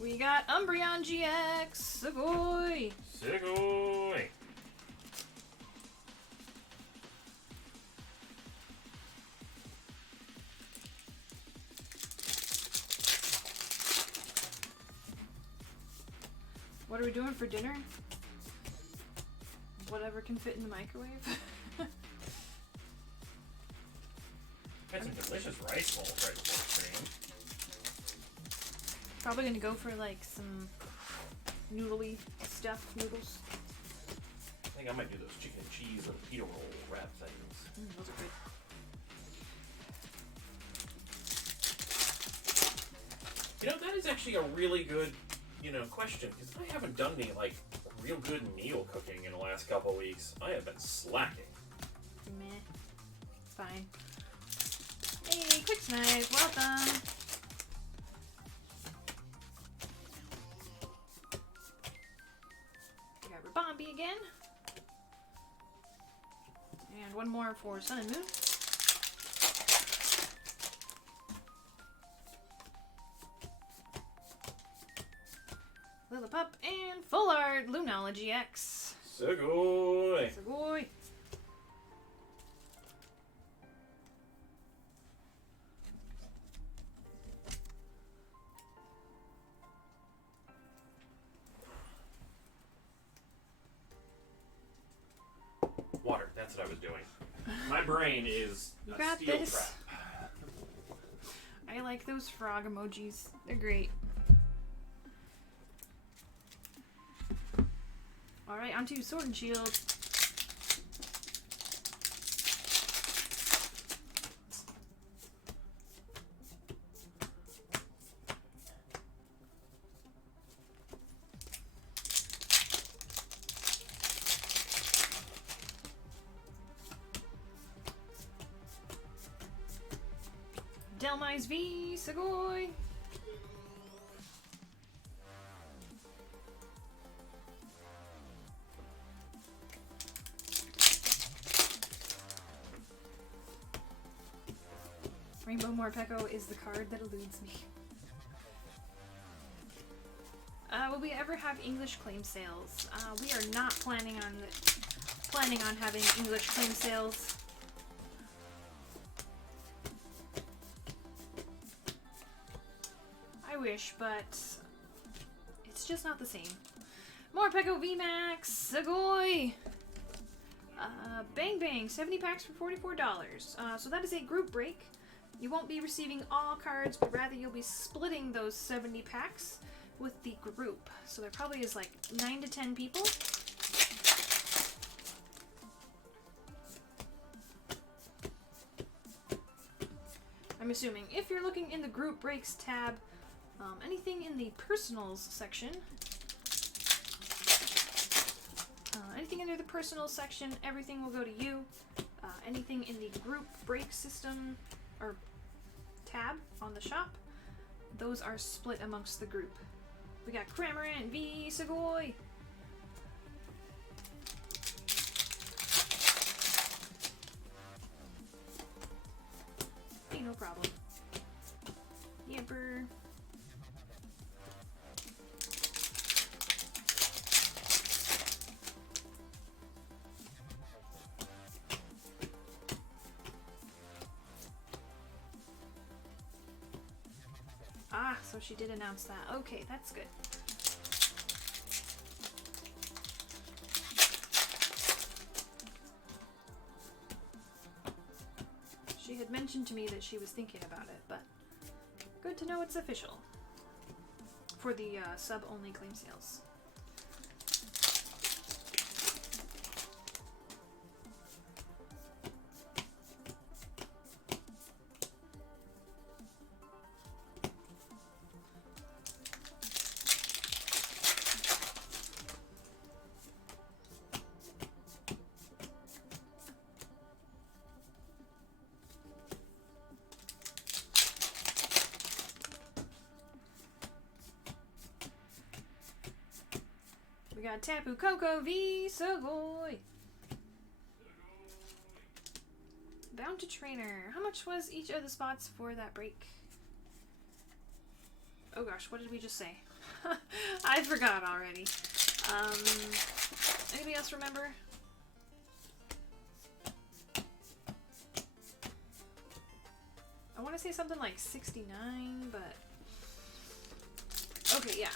We got Umbreon GX, Sugoi! Sugoi! What are we doing for dinner? Whatever can fit in the microwave. Got some delicious rice bowls right before stream. Probably gonna go for like some noodly stuff, noodles. I think I might do those chicken and cheese little pita roll wrap things. Those are good. You know, that is actually a really good, question, because I haven't done any, real good meal cooking in the last couple of weeks. I have been slacking. Meh. It's fine. Hey, Quick Snipe, welcome! We got Rabombi again. And one more for Sun and Moon. Lillipup and Full Art Lunology X. Sugoi! Sugoi! Water, that's what I was doing. My brain is You a got steel this. trap. I like those frog emojis. They're great. Alright, onto Sword and Shield. Delmise V, Sugoi. Rainbow Morpeko is the card that eludes me. Will we ever have English claim sales? We are not planning on having English claim sales. I wish, but it's just not the same. Morpeko VMAX, Sugoi! Bang Bang, 70 packs for $44. So that is a group break. You won't be receiving all cards, but rather you'll be splitting those 70 packs with the group. So there probably is like 9 to 10 people. I'm assuming. If you're looking in the group breaks tab, anything in the personals section, anything under the personals section, everything will go to you. Anything in the group break system or tab on the shop, those are split amongst the group. We got Cramorant V, Sugoi. so she did announce that. Okay, that's good. She had mentioned to me that she was thinking about it, but good to know it's official. For the sub-only claim sales. We got Tapu Koko v Sugoi. Bound to Trainer. How much was each of the spots for that break? Oh gosh, what did we just say? I forgot already. Anybody else remember? I want to say something like 69, but... Okay, yeah.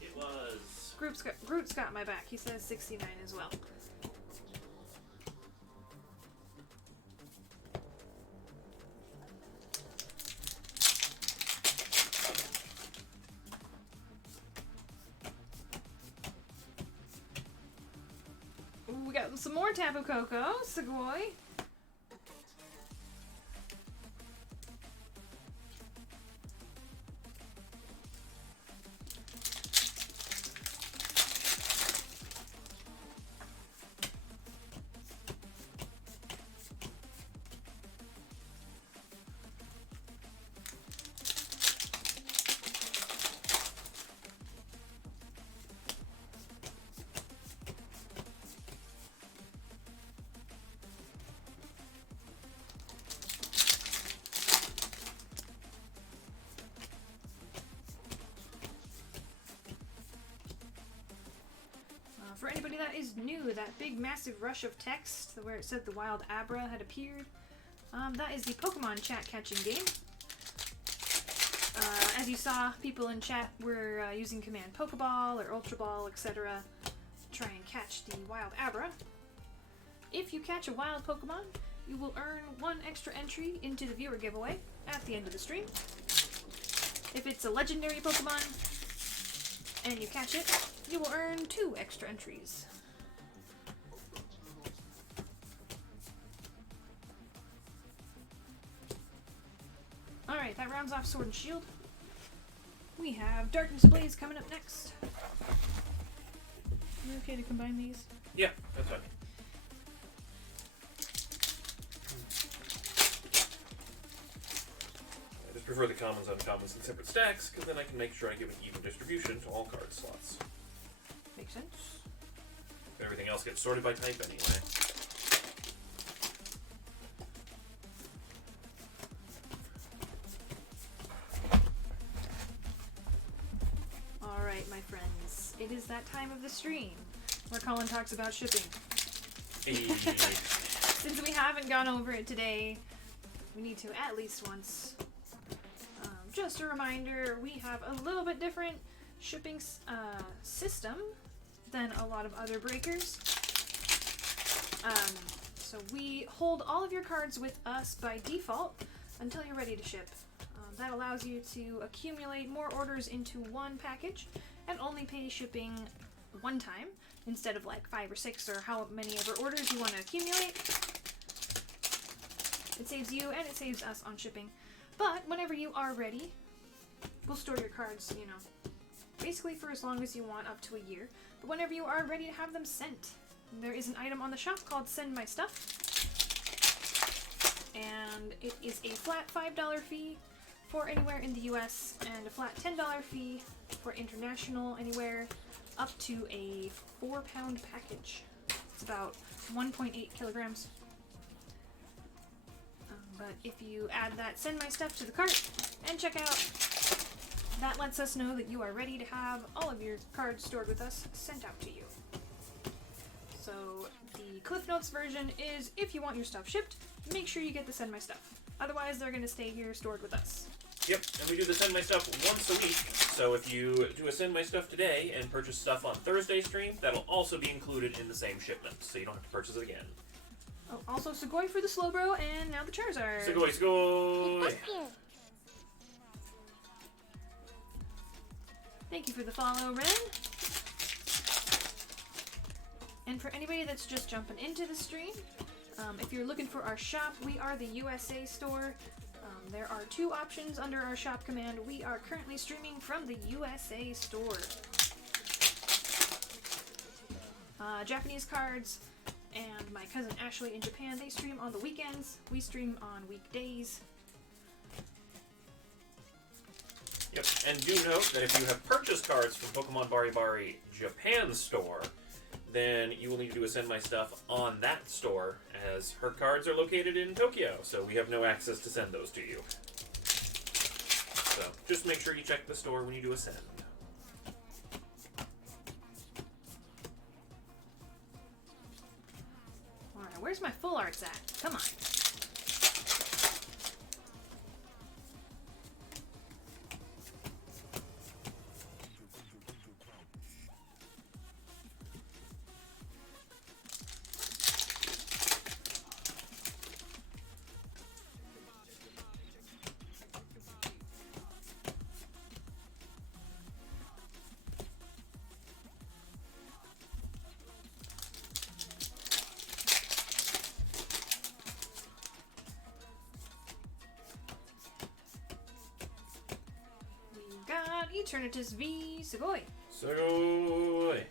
It was... Groot's got my back. He says 69 as well. Ooh, we got some more Tapu Koko. Sugoi. For anybody that is new, that big massive rush of text where it said the wild Abra had appeared, that is the Pokemon chat catching game. As you saw, people in chat were using command Pokeball or Ultra Ball, etc. to try and catch the wild Abra. If you catch a wild Pokemon, you will earn 1 extra entry into the viewer giveaway at the end of the stream. If it's a legendary Pokemon and you catch it, you will earn 2 extra entries. Alright, that rounds off Sword and Shield. We have Darkness Blaze coming up next. Am I okay to combine these? Yeah, that's fine. I just prefer the commons, uncommons, and separate stacks, because then I can make sure I give an even distribution to all card slots. Makes sense. Everything else gets sorted by type anyway. Alright, my friends. It is that time of the stream where Colin talks about shipping. Hey. Since we haven't gone over it today, we need to at least once. Just a reminder, we have a little bit different shipping system than a lot of other breakers. So we hold all of your cards with us by default until you're ready to ship. That allows you to accumulate more orders into one package and only pay shipping one time instead of like 5 or 6 or how many ever orders you want to accumulate. It saves you and it saves us on shipping. But whenever you are ready, we'll store your cards, you know, basically for as long as you want, up to a year. But whenever you are ready to have them sent, there is an item on the shop called Send My Stuff. And it is a flat $5 fee for anywhere in the US and a flat $10 fee for international anywhere up to a 4-pound package. It's about 1.8 kilograms. But if you add that Send My Stuff to the cart and check out, that lets us know that you are ready to have all of your cards stored with us sent out to you. So the Cliff Notes version is if you want your stuff shipped, make sure you get the Send My Stuff. Otherwise, they're going to stay here stored with us. Yep, and we do the Send My Stuff once a week. So if you do a Send My Stuff today and purchase stuff on Thursday stream, that'll also be included in the same shipment, so you don't have to purchase it again. Oh, also Sugoi for the Slowbro, and now the Charizard. Sugoi, sugoi! Pikachu. Thank you for the follow, Ren. And for anybody that's just jumping into the stream, if you're looking for our shop, we are the USA store. There are 2 options under our shop command. We are currently streaming from the USA store. Japanese cards and my cousin Ashley in Japan, they stream on the weekends. We stream on weekdays. Yep, and do note that if you have purchased cards from Pokemon Bari Japan store, then you will need to do a Send My Stuff on that store, as her cards are located in Tokyo, so we have no access to send those to you. So, just make sure you check the store when you do a send. Alright, where's my full arts at? Come on. Eternatus V Sugoi. Sugoi!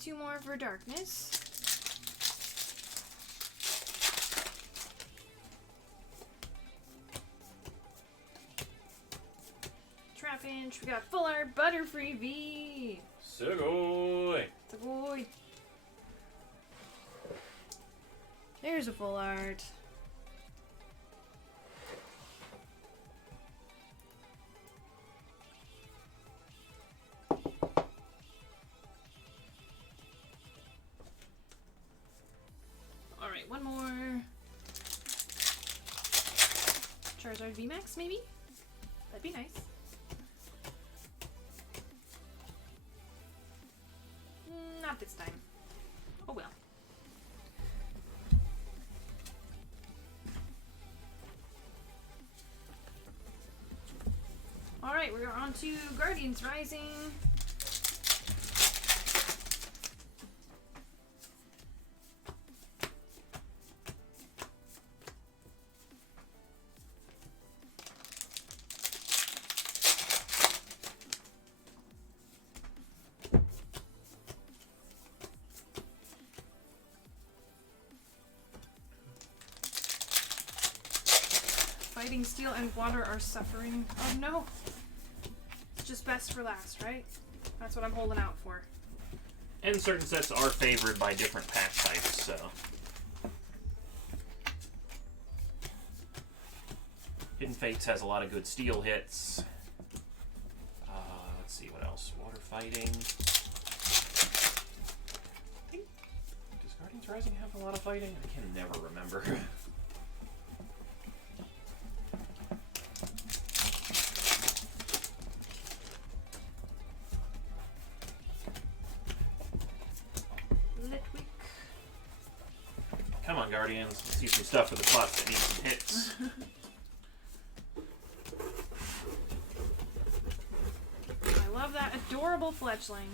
Two more for darkness. Trapinch, we got full art Butterfree V. Sugoi! Sugoi. There's a full art. Alright, one more. Charizard VMAX, maybe? That'd be nice. Not this time. Oh well. Alright, we're on to Guardians Rising. Fighting Steel and Water are suffering. Oh no! It's just best for last, right? That's what I'm holding out for. And certain sets are favored by different pack types, so. Hidden Fates has a lot of good steel hits. Let's see what else. Water fighting. Does Guardians Rising have a lot of fighting? I can never remember. Come on, Guardians. Let's see some stuff for the spots that need some hits. I love that adorable fledgling.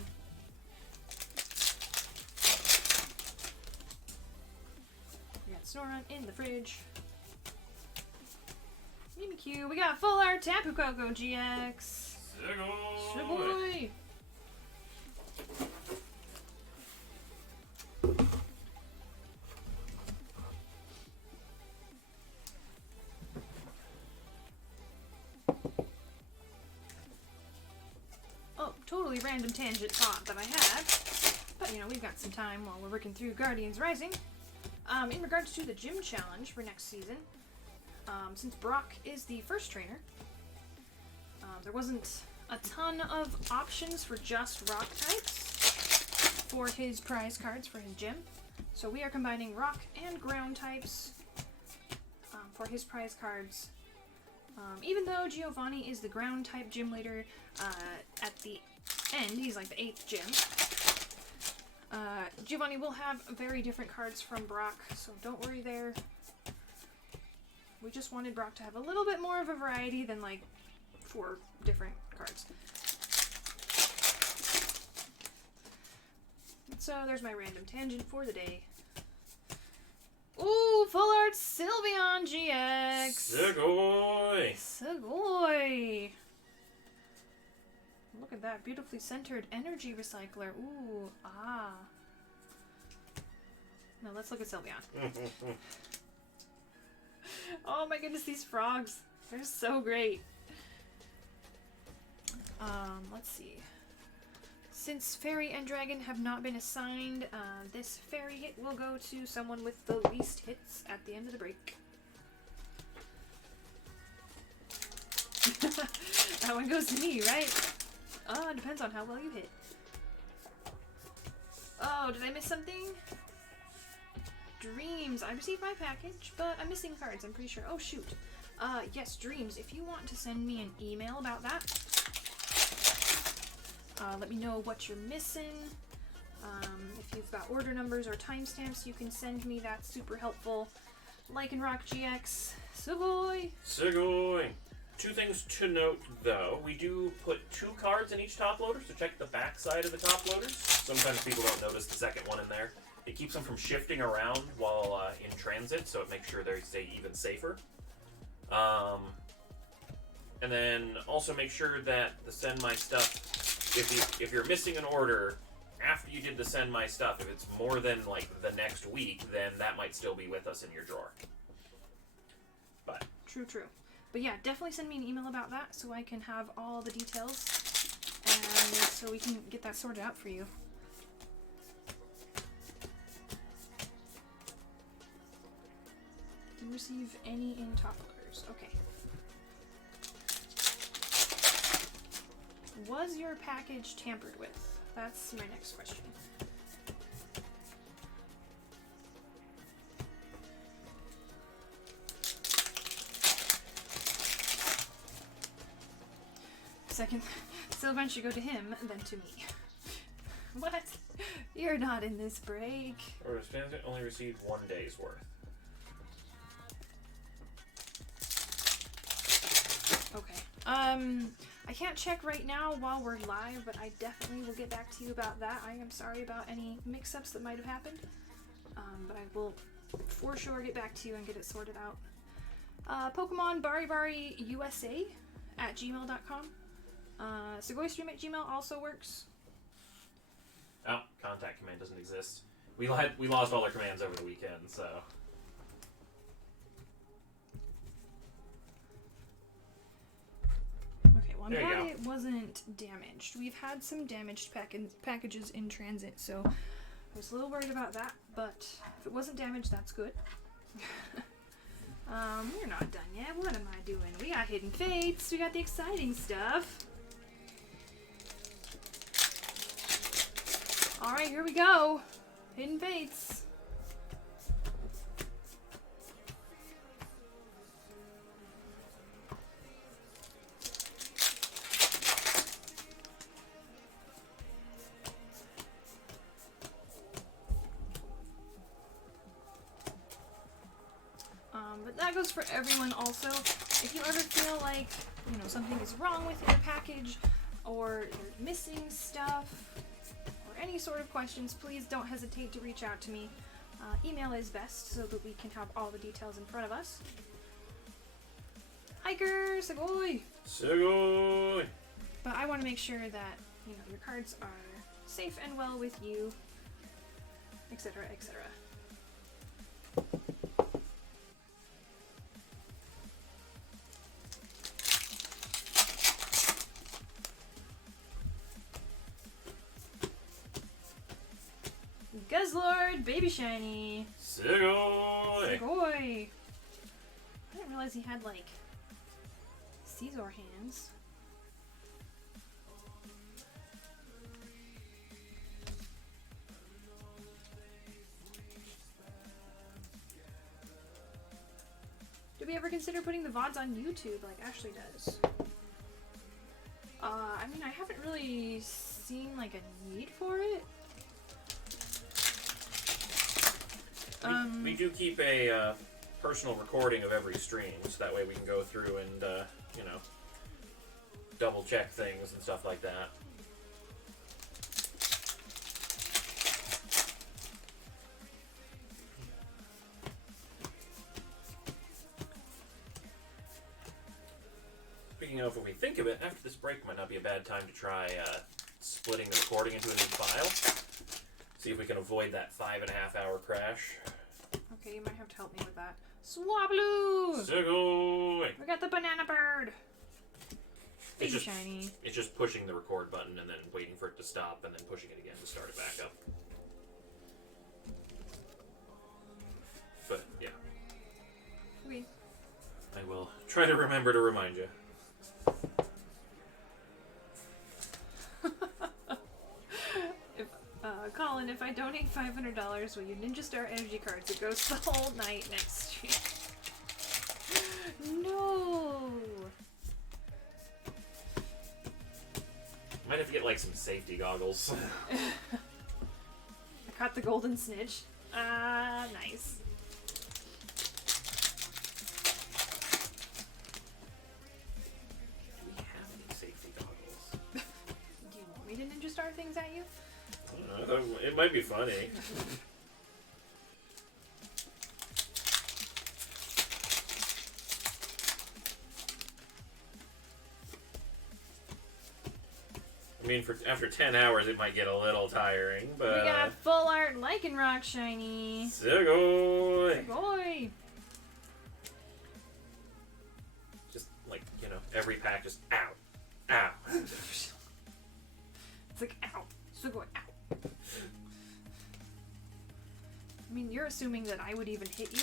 We got Snorunt in the fridge. Mimikyu. We got full art Tapu Koko GX. Sugoi. Oh, totally random tangent thought that I had. But, you know, we've got some time while we're working through Guardians Rising. In regards to the gym challenge for next season, since Brock is the first trainer, there wasn't a ton of options for just rock types for his prize cards for his gym. So we are combining rock and ground types for his prize cards. Even though Giovanni is the ground type gym leader, at the end, he's like the 8th gym. Giovanni will have very different cards from Brock, so don't worry there. We just wanted Brock to have a little bit more of a variety than like 4 different cards. So there's my random tangent for the day. Ooh, full art Sylveon GX! Sugoi! Sugoi! Look at that beautifully centered energy recycler. Ooh, ah. Now let's look at Sylveon. Oh my goodness, these frogs. They're so great. Let's see. Since Fairy and Dragon have not been assigned, this Fairy hit will go to someone with the least hits at the end of the break. That one goes to me, right? Oh, it depends on how well you hit. Oh, did I miss something? Dreams. I received my package, but I'm missing cards, I'm pretty sure. Oh, shoot. Yes, Dreams. If you want to send me an email about that, let me know what you're missing. If you've got order numbers or timestamps, you can send me. That's super helpful. Lycan Rock GX. Sugoi! Sugoi! 2 things to note, though. We do put 2 cards in each top loader, so check the back side of the top loaders. Sometimes people don't notice the second one in there. It keeps them from shifting around while in transit, so it makes sure they stay even safer. And then also make sure that the Send My Stuff, if you're missing an order after you did the Send My Stuff, if it's more than like the next week, then that might still be with us in your drawer. But True. But yeah, definitely send me an email about that so I can have all the details and so we can get that sorted out for you. Didn't receive any in top loaders. Okay. Was your package tampered with? That's my next question. Second, Sylvan should go to him, then to me. What? You're not in this break. or Transit only received 1 day's worth. Okay. I can't check right now while we're live, but I definitely will get back to you about that. I am sorry about any mix-ups that might have happened, but I will for sure get back to you and get it sorted out. Pokemon Bari USA at gmail.com. SugoiStream at Gmail also works. Oh, contact command doesn't exist. We lost all our commands over the weekend, so. Okay, well I'm There you glad go. it wasn't damaged. We've had some damaged packages in transit, so I was a little worried about that, but if it wasn't damaged, that's good. We're not done yet. What am I doing? We got Hidden Fates. We got the exciting stuff. Alright, here we go. Hidden Fates. But that goes for everyone also. If you ever feel like, you know, something is wrong with your package or you're missing stuff or any sort of questions, please don't hesitate to reach out to me. Email is best so that we can have all the details in front of us. Hiker, Sugoi! Sugoi! But I want to make sure that, your cards are safe and well with you, etc., etc. Guzzlord, Baby Shiny. Sugoi! Sugoi! I didn't realize he had, Caesar hands. Did we ever consider putting the VODs on YouTube like Ashley does? I haven't really seen, a need for it. We do keep a personal recording of every stream, so that way we can go through and, double check things and stuff like that. Speaking of, when we think of it, after this break might not be a bad time to try splitting the recording into a new file. See if we can avoid that 5.5 hour crash. Okay, you might have to help me with that. Swablu! Sugoi! We got the banana bird! Baby It's Shiny. It's just pushing the record button and then waiting for it to stop and then pushing it again to start it back up. But, yeah. Okay. I will try to remember to remind you. Colin, if I donate $500, will you Ninja Star energy cards? It goes the whole night next stream. No! Might have to get some safety goggles. I caught the golden snitch. Nice. Do we have any safety goggles? Do you want me to Ninja Star things at you? It might be funny. I mean, after 10 hours, it might get a little tiring, but... We got full art Lycanroc shiny. Sugoi! Sugoi! Just, every pack just, ow, ow. It's like, ow. Sugoi, ow. I mean, you're assuming that I would even hit you?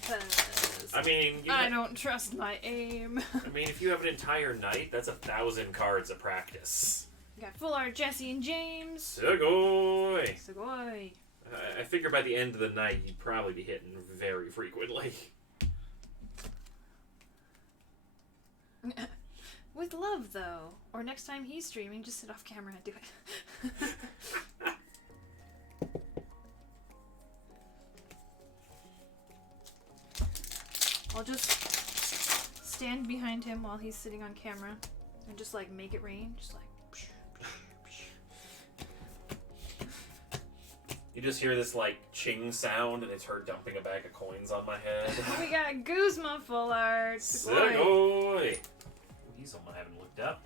Because I mean... I don't trust my aim. I mean, if you have an entire night, that's 1,000 cards of practice. We got full art Jesse and James. Sugoi! Sugoi. I figure by the end of the night, you'd probably be hitting very frequently. With love, though. Or next time he's streaming, just sit off camera and do it. I'll just stand behind him while he's sitting on camera and just make it rain. Just You just hear this ching sound, and it's her dumping a bag of coins on my head. We got Guzma full art. Sugoi! These one I haven't looked up.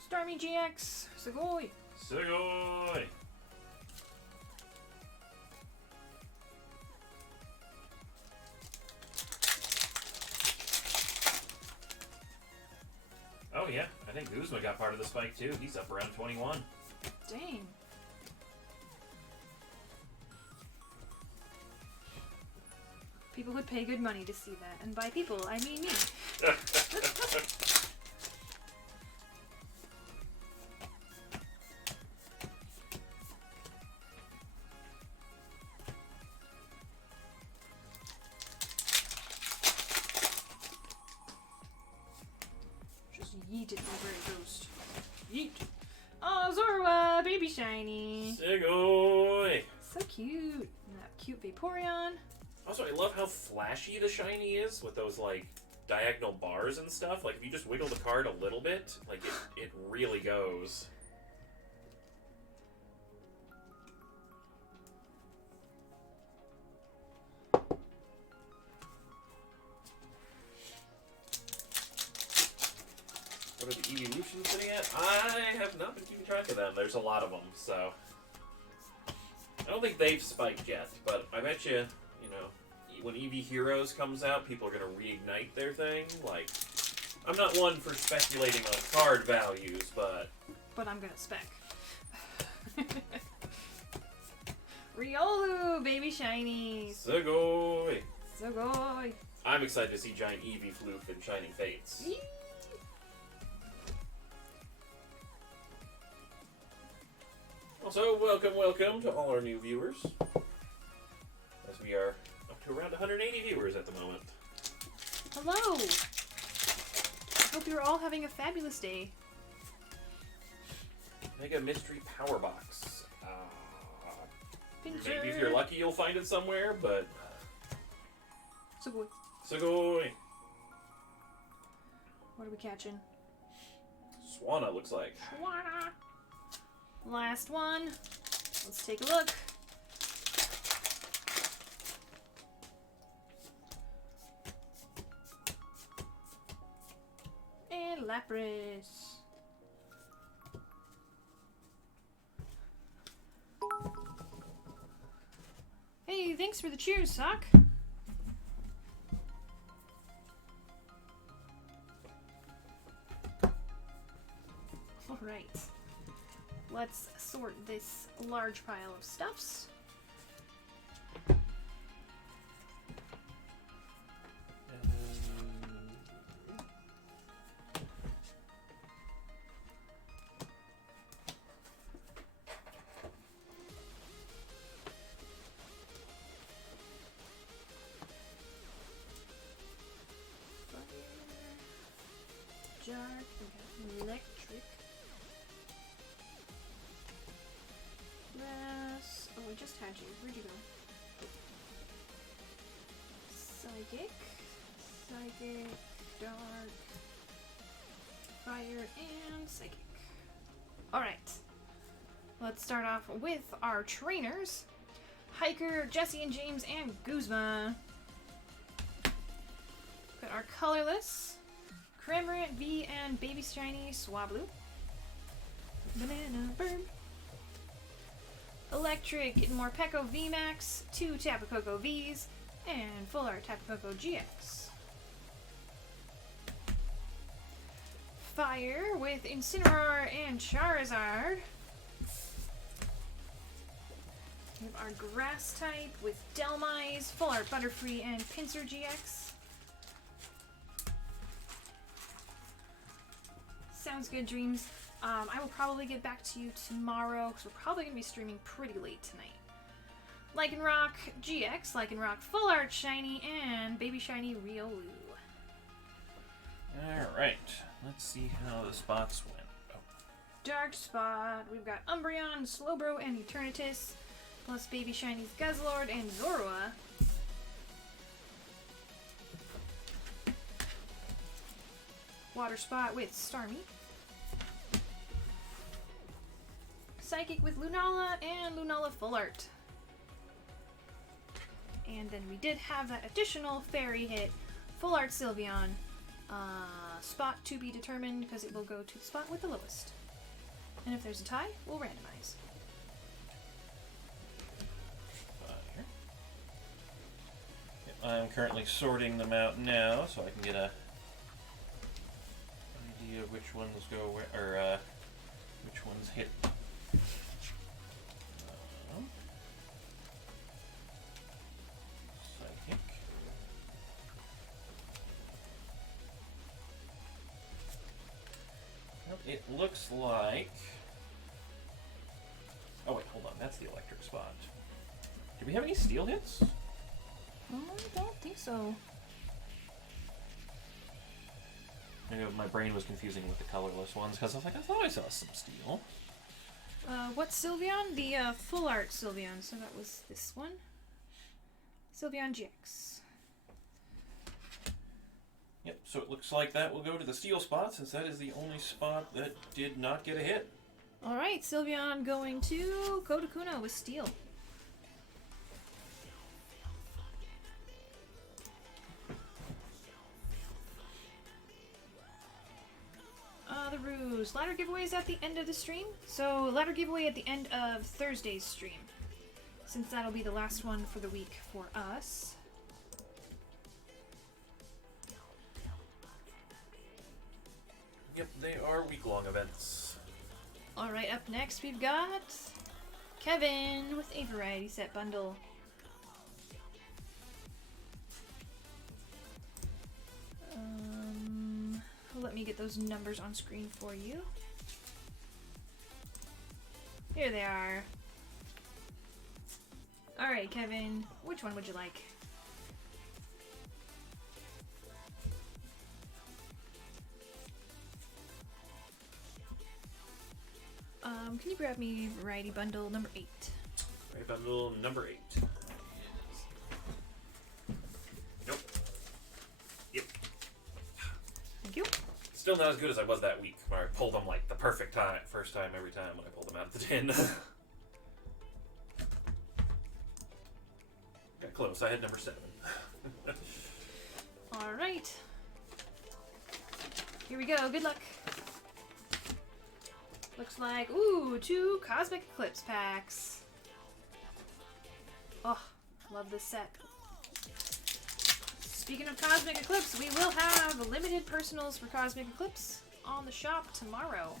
Stormy GX. Sugoi. Sugoi! Oh yeah, I think Guzma got part of the spike too. He's up around 21. Dang. People would pay good money to see that. And by people, I mean me. Yeet it over a ghost. Yeet. Oh, Zorua, baby shiny. Sugoi! So cute. And that cute Vaporeon. Also, I love how flashy the shiny is with those, like, diagonal bars and stuff. Like, if you just wiggle the card a little bit, like, it really goes. What are the evolutions sitting at? I have not been keeping track of them. There's a lot of them, so... I don't think they've spiked yet, but I bet you, you know, when EV Heroes comes out, people are going to reignite their thing. Like, I'm not one for speculating on card values, but... But I'm going to spec. Riolu, baby shinies. Sugoi! Sugoi. I'm excited to see Giant Eevee Floof in Shining Fates. Yee. Also, welcome to all our new viewers. As we are up to around 180 viewers at the moment. Hello. Hope you're all having a fabulous day. Mega Mystery Power Box. Pinsir. Maybe if you're lucky you'll find it somewhere, but... Sugoi. Sugoi! What are we catching? Swanna looks like. Swanna. Last one. Let's take a look. And Lapras. Hey, thanks for the cheers, Sock. All right. Let's sort this large pile of stuffs. Jar, okay, electric. Grass. Oh, I just had you. Where'd you go? Psychic. Psychic. Dark. Fire and psychic. Alright. Let's start off with our trainers. Hiker, Jesse and James, and Guzma. Got our colorless. Cramorant, V, and Baby Shiny Swablu. Banana Bird. Electric, getting more Peko VMAX, 2 Tapu Koko Vs, and Full Art Tapu Koko GX. Fire with Incineroar and Charizard. We have our Grass type with Delmise, Full Art Butterfree, and Pinsir GX. Sounds good, Dreams. I will probably get back to you tomorrow because we're probably going to be streaming pretty late tonight. Lycanroc GX, Lycanroc Full Art Shiny, and Baby Shiny Riolu. Alright, let's see how the spots went. Oh. Dark Spot, we've got Umbreon, Slowbro, and Eternatus, plus Baby Shiny's Guzzlord and Zorua. Water Spot with Starmie. Psychic with Lunala and Lunala Full Art. And then we did have that additional fairy hit, Full Art Sylveon. Spot to be determined because it will go to the spot with the lowest. And if there's a tie, we'll randomize. I'm currently sorting them out now so I can get a idea of which ones go where, or which ones hit. Psychic. Well, it looks like. Oh wait, hold on. That's the electric spot. Do we have any steel hits? I don't think so. Maybe my brain was confusing with the colorless ones because I was like, I thought I saw some steel. What Sylveon? The full art Sylveon. So that was this one. Sylveon GX. Yep, so it looks like that will go to the steel spot, since that is the only spot that did not get a hit. Alright, Sylveon going to Kodakuna with steel. The ruse. Ladder giveaway is at the end of the stream. So, ladder giveaway at the end of Thursday's stream. Since that'll be the last one for the week for us. Yep, they are week-long events. Alright, up next we've got Kevin with a variety set bundle. Let me get those numbers on screen for you. Here they are. Alright, Kevin, which one would you like? Can you grab me variety bundle number 8? Variety bundle number 8. Nope. Yep. Thank you. Still not as good as I was that week, where I pulled them like the perfect time, first time every time when I pulled them out of the tin. Got close. I had number 7. Alright. Here we go. Good luck. Looks like, ooh, 2 Cosmic Eclipse packs. Oh, love this set. Speaking of Cosmic Eclipse, we will have limited personals for Cosmic Eclipse on the shop tomorrow.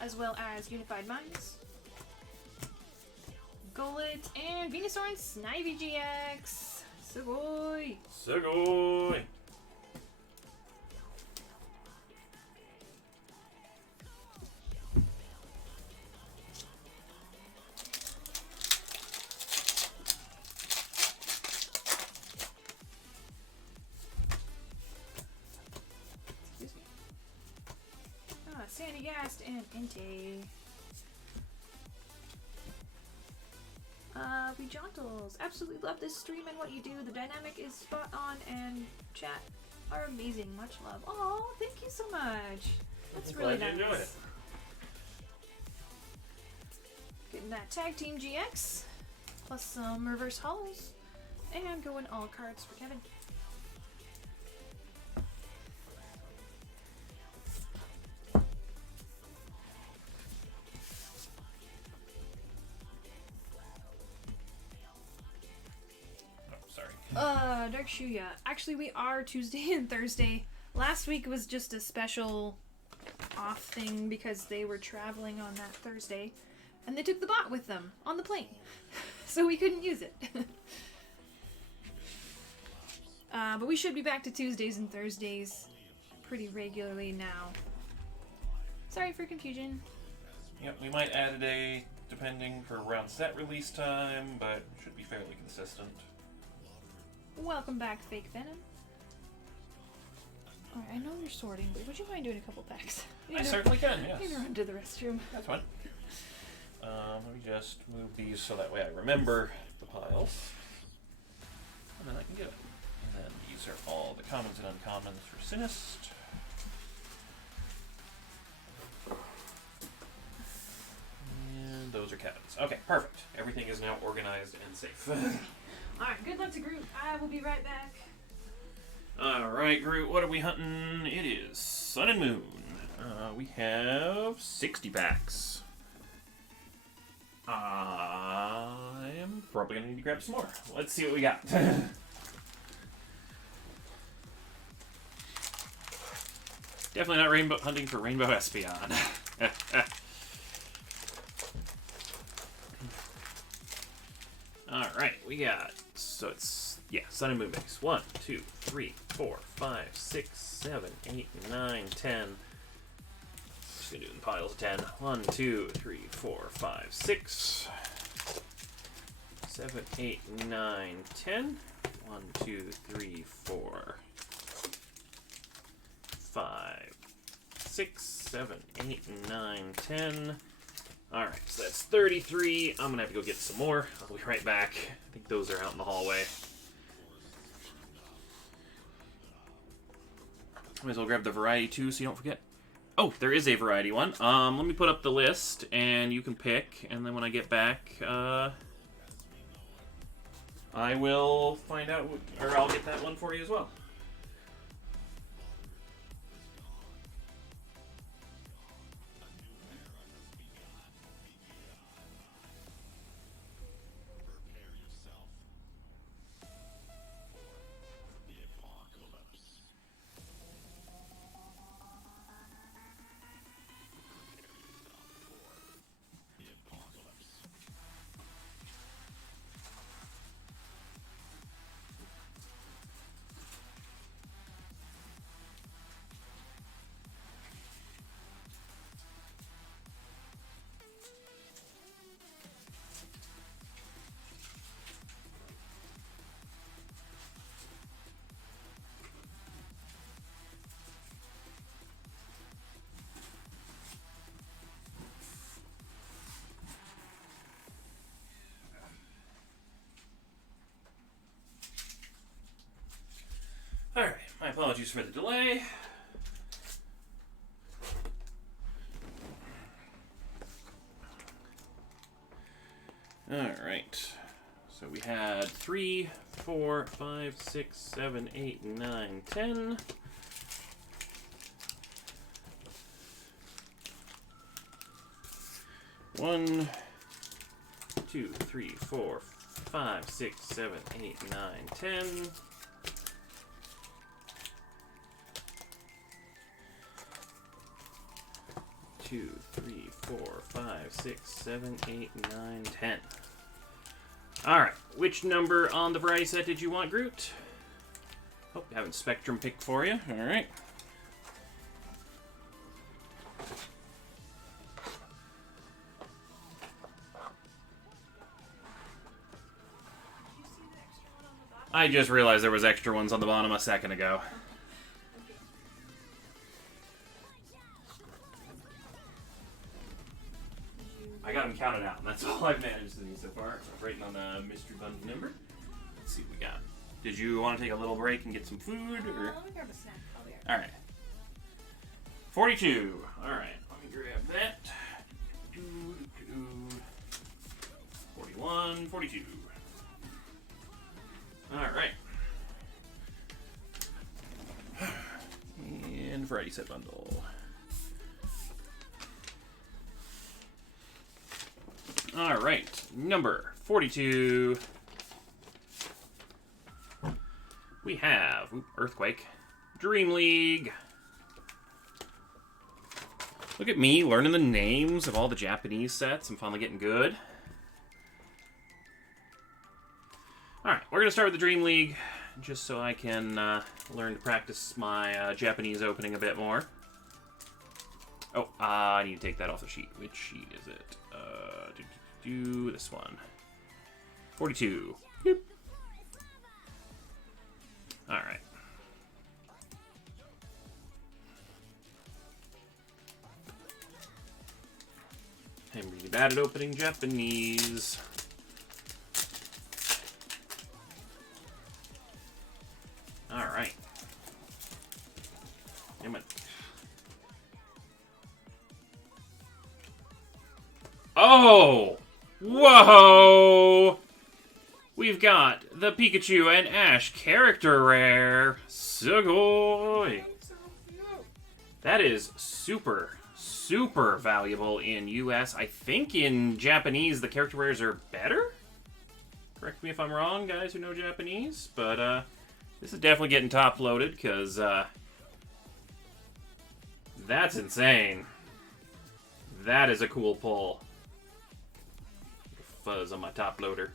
As well as Unified Minds, Golett, and Venusaur and Snivy GX. Sugoi! Sugoi! Sandygast and Entei. We Jauntles. Absolutely love this stream and what you do. The dynamic is spot on and chat are amazing. Much love. Oh, thank you so much. That's really Glad you enjoyed it. nice. Getting that Tag Team GX plus some reverse hollows and going all cards for Kevin. Dark Shuya. Actually, we are Tuesday and Thursday. Last week was just a special off thing because they were traveling on that Thursday. And they took the bot with them on the plane. So we couldn't use it. But we should be back to Tuesdays and Thursdays pretty regularly now. Sorry for confusion. Yep, we might add a day depending for around set release time, but should be fairly consistent. Welcome back, Fake Venom. Alright, I know you're sorting, but would you mind doing a couple packs? I certainly can, yes. Maybe run to the restroom. That's fine. Let me just move these so that way I remember the piles. And then I can get it. And then these are all the commons and uncommons for Sinist. And those are Kevin's. Okay, perfect. Everything is now organized and safe. Alright, good luck to Groot. I will be right back. Alright, Groot, what are we hunting? It is Sun and Moon. We have 60 packs. I'm probably going to need to grab some more. Let's see what we got. Definitely not rainbow hunting for Rainbow Espeon. Alright, we got, so it's, yeah, Sun and Moon base. 1, 2, 3, 4, 5, 6, 7, 8, 9, 10. Just gonna do it in piles of 10. 1, 2, 3, 4, 5, 6, 7, 8, 9, 10. 1, 2, 3, 4, 5, 6, 7, 8, 9, 10. Alright, so that's 33. I'm gonna have to go get some more. I'll be right back. I think those are out in the hallway. Might as well grab the variety too so you don't forget. Oh, there is a variety one. Let me put up the list and you can pick, and then when I get back, I will find out, or I'll get that one for you as well. Alright, my apologies for the delay. Alright, so we had 3, 4, 5, 6, 7, 8, 9, 10. One, 2, 3, 4, 5, 6, 7, 8, 9, 10. 2, 3, 4, 5, 6, 7, 8, 9, 10. Alright, which number on the variety set did you want, Groot? Oh, having Spectrum picked for you. Alright. I just realized there was extra ones on the bottom a second ago. I got them counted out, and that's all I've managed to do so far. So I'm writing on the mystery bundle number. Let's see what we got. Did you want to take a little break and get some food? Or? Let me grab a snack. I'll be right back. Alright. 42. Alright, let me grab that. 41, 42. Alright. And variety set bundle. Alright, number 42. We have Earthquake, Dream League. Look at me learning the names of all the Japanese sets. I'm finally getting good. Alright, we're going to start with the Dream League, just so I can learn to practice my Japanese opening a bit more. Oh, I need to take that off the sheet. Which sheet is it? This one. 42. Yep. Alright. I'm really bad at opening Japanese. Alright. Damn it. Oh! Whoa! We've got the Pikachu and Ash character rare. Sugoi! That is super, super valuable in US. I think in Japanese the character rares are better? Correct me if I'm wrong, guys who know Japanese. But, this is definitely getting top-loaded, because, that's insane. That is a cool pull. Fuzz on my top loader.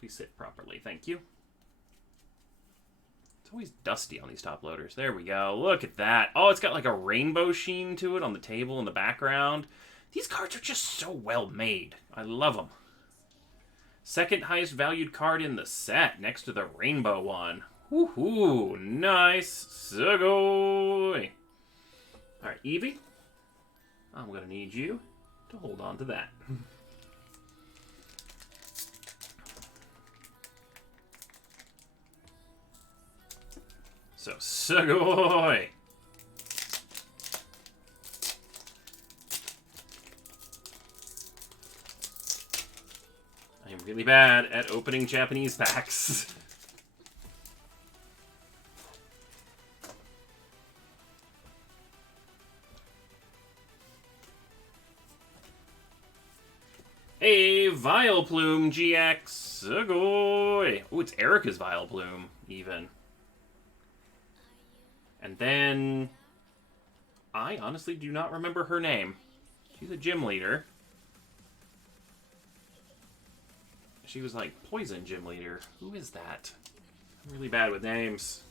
Please sit properly, thank you. It's always dusty on these top loaders. There we go. Look at that. Oh, it's got like a rainbow sheen to it on the table in the background. These cards are just so well made. I love them. Second highest valued card in the set, next to the rainbow one. Woohoo! Nice. Sugoi! Alright, Eevee. I'm going to need you to hold on to that. So, Sugoi! I am really bad at opening Japanese packs. Hey, Vileplume GX! Sugoi! Ooh, it's Erica's Vileplume, even. And then... I honestly do not remember her name. She's a gym leader. She was like Poison Gym Leader. Who is that? I'm really bad with names.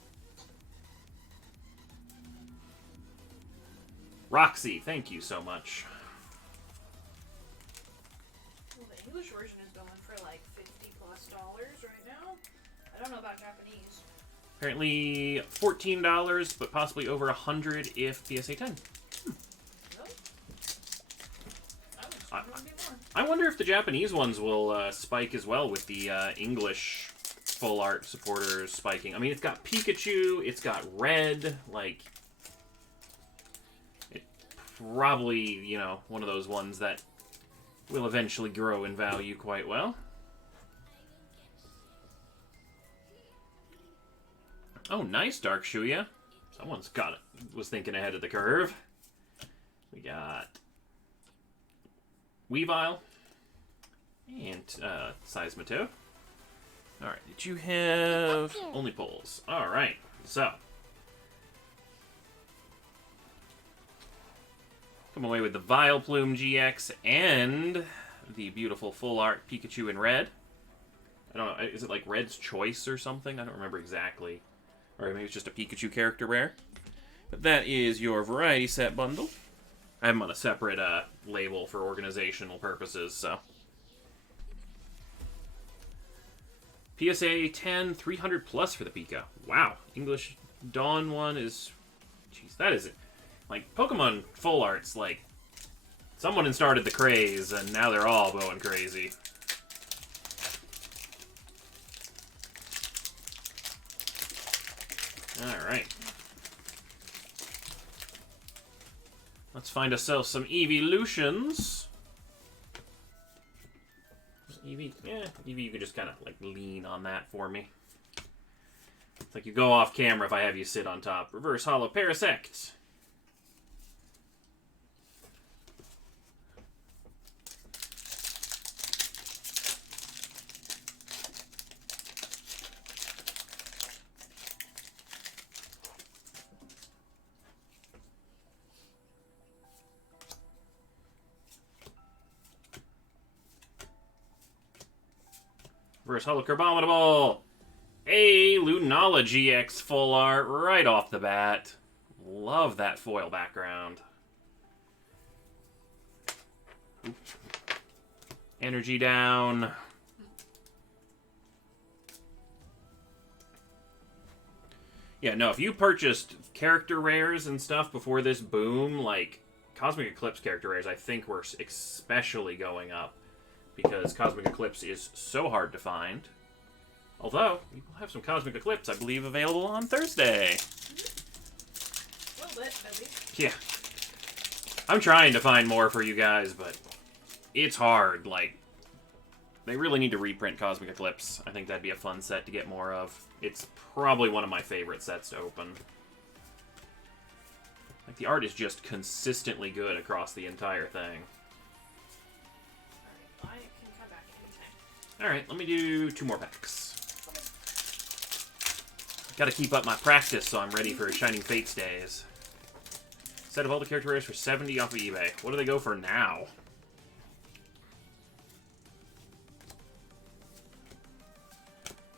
Roxy, thank you so much. Well, the English version is going for like $50+ right now. I don't know about Japanese. Apparently $14, but possibly over $100 if PSA 10. Really? I would assume it would be more. I wonder if the Japanese ones will spike as well with the English full art supporters spiking. I mean, it's got Pikachu, it's got Red, like... It probably, you know, one of those ones that will eventually grow in value quite well. Oh, nice, Dark Shuya. Someone's got it. Was thinking ahead of the curve. We got Weavile and Seismitoad. Alright, did you have only polls? Alright, so come away with the Vileplume GX and the beautiful full art Pikachu in red. I don't know, is it like Red's Choice or something? I don't remember exactly. Or maybe it's just a Pikachu character rare. But that is your variety set bundle. I have them on a separate label for organizational purposes, so. PSA 10, 300 plus for the Pika. Wow. English Dawn one is... Jeez, that isn't... Like, Pokemon Full Art's like... Someone started the craze, and now they're all going crazy. Alright. Let's find ourselves some Eeveelutions. Eevee, yeah, Eevee, you can just kind of like lean on that for me. It's like you go off camera if I have you sit on top. Reverse Hollow Parasect. Reverse Hollow Carbomidable. Hey, Lunala GX full art right off the bat. Love that foil background. Oop. Energy down. Yeah, no, if you purchased character rares and stuff before this boom, like, Cosmic Eclipse character rares, I think were especially going up. Because Cosmic Eclipse is so hard to find. Although, we will have some Cosmic Eclipse, I believe, available on Thursday. A little bit, at least. Yeah. I'm trying to find more for you guys, but it's hard. Like, they really need to reprint Cosmic Eclipse. I think that'd be a fun set to get more of. It's probably one of my favorite sets to open. Like, the art is just consistently good across the entire thing. Alright, I can come back anytime. Alright, let me do 2 more packs. Gotta keep up my practice so I'm ready for Shining Fates days. Set of all the character rares for 70 off of eBay. What do they go for now?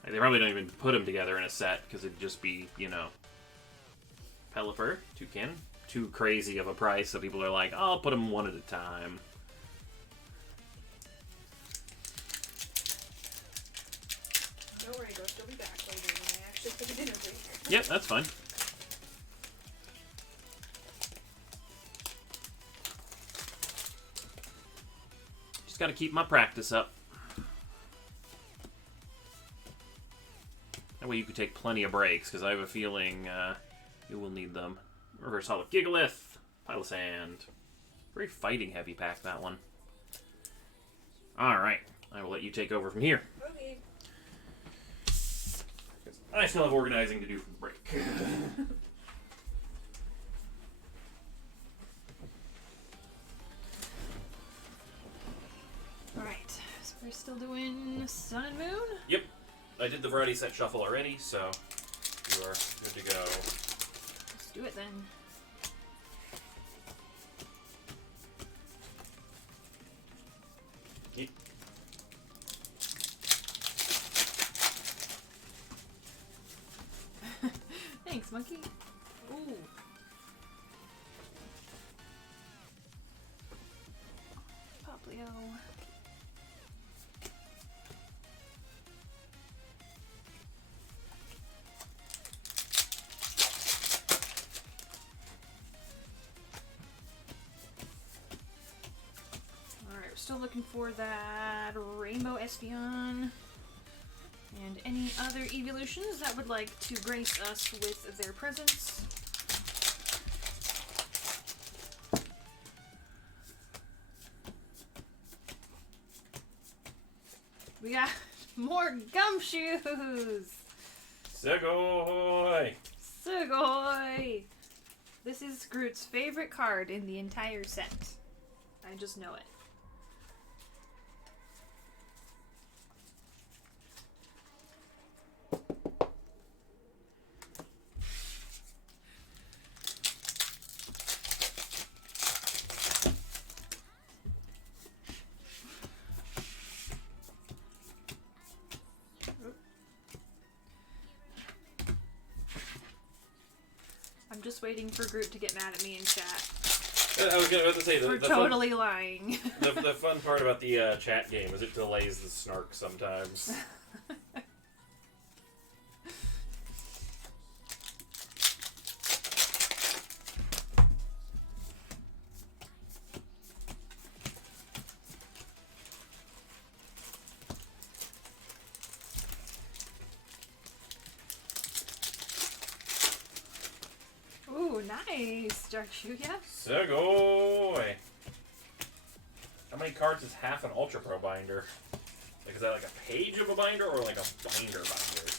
Like, they probably don't even put them together in a set, because it'd just be, you know... Pelipper, Toucan. Too crazy of a price, so people are like, oh, I'll put them one at a time. Don't worry, Ghost, you'll be back later when I actually put it in over here. Yep, that's fine. got to keep my practice up. That way you can take plenty of breaks, because I have a feeling you will need them. Reverse Hollow Gigalith, Pile of Sand. Very fighting heavy pack, that one. Alright, I will let you take over from here. Okay. I still have organizing to do from the break. Alright, so we're still doing Sun and Moon? Yep, I did the variety set shuffle already, so you are good to go. Let's do it then. Yep. Thanks, monkey. Ooh. Poplio. Alright, we're still looking for that Rainbow Espeon. And any other evolutions that would like to grace us with their presence. We got more gumshoes! Segoy! Sugoi! This is Groot's favorite card in the entire set. I just know it. I'm just waiting for Groot to get mad at me in chat. I was about to say, We're totally lying. the fun part about the chat game is it delays the snark sometimes. Ooh, nice, Jarchuya. Segoy! How many cards is half an Ultra Pro binder? Like, is that like a page of a binder or like a binder binder?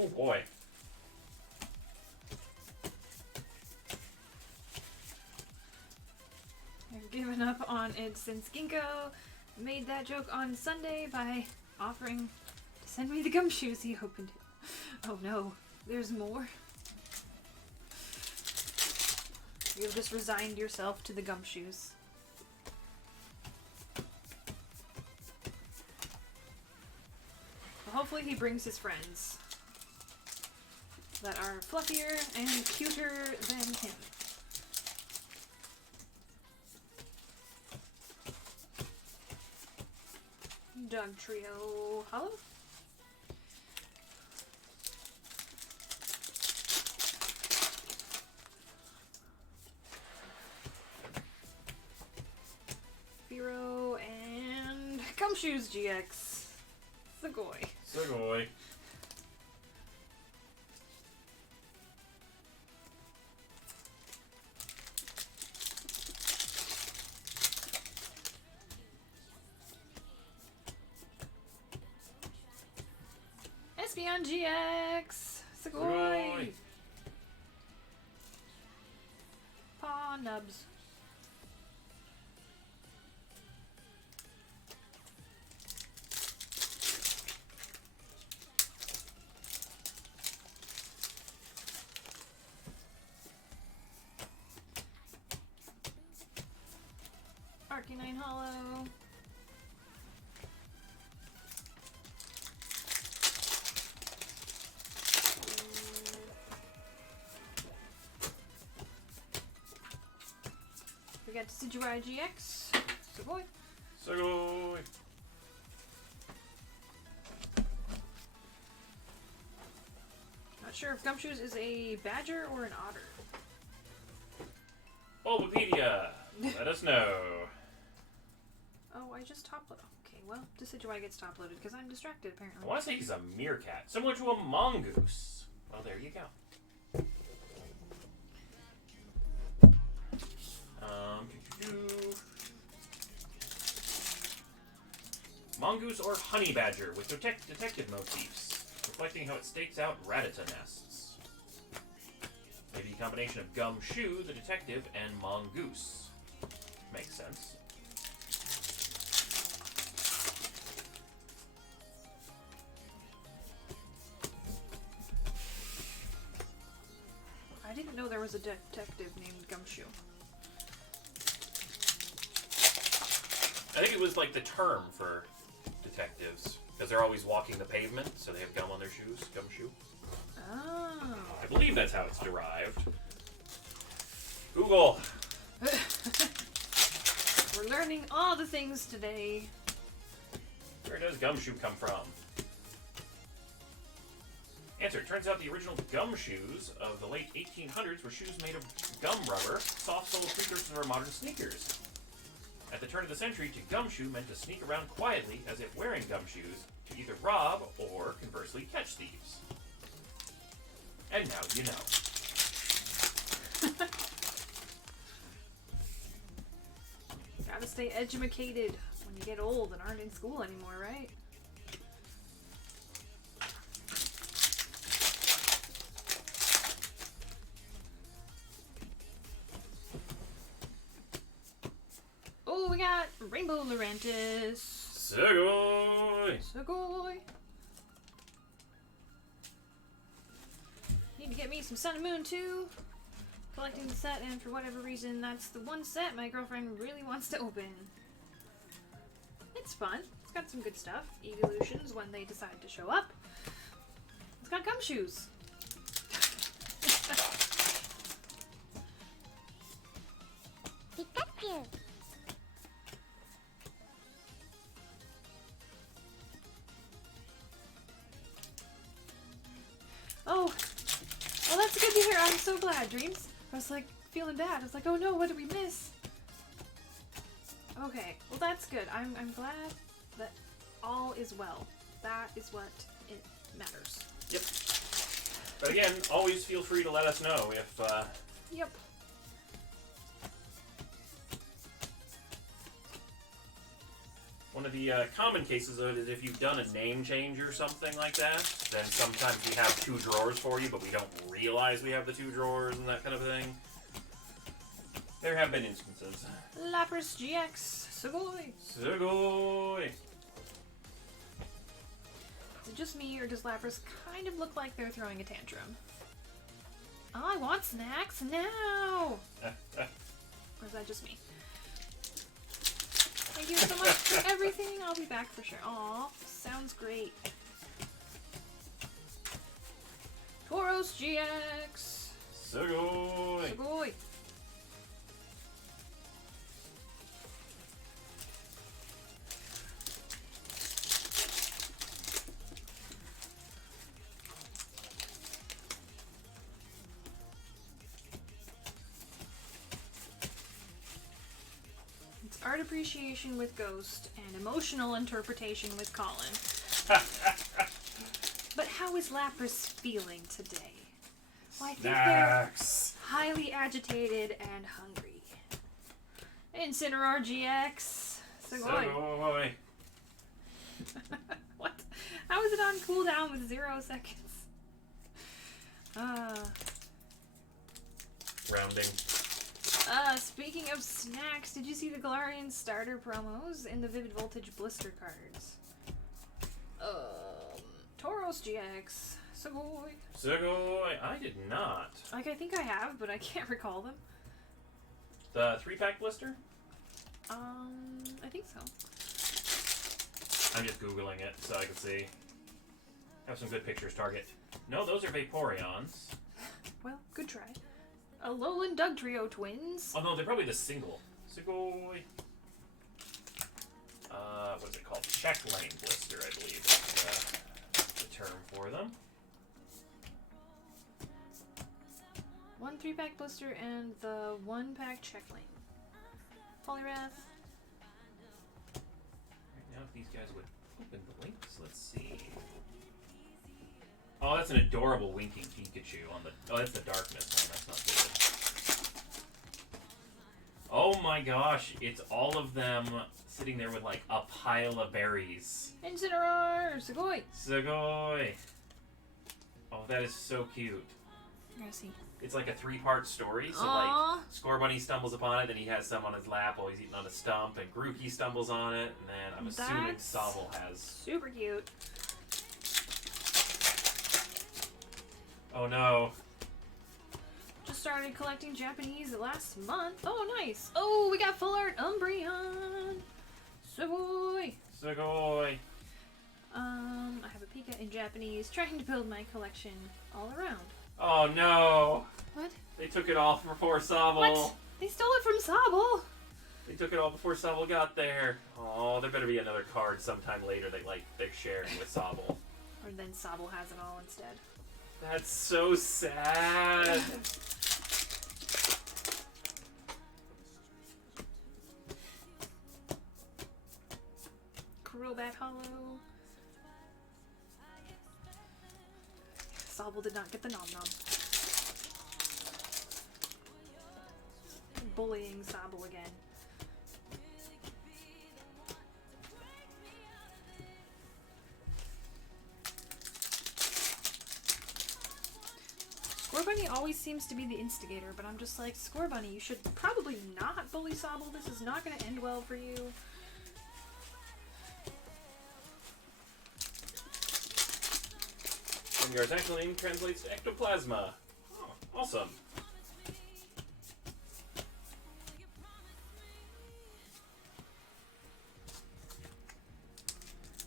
Oh boy. I've given up on it since Ginkgo made that joke on Sunday by offering to send me the gumshoes he opened. Oh no, there's more. You've just resigned yourself to the gumshoes. Well, hopefully he brings his friends that are fluffier and cuter than him. Dog Trio Hollow. Firo and Gumshoes GX. Segoy. Segoy. Espeon GX. Segoy. Segoy. Paw Nubs. Arcanine Hollow. We got Decidueye GX. Good boy. Sugoi. Not sure if Gumshoes is a badger or an otter. Bulbapedia, let us know. Oh, I just top-loaded. Okay, well, Decidueye gets top-loaded because I'm distracted, I apparently. want to say he's a meerkat, similar to a mongoose. Well, there you go. Mongoose or honey badger with detective motifs, reflecting how it stakes out Rattata nests. Maybe a combination of Gumshoe, the detective, and mongoose. Makes sense. I didn't know there was a detective named Gumshoe. I think it was like the term for detectives, because they're always walking the pavement, so they have gum on their shoes. Gumshoe. Oh. I believe that's how it's derived. Google. We're learning all the things today. Where does gumshoe come from? Answer. Turns out the original gumshoes of the late 1800s were shoes made of gum rubber, soft-soled precursors of our modern sneakers. At the turn of the century, to gumshoe meant to sneak around quietly as if wearing gumshoes to either rob or, conversely, catch thieves. And now you know. Gotta stay edumacated when you get old and aren't in school anymore, right? Oh, we got Rainbow Lurantis. Sugoi! Sugoi! Need to get me some Sun and Moon too. Collecting the set, and for whatever reason, that's the one set my girlfriend really wants to open. It's fun. It's got some good stuff. Evolutions when they decide to show up. It's got gumshoes. Pikachu. Oh, well, that's good to hear. I'm so glad, Dreams. I was like feeling bad. I was like, oh no, what did we miss? Okay, well that's good. I'm glad that all is well. That is what it matters. Yep. But again, always feel free to let us know if, Yep. one of the common cases of it is if you've done a name change or something like that, then sometimes we have two drawers for you, but we don't realize we have the two drawers and that kind of thing. There have been instances. Lapras GX. Sugoi. Sugoi! Is it just me, or does Lapras kind of look like they're throwing a tantrum? Oh, I want snacks now! Or is that just me? Thank you so much for everything. I'll be back for sure. Aw, sounds great. Tauros GX. Sugoi! Sugoi. It's art appreciation with Ghost and emotional interpretation with Colin. But how is Lapras feeling today? Well, I think they're Snacks! highly agitated and hungry. Incineroar GX. Sugoi. Sugoi! What? How is it on cooldown with 0 seconds? Rounding. Speaking of snacks, did you see the Galarian starter promos in the Vivid Voltage blister cards? Tauros GX. Sugoi. Sugoi! I did not. Like, I think I have, but I can't recall them. The 3-pack blister? I think so. I'm just Googling it so I can see. Have some good pictures, Target. No, those are Vaporeons. Well, good try. Alolan Dugtrio twins. Oh no, they're probably the single. Sugoi. What's it called? Check lane blister, I believe is the term for them. 1 3-pack blister and the 1-pack check lane. Poliwrath. Right, now if these guys would open the links, let's see. Oh, that's an adorable winking Pikachu on the... Oh, that's the darkness one. That's not good. Oh my gosh, it's all of them sitting there with like a pile of berries. Incineroar! Sugoi! Sugoi! Oh, that is so cute. Grassy. It's like a 3-part story, so Aww. like Scorbunny stumbles upon it, then he has some on his lap while he's eating on a stump, and Grookey stumbles on it, and then I'm assuming That's Sobble has... super cute. Oh no. Just started collecting Japanese last month. Oh, nice. Oh, we got full art Umbreon. Sugoi. Sugoi. I have a Pika in Japanese, trying to build my collection all around. Oh no. What? They took it all before Sobble. What? They stole it from Sobble. They took it all before Sobble got there. Oh, there better be another card sometime later that like they're sharing with Sobble. Or then Sobble has it all instead. That's so sad. Crobat Hollow. Sobble did not get the nom nom. Bullying Sobble again. Scorbunny always seems to be the instigator, but I'm just like, Scorbunny, you should probably not bully Sobble. This is not going to end well for you. Gengar's actual name translates to ectoplasma. Oh, awesome.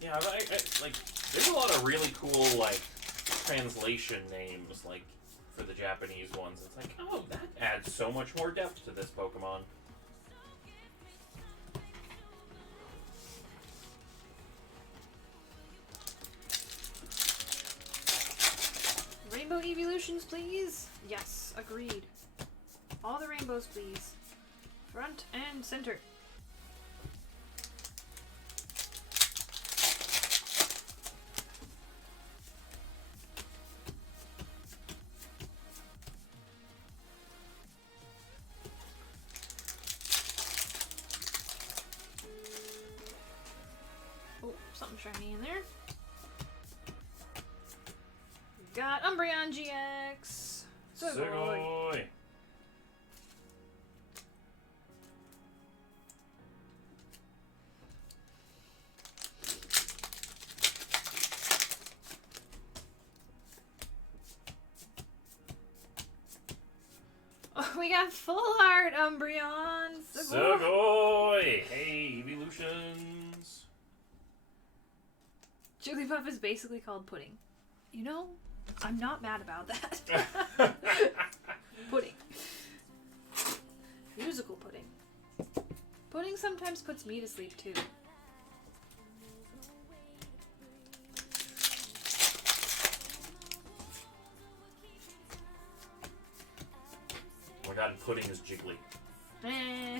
Yeah, like, there's a lot of really cool, like, translation names, like, for the Japanese ones. It's like, oh, that adds so much more depth to this Pokemon. Rainbow evolutions, please. Yes, agreed. All the rainbows, please. Front and center. Oh, something shiny in there. Got Umbreon GX. Sugoi. Sugoi. Oh, we got full art Umbreon. Sugoi. Sugoi. Hey, evolutions. Jigglypuff is basically called pudding. You know, I'm not mad about that. Pudding. Musical pudding. Pudding sometimes puts me to sleep too. Oh my god, and pudding is jiggly. Eh.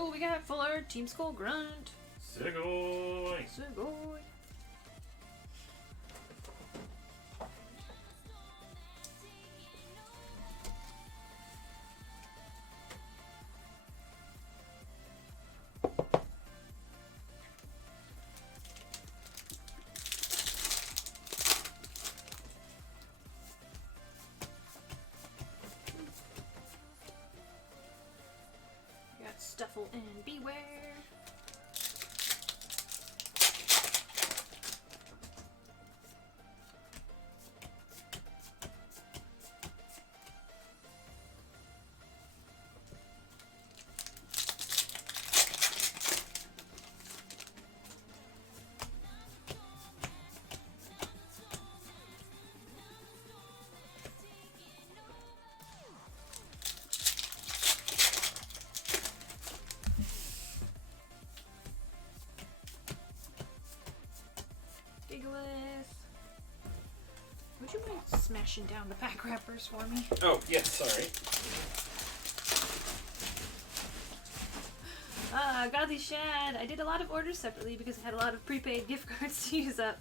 Oh, we got full art Team Skull Grunt. Sugoi. Sugoi. Got Stuffle and Beware. smashing down the pack wrappers for me. Oh, yes, sorry. Got these shad. I did a lot of orders separately because I had a lot of prepaid gift cards to use up.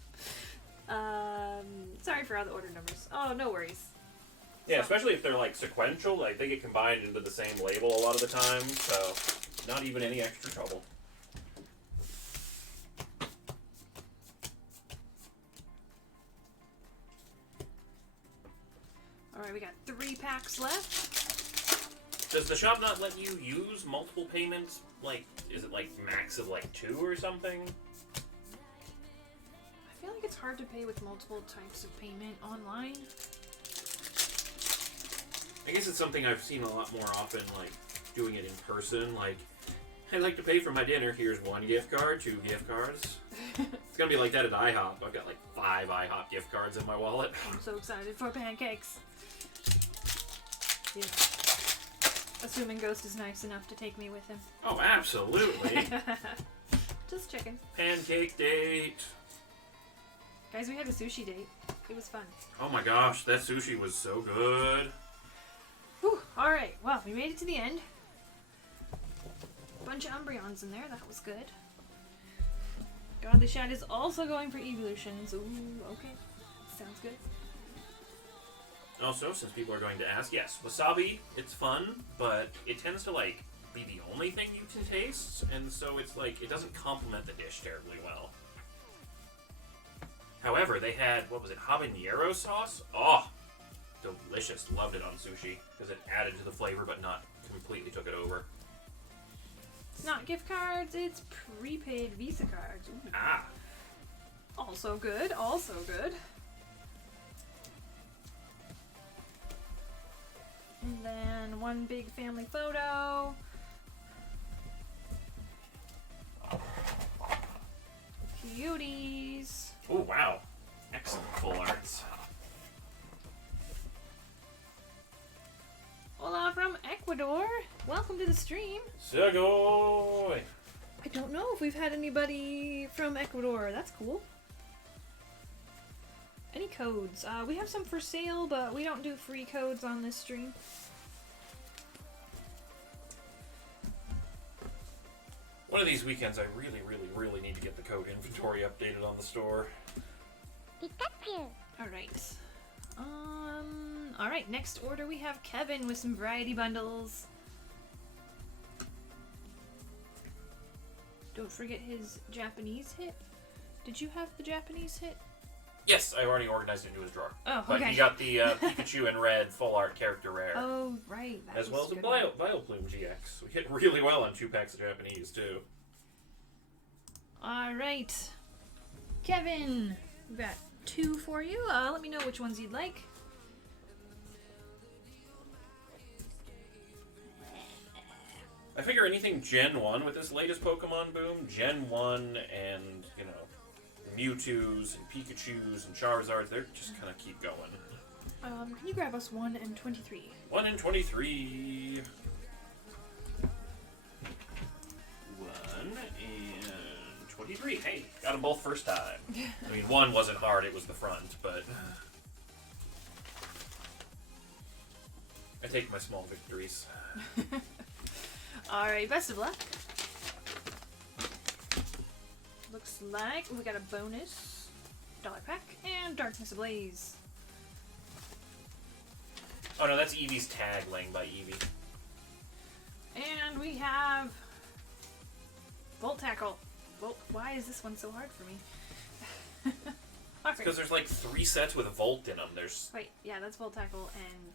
Sorry for all the order numbers. Oh, no worries. Yeah, especially if they're like sequential, like they get combined into the same label a lot of the time, so not even any extra trouble. Alright, we got 3 packs left. Does the shop not let you use multiple payments? Like, is it like max of like 2 or something? I feel like it's hard to pay with multiple types of payment online. I guess it's something I've seen a lot more often, like doing it in person. Like, I'd like to pay for my dinner. Here's 1 gift card, 2 gift cards. It's gonna be like that at IHOP. I've got like 5 IHOP gift cards in my wallet. I'm so excited for pancakes. Yeah. Assuming Ghost is nice enough to take me with him. Oh, absolutely. Just checking. Pancake date. Guys, we had a sushi date. It was fun. Oh my gosh, that sushi was so good. Whew. Alright, well, we made it to the end. Bunch of Umbreons in there, that was good. Godly Shad is also going for evolutions. Ooh, okay. Sounds good. Also, since people are going to ask, yes, wasabi, it's fun, but it tends to, like, be the only thing you can taste, and so it's like, it doesn't complement the dish terribly well. However, they had, what was it, habanero sauce? Oh, delicious. Loved it on sushi, because it added to the flavor, but not completely took it over. It's not gift cards, it's prepaid Visa cards. Ooh. Ah. Also good, also good. And then 1 big family photo. Cuties. Oh, wow. Excellent full arts. Hola from Ecuador. Welcome to the stream. Segoy! I don't know if we've had anybody from Ecuador. That's cool. Any codes? We have some for sale, but we don't do free codes on this stream. One of these weekends, I really need to get the code inventory updated on the store. Pikachu. Alright. Alright, next order we have Kevin with some variety bundles. Don't forget his Japanese hit. Did you have the Japanese hit? Yes, I already organized it into his drawer. Oh, But okay. he got the Pikachu and Red full art character rare. Oh, right. That as well as was a good one. Bioplume GX. We hit really well on 2 packs of Japanese, too. Alright. Kevin, we've got 2 for you. Let me know which ones you'd like. I figure anything Gen 1 with this latest Pokemon boom, Gen 1 and, you know, Mewtwo's and Pikachu's and Charizard's, they're just kind of keep going. Can you grab us 1 and 23? 1 and 23. 1 and 23. Hey, got them both first time. I mean, 1 wasn't hard, it was the front, but I take my small victories. Alright, best of luck. Looks like we got a bonus $1 pack and Darkness Ablaze. Oh no, that's Eevee's tag laying by Eevee. And we have Volt Tackle. Volt. Why is this one so hard for me? Alright. Because there's like 3 sets with Volt in them. There's Wait, yeah, that's Volt Tackle and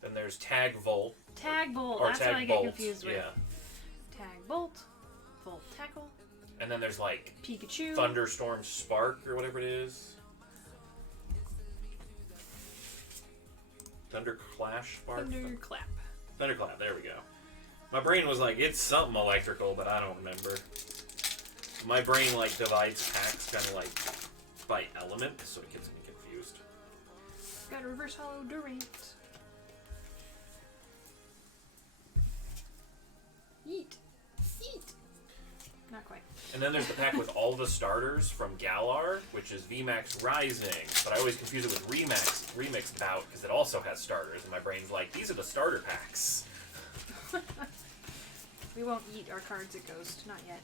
then there's Tag Volt. Tag Bolt. Or That's Tag what I Bolt. get confused with. Yeah. Tag Bolt, Volt Tackle, And then there's like Pikachu, Thunderstorm Spark or whatever it is. Thunderclash Spark? Thunderclap. Thunderclap, there we go. My brain was like, it's something electrical, but I don't remember. My brain like divides packs kind of like by element, so it gets me confused. Got a Reverse Hollow Durant. Yeet. Yeet. Not quite. And then there's the pack with all the starters from Galar, which is VMAX Rising. But I always confuse it with Remixed Bout, because it also has starters, and my brain's like, these are the starter packs. We won't eat our cards at Ghost, not yet.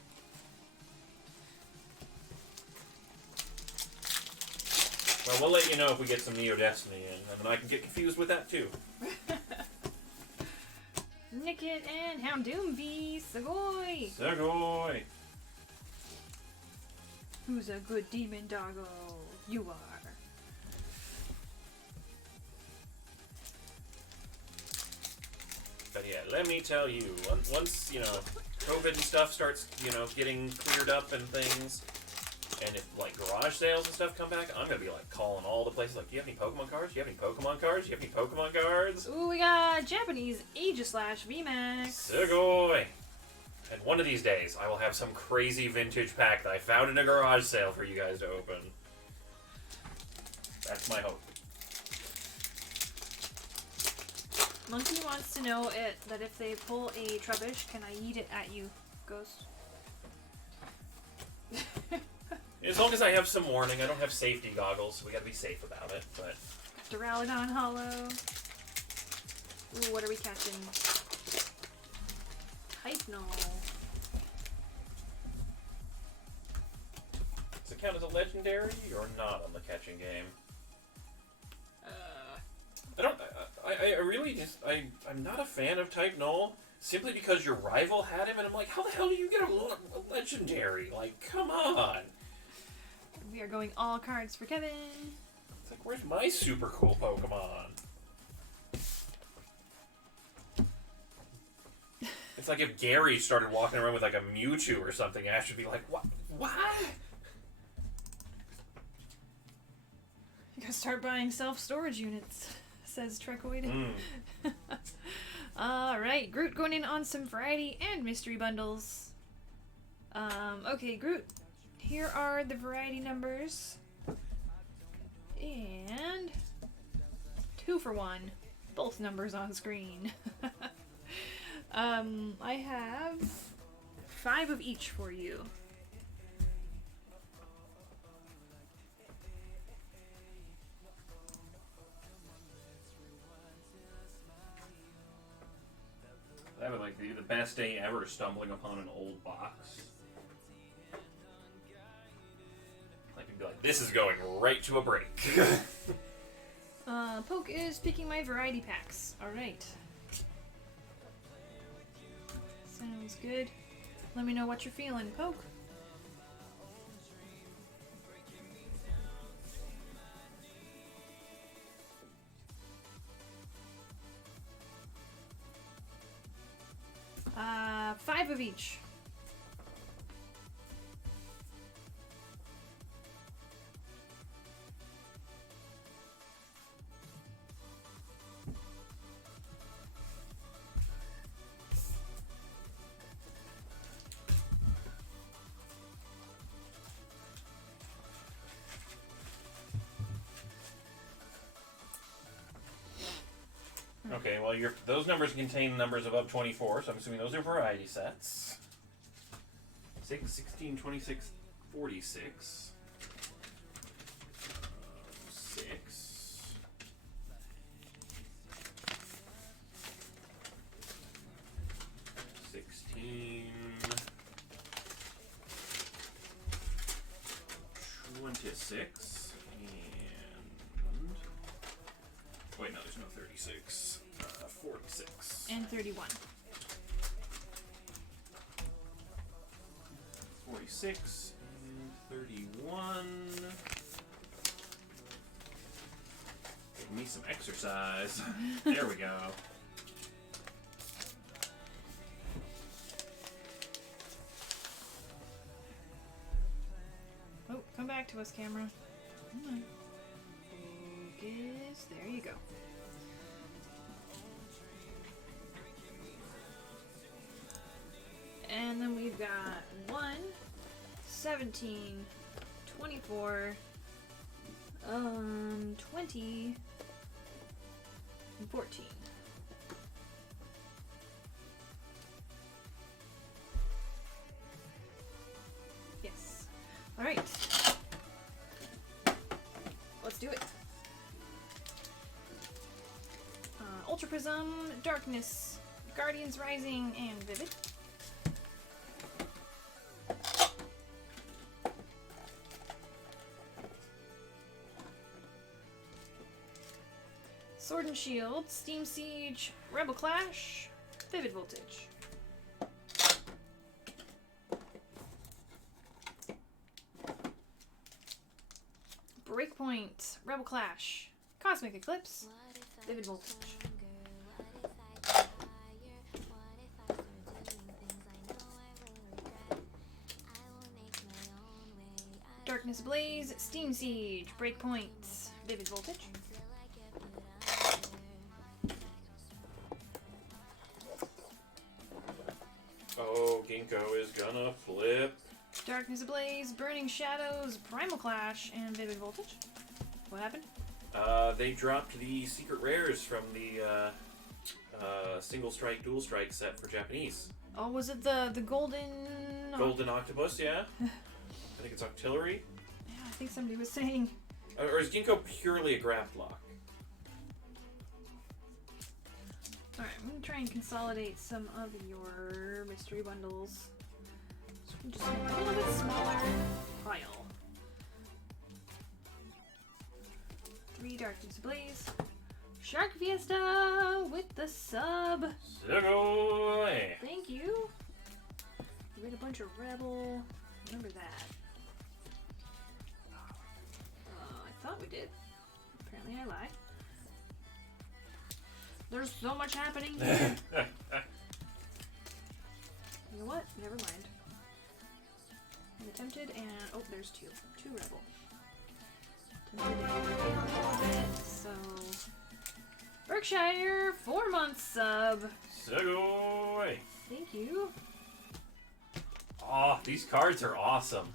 Well, we'll let you know if we get some Neo Destiny in, and then I can get confused with that too. Nickit and Houndoom V. Segoy! Segoy! Who's a good demon doggo? You are. But yeah, let me tell you, once, COVID and stuff starts, getting cleared up and things, and if, like, garage sales and stuff come back, I'm gonna be, like, calling all the places, like, do you have any Pokemon cards? Do you have any Pokemon cards? Do you have any Pokemon cards? Ooh, we got Japanese Aegislash VMAX. Sugoi! And one of these days, I will have some crazy vintage pack that I found in a garage sale for you guys to open. That's my hope. Monkey wants to know that if they pull a Trubbish, can I eat it at you, Ghost? As long as I have some warning, I don't have safety goggles, so we gotta be safe about it, but... Duraludon Hollow. Ooh, what are we catching? Hypno. Does it count as a legendary or not on the catching game? I really just, I'm not a fan of Type Null, simply because your rival had him, and I'm like, how the hell do you get a legendary? Like, come on! We are going all cards for Kevin. It's like, where's my super cool Pokemon? It's like if Gary started walking around with like a Mewtwo or something, Ash would be like, what? What? You gotta start buying self-storage units, says Trekoid. Alright, Groot going in on some variety and mystery bundles. Okay, Groot. Here are the variety numbers. And 2 for 1. Both numbers on screen. I have 5 of each for you. That would like be the best day ever, stumbling upon an old box. Like you'd be like, this is going right to a break. Poke is picking my variety packs. Alright. Sounds good. Let me know what you're feeling, Poke. Five of each. Okay, well, those numbers contain numbers above 24, so I'm assuming those are variety sets. 6, 16, 26, 46. 6. 16. 26. And... Wait, no, there's no 36. 46. And 31. 46 and 31. Give me some exercise. There we go. Oh, come back to us, camera. Come on. Focus. There you go. And then we've got 1, 17, 24, 20, and 14. Alright. Let's do it. Ultra Prism, Darkness, Guardians Rising, and Vivid. Sword and Shield, Steam Siege, Rebel Clash, Vivid Voltage. Breakpoint, Rebel Clash, Cosmic Eclipse, Vivid Voltage. Darkness Blaze, Steam Siege, Breakpoint, Vivid Voltage. Oh, Ginkgo is gonna flip. Darkness Ablaze, Burning Shadows, Primal Clash, and Vivid Voltage. What happened? They dropped the secret rares from the single strike, dual strike set for Japanese. Oh, was it the golden... Golden Octopus, yeah? I think it's Octillery. Yeah, I think somebody was saying... Or is Ginkgo purely a graft lock? Alright, I'm going to try and consolidate some of your mystery bundles. So we just make a little bit smaller pile. 3 Darkness Ablaze. Shark Fiesta with the sub. Segoy! Thank you. We made a bunch of Rebel. Remember that. I thought we did. Apparently I lied. There's so much happening here. You know what? Never mind. I'm attempted and... Oh, there's 2. 2 Rebel. Attempted and failed a little bit, so... Berkshire, 4-month sub. Segoy! Thank you. Oh, these cards are awesome.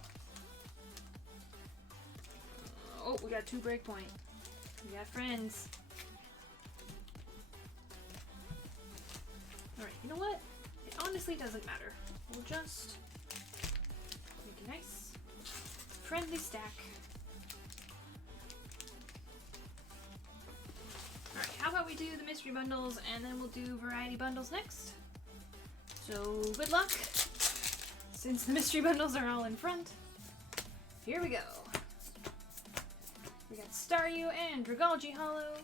Oh, we got 2 breakpoint. We got friends. Alright, you know what? It honestly doesn't matter. We'll just make a nice, friendly stack. Alright, how about we do the mystery bundles and then we'll do variety bundles next? So, good luck! Since the mystery bundles are all in front, here we go. We got Staryu and Dragology Hollow.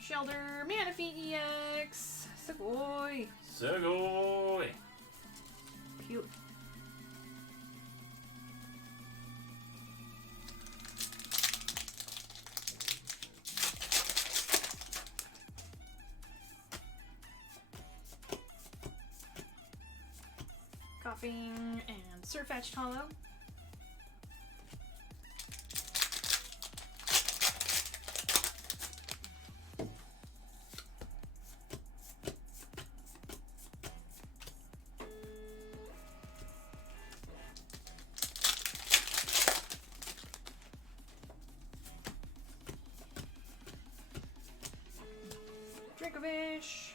Shelter, Manaphy EX, Segoy. Segoy! Cute. Coughing and Surfetched Hollow. Drinkovish.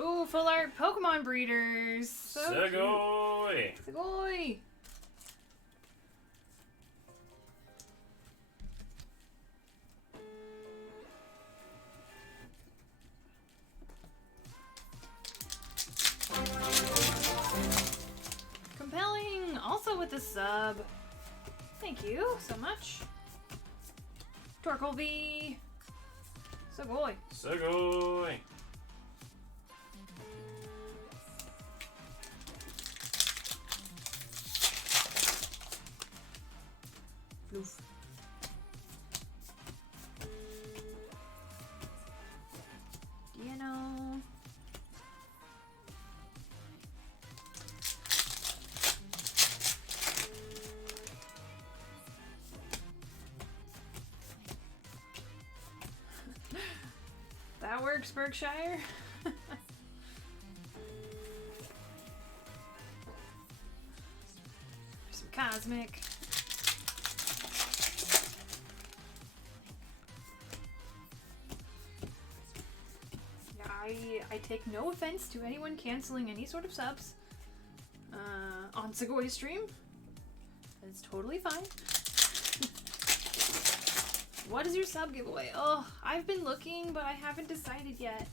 Ooh, full art Pokemon breeders. So Segoy! cute. Segoy. Compelling, also with the sub. Thank you so much. Torkoal V. Segoy. Segoy! Floof. You know. That works, Berkshire. Some cosmic. I take no offense to anyone canceling any sort of subs on Segoy's stream. It's totally fine. What is your sub giveaway? Oh, I've been looking, but I haven't decided yet.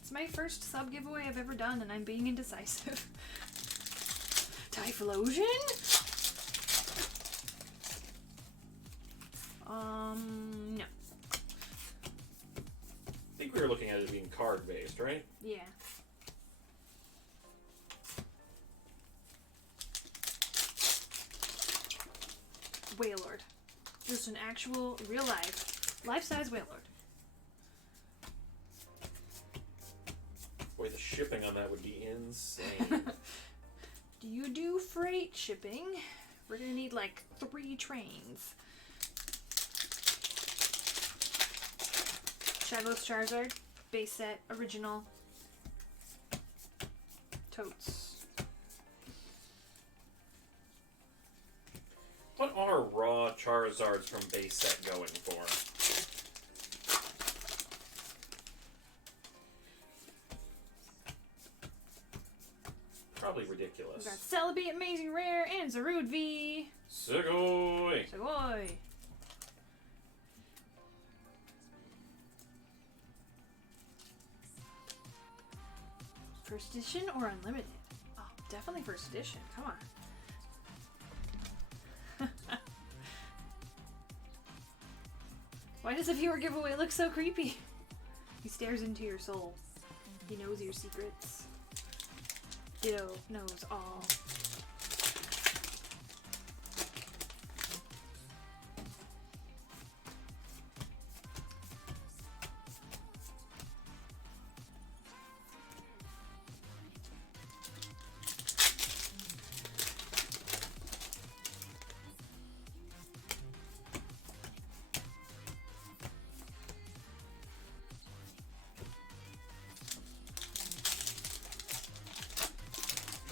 It's my first sub giveaway I've ever done, and I'm being indecisive. Typhlosion? No. I think we were looking at it being card-based, right? Yeah. Wailord. Just an actual, real life-size Wailord. Boy, the shipping on that would be insane. Do you do freight shipping? We're gonna need like 3 trains. Shylos Charizard, base set, original. Totes. What are raw Charizards from base set going for? Probably ridiculous. We've got Celebi, Amazing Rare, and Zarude V. Sugoi! Sugoi! First edition or unlimited? Oh, definitely first edition. Come on. Why does a viewer giveaway look so creepy? He stares into your soul. He knows your secrets. Ditto knows all.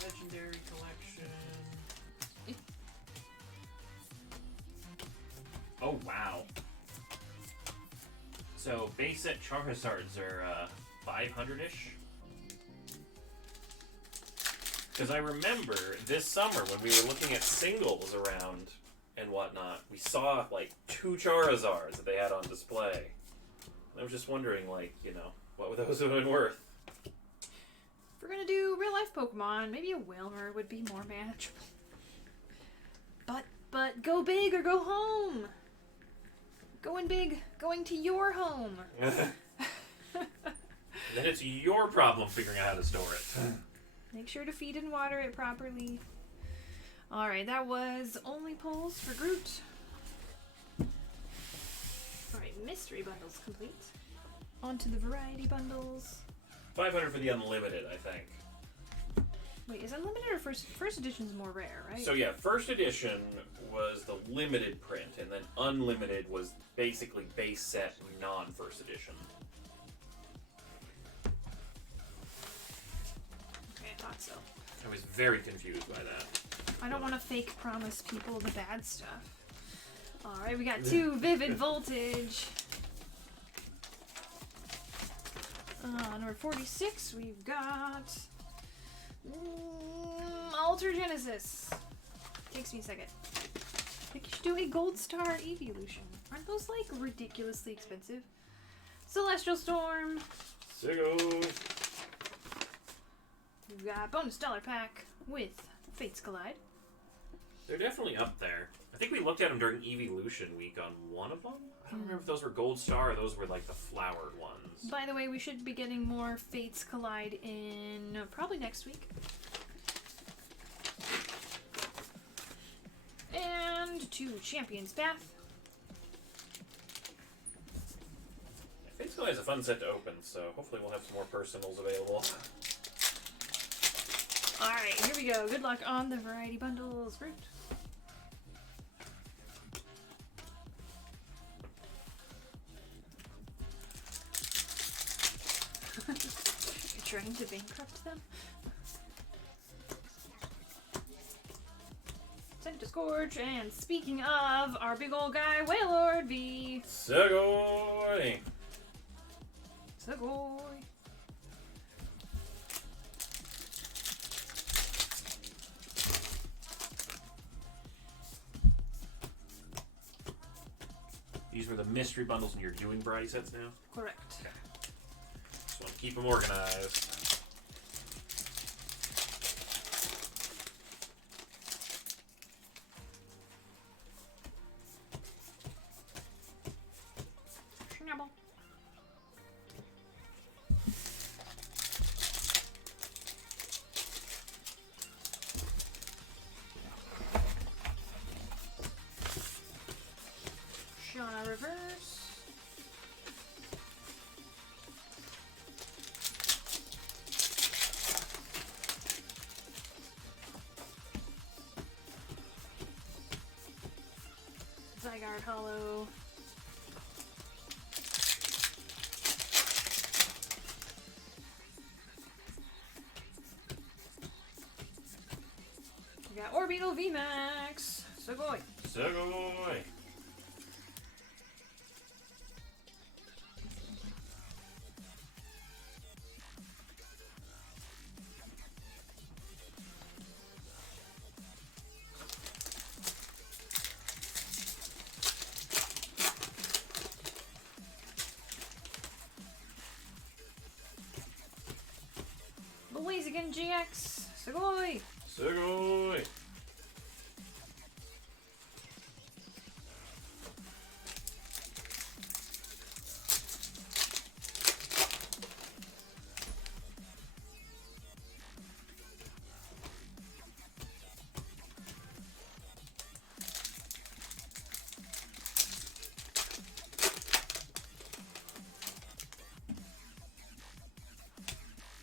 Legendary collection. Oh, wow. So, base set Charizards are 500-ish? Because I remember this summer when we were looking at singles around and whatnot, we saw like 2 Charizards that they had on display. I was just wondering, like, you know, what would those have been worth? If we're gonna do real life Pokemon, maybe a Wilmer would be more manageable. But go big or go home. Going big, going to your home. Then it's your problem figuring out how to store it. Make sure to feed and water it properly. Alright, that was only pulls for Groot. Alright, mystery bundles complete. On to the variety bundles. 500 for the unlimited, I think. Wait, is unlimited or first edition's more rare, right? So yeah, first edition was the limited print, and then unlimited was basically base set non-first edition. Okay, I thought so. I was very confused by that. I don't want to fake promise people the bad stuff. Alright, we got 2 Vivid Voltage. Number 46, we've got Alter Genesis. Takes me a second. I think you should do a Gold Star Evolution. Aren't those like ridiculously expensive? Celestial Storm. Siggo. We've got bonus dollar pack with Fates Collide. They're definitely up there. I think we looked at them during Evolution Week on one of them. I don't remember if those were Gold Star or those were like the flowered ones. By the way, we should be getting more Fates Collide in probably next week. And 2 Champions Path. Fates Collide is a fun set to open, so hopefully we'll have some more personals available. Alright, here we go. Good luck on the variety bundles. Fruit. trying to bankrupt them? Sent to Scourge, and speaking of our big old guy, Wailord V. Segoy! Segoy. These were the mystery bundles, and you're doing variety sets now? Correct. Okay. Just want to keep them organized. Schnabble. Shauna reverse. Zygarde Hollow. We got Orbital VMAX. Sugoi. Segoy! Blaziken GX. Sugoi. Segoy!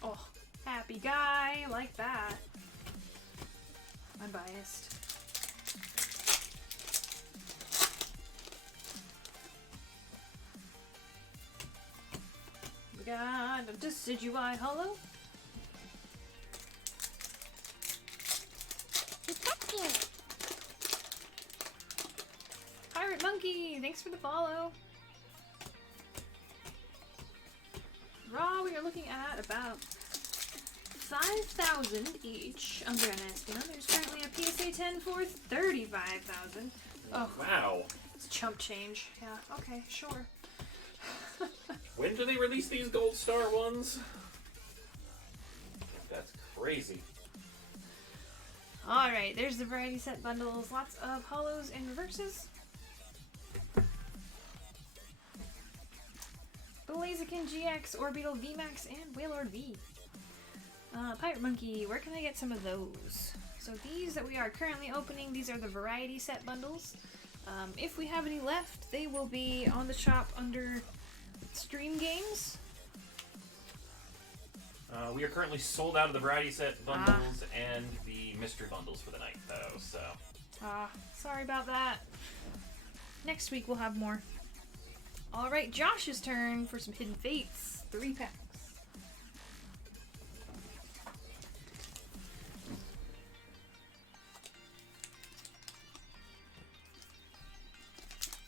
Oh, happy guy, like that. I'm biased. We got a Decidueye Hollow. Pikachu. Pirate Monkey, thanks for the follow. Raw, we are looking at about 5,000 each under Anastasia. There's currently a PSA 10 for 35,000. Oh, Wow. it's chump change. Yeah, okay, sure. When do they release these Gold Star ones? That's crazy. Alright, there's the variety set bundles. Lots of hollows and reverses. Blaziken GX, Orbital VMAX, and Wailord V. Pirate Monkey, where can I get some of those? So these that we are currently opening, these are the variety set bundles. If we have any left, they will be on the shop under Stream Games. We are currently sold out of the variety set bundles and the mystery bundles for the night, though, so. Sorry about that. Next week we'll have more. Alright, Josh's turn for some Hidden Fates. 3 packs.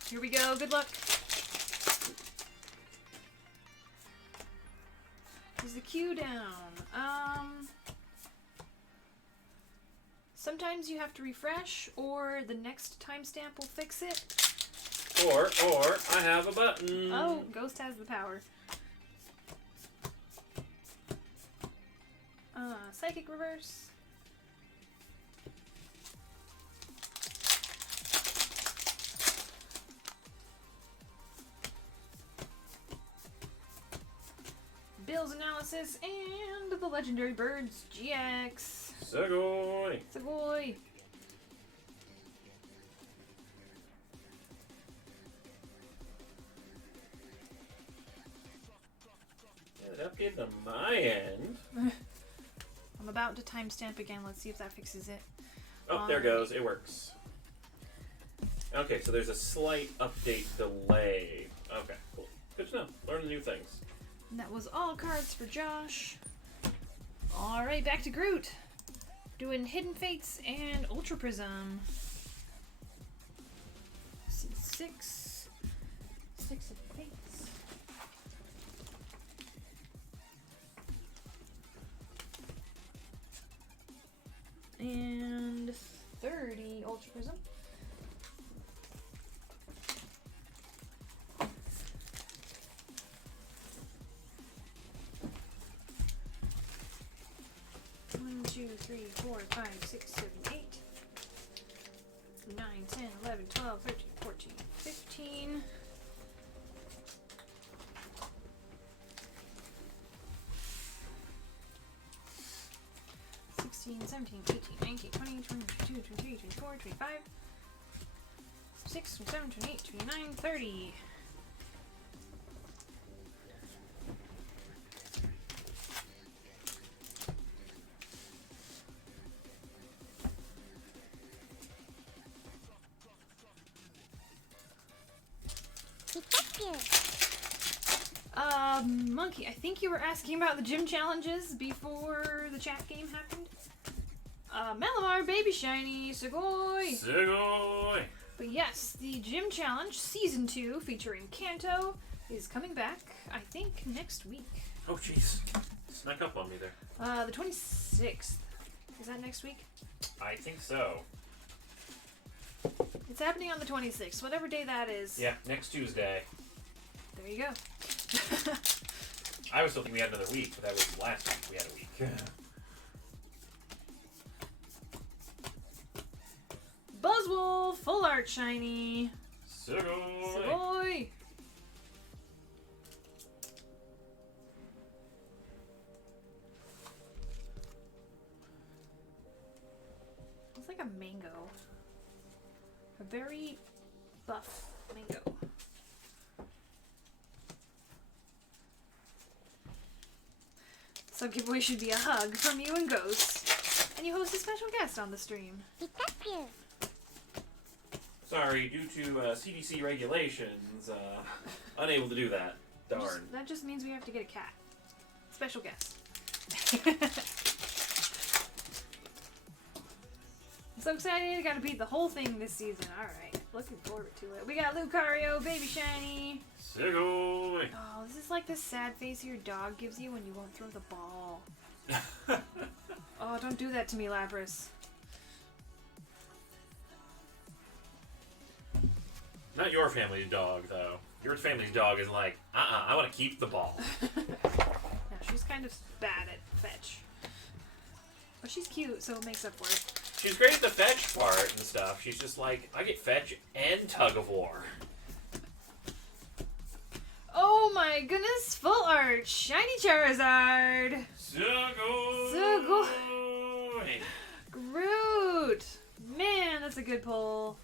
Here we go, good luck. Is the queue down? Sometimes you have to refresh, or the next timestamp will fix it. Or, I have a button. Oh, Ghost has the power. Psychic reverse. Bill's analysis and the legendary birds GX. Segoy! Segoy. It updated on my end. I'm about to timestamp again. Let's see if that fixes it. Oh, there goes. It works. Okay, so there's a slight update delay. Okay, cool. Good to know. Learn new things. And that was all cards for Josh. Alright, back to Groot. Doing Hidden Fates and Ultra Prism. Six of Fates. And 30 Ultra Prism. One, 2, 3, 4, 5, 6, 7, 8, 9, 10, 11, 12, 13, 14, 15. 16, 17, 18, 19, 20, 22, 23, 24, 25, 6, 7, 28, 29, 30. Monkey, I think you were asking about the gym challenges before the chat game happened. Malamar, Baby Shiny, Sugoi! Sugoi! But yes, the gym challenge, Season 2, featuring Kanto, is coming back, I think, next week. Oh, jeez. Snuck up on me there. The 26th. Is that next week? I think so. It's happening on the 26th, whatever day that is. Yeah, next Tuesday. There you go. I was still thinking we had another week, but that was last week we had a week. Buzzwole, Full Art Shiny. Sugoi! Sugoi! It's like a mango. A very buff mango. So giveaway should be a hug from you and Ghost. And you host a special guest on the stream. Pikachu. Sorry, due to CDC regulations, unable to do that. Darn. That just means we have to get a cat. Special guest. I'm so excited. Gotta beat the whole thing this season. Alright. Looking forward to it. We got Lucario, Baby Shiny. Sugoi! Oh, this is like the sad face your dog gives you when you won't throw the ball. Oh, don't do that to me, Lapras. Not your family's dog, though. Your family's dog is like, I want to keep the ball. Yeah, she's kind of bad at fetch. But she's cute, so it makes up for it. She's great at the fetch part and stuff. She's just like, I get fetch and tug of war. Oh my goodness, Full Art! Shiny Charizard! Sugoi! Groot! Man, that's a good pull.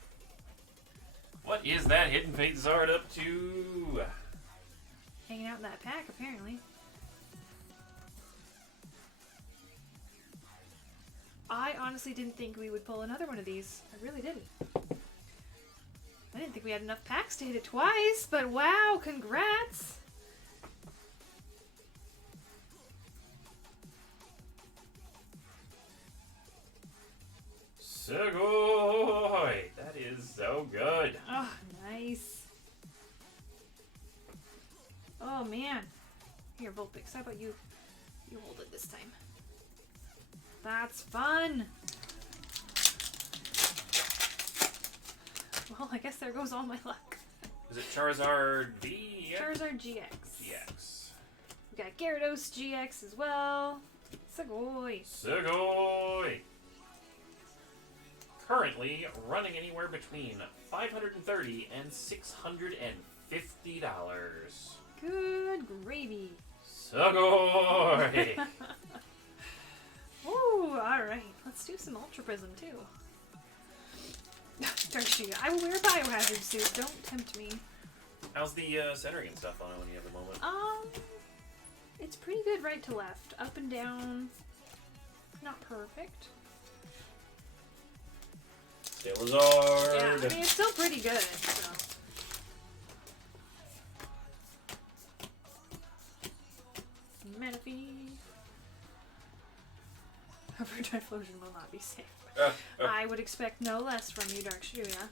What is that Hidden Fate Zard up to? Hanging out in that pack, apparently. I honestly didn't think we would pull another one of these. I really didn't. I didn't think we had enough packs to hit it twice, but wow, congrats! Sugoi! That is so good. Oh, nice. Oh man. Here, Vulpix, how about you? You hold it this time. That's fun! Well, I guess there goes all my luck. Is it Charizard V? Charizard GX. GX. We got Gyarados GX as well. Sugoi. Sugoi! Currently running anywhere between $530 and $650. Good gravy. Sugoi! Ooh, alright. Let's do some Ultra Prism too. Darcy, I will wear a biohazard suit. Don't tempt me. How's the centering and stuff on it when you have a moment? It's pretty good right to left. Up and down. Not perfect. Charizard! Yeah, I mean, it's still pretty good, so. Manaphy. However, Typhlosion will not be safe. I would expect no less from you, Dark Shuya.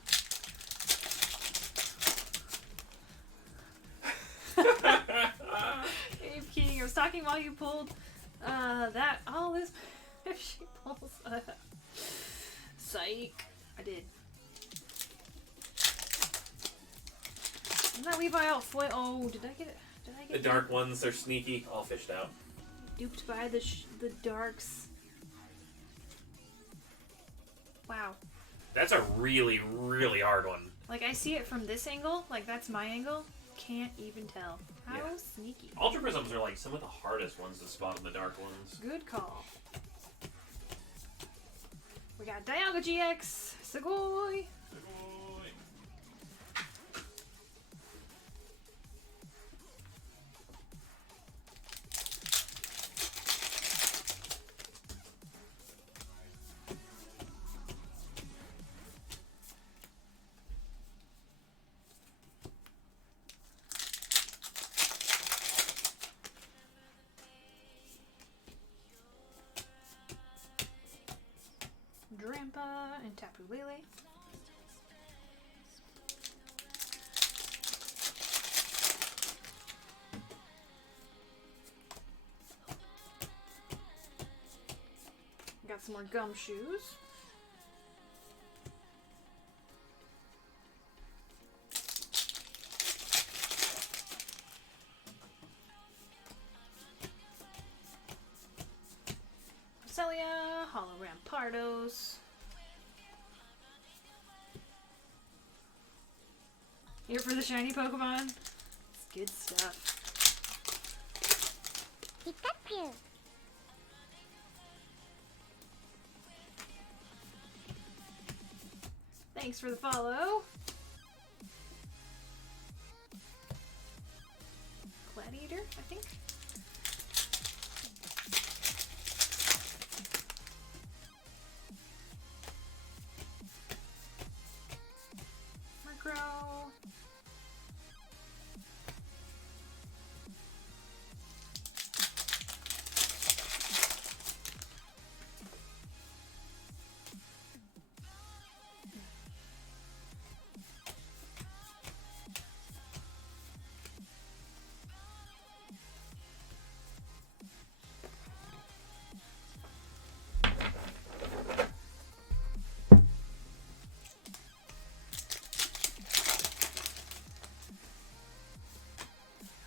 Abe King, I was talking while you pulled all this. If she pulls psych. I did. Isn't that Levi all foil? Oh, did I get it? Did I get The dark ones are sneaky, all fished out. duped by the darks? Wow. That's a really, really hard one. Like, I see it from this angle. Like, that's my angle. Can't even tell. How sneaky. Ultra Prisms are like some of the hardest ones to spot in the dark ones. Good call. We got Dialga GX. Segoy. Drampa and Tapu Lele. Got some more gumshoes. Celia, Holo Rampardos. Here for the shiny Pokemon. It's good stuff. Pikachu. Thanks for the follow. Gladiator, I think. Micro.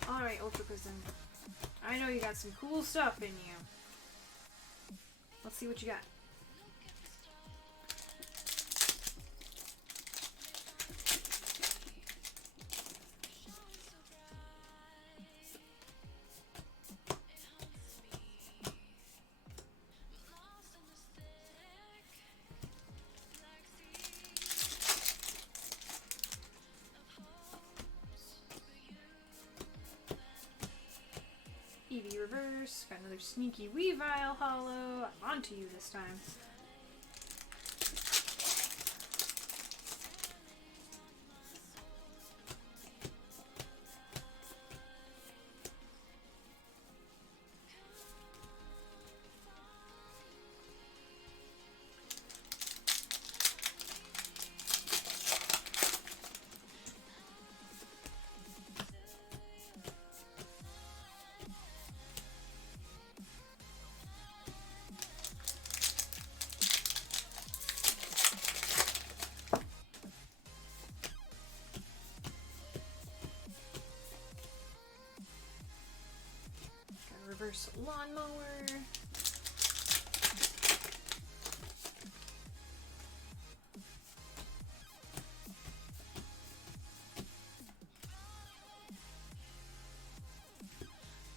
Alright, Ultra Prism. I know you got some cool stuff in you. Let's see what you got. Eevee Reverse, got another sneaky Weavile Hollow. I'm onto you this time. Reverse Lawnmower.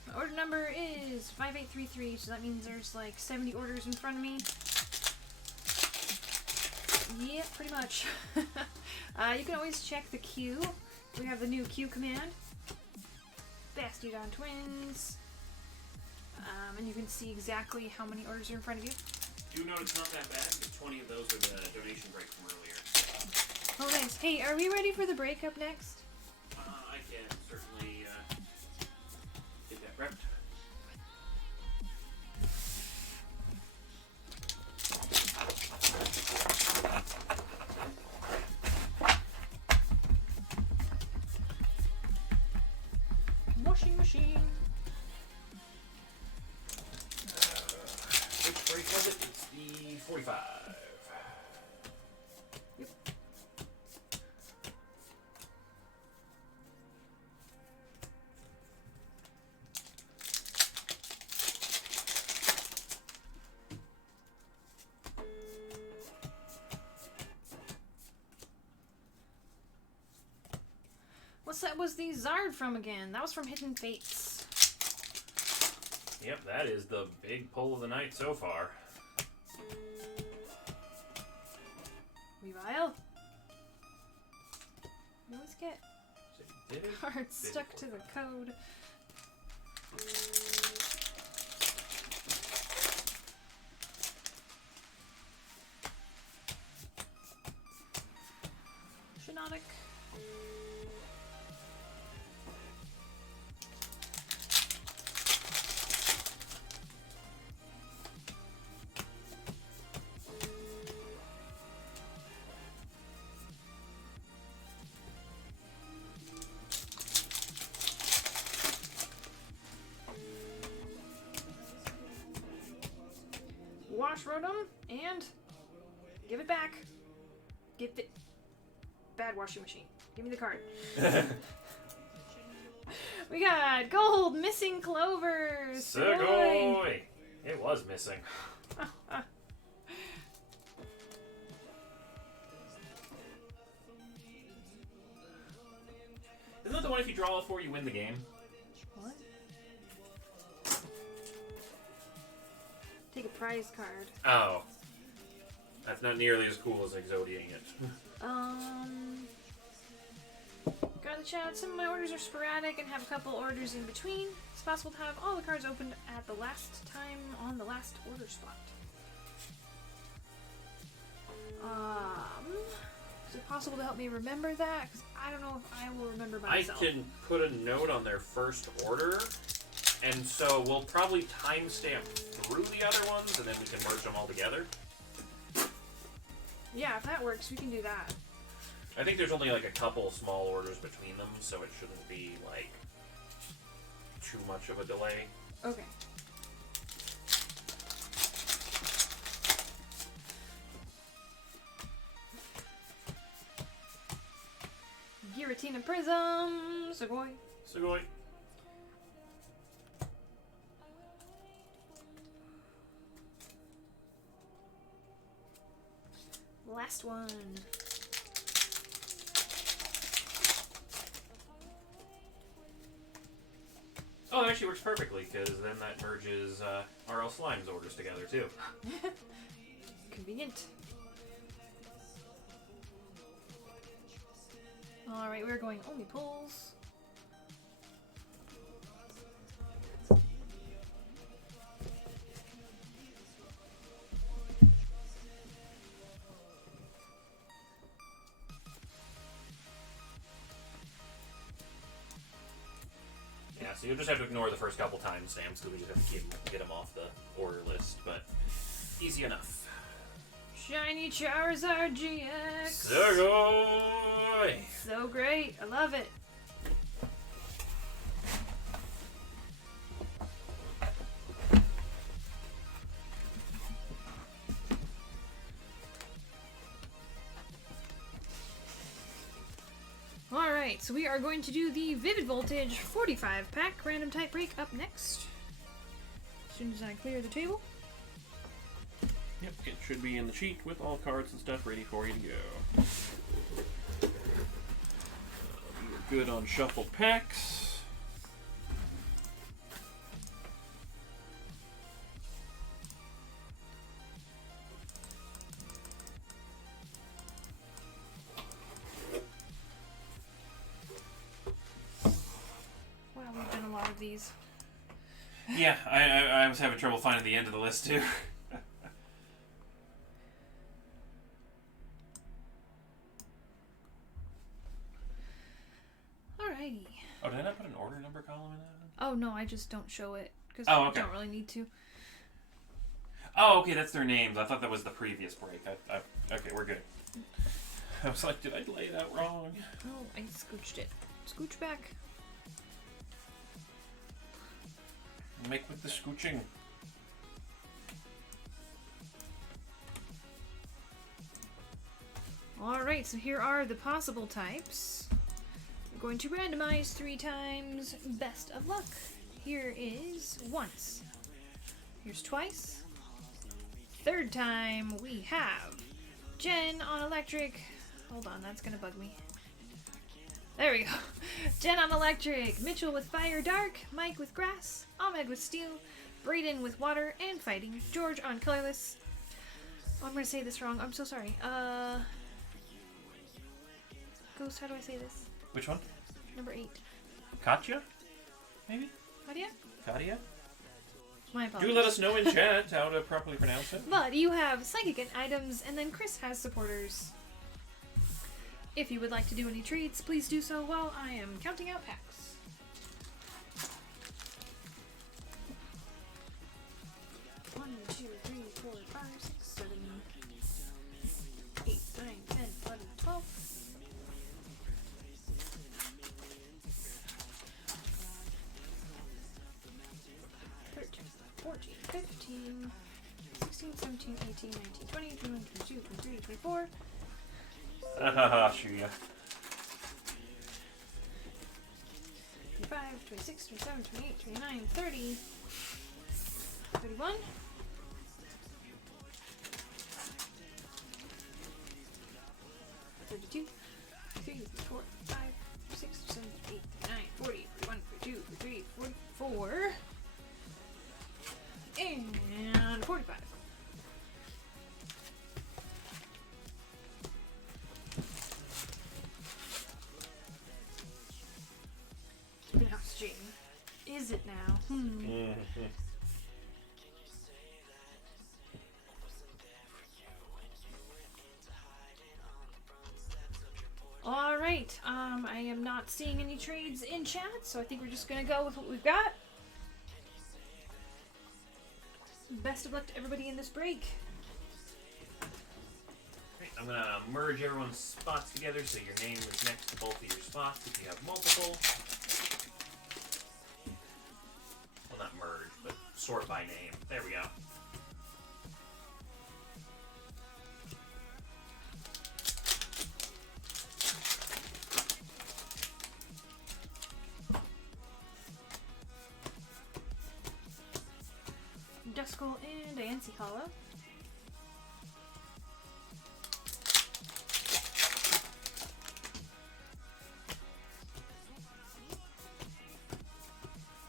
My order number is 5833, so that means there's like 70 orders in front of me. Yeah, pretty much. You can always check the queue. We have the new queue command. Bastiodon Twins. And you can see exactly how many orders are in front of you. Do note it's not that bad, but 20 of those are the donation break from earlier. Oh, nice. Hey, are we ready for the breakup next? I can certainly get that prepped. washing machine. Which break was it? It's the 45. Yep. What set was the Zard from again? That was from Hidden Fates. Yep, that is the big pull of the night so far. Revile. You always get So you did it? cards Did it stuck for to the you. code. Shinotic. Wash Rotom and give it back. Give it. Bad washing machine. Give me the card. We got gold missing clovers. Sugoi! It was missing. Isn't that the one if you draw all four, you win the game? What? Take a prize card. Oh. That's not nearly as cool as Exodiating it. Got the chat. Some of my orders are sporadic and have a couple orders in between. It's possible to have all the cards opened at the last time on the last order spot. Is it possible to help me remember that? Because I don't know if I will remember by myself. I can put a note on their first order, and so we'll probably timestamp through the other ones, and then we can merge them all together. Yeah, if that works, we can do that. I think there's only like a couple small orders between them, so it shouldn't be like too much of a delay. Okay. Giratina Prism, Sugoi. Sugoi. Last one. Oh, it actually works perfectly, because then that merges RL Slime's orders together, too. Convenient. Alright, we're going only pulls. Yeah, so you'll just have to ignore the first couple timestamps, because we just have to get them off the order list, but easy enough. Shiny Charizard GX! Sugoi! So great, I love it. Alright, so we are going to do the Vivid Voltage 45 pack random type break up next. As soon as I clear the table. Yep, it should be in the sheet with all cards and stuff ready for you to go. You're good on shuffled packs. Wow, we've done a lot of these. Yeah, I was having trouble finding the end of the list too. Alrighty. Oh, did I not put an order number column in that? Oh no, I just don't show it because Oh, okay. I don't really need to. Oh, okay, that's their names. I thought that was the previous break. Okay, we're good. I was like, did I lay that wrong? Oh, I scooched it. Scooch back. Make with the scooching. Alright, so here are the possible types. We're going to randomize 3 times. Best of luck. Here is once. Here's twice. Third time we have Jen on electric. Hold on, that's gonna bug me. There we go. Jen on electric, Mitchell with fire dark, Mike with grass, Ahmed with steel, Brayden with water and fighting, George on colorless. Oh, I'm gonna say this wrong. I'm so sorry. Ghost, how do I say this? Which one? Number 8. Katya? Maybe? Katia? Katya? My apologies. Do let us know in chat how to properly pronounce it. But you have psychic and items, and then Chris has supporters. If you would like to do any trades, please do so while I am counting out packs. One, 2, 3, 4, 5, 6, 7, 8, 9, 10, 11, 12. 13, 14, 15, 16, 17, 18, 19, 20, 21, 22, 23, 24. Haha, shoot ya. 25, 26, 27, 28, 29, 30, 31. 32, 33, 34, 5, 6, 7, 8, 9, 40, 41, 42, 43, 44, and 45. Now, Jane. Is it now? Alright, I am not seeing any trades in chat, so I think we're just gonna go with what we've got. Best of luck to everybody in this break. Right, I'm gonna merge everyone's spots together so your name is next to both of your spots if you have multiple. Well, not merge, but sort by name. There we go. Duskull and Diancie Hollow.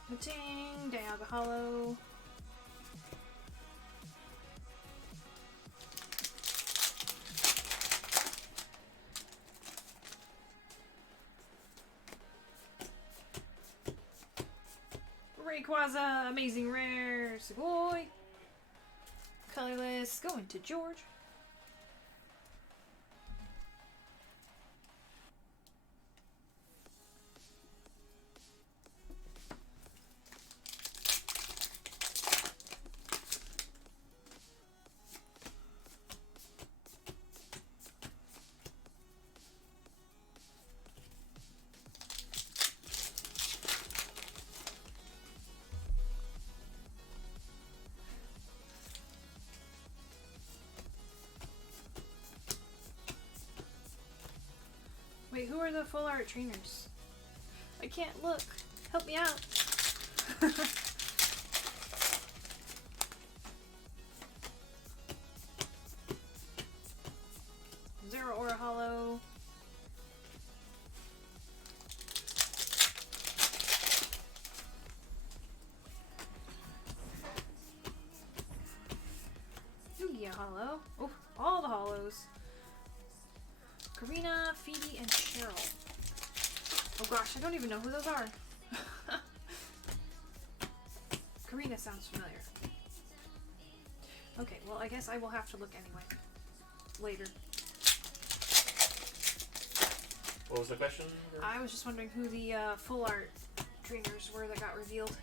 Matang, Dialga Hollow. Rayquaza, Amazing Rare, Sugoi. Colorless, going to George. Wait, who are the full art trainers? I can't look. Help me out. Zero Aura Hollow. Lugia Hollow. Oh, all the hollows. Karina, Phoebe, and Cheryl. Oh gosh, I don't even know who those are. Karina sounds familiar. Okay, well I guess I will have to look anyway. Later. What was the question? I was just wondering who the full art trainers were that got revealed.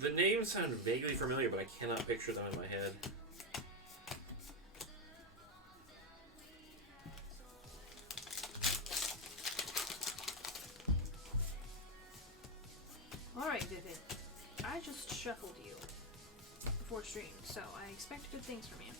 The names sound vaguely familiar, but I cannot picture them in my head. just shuffled you before stream, so I expect good things from you.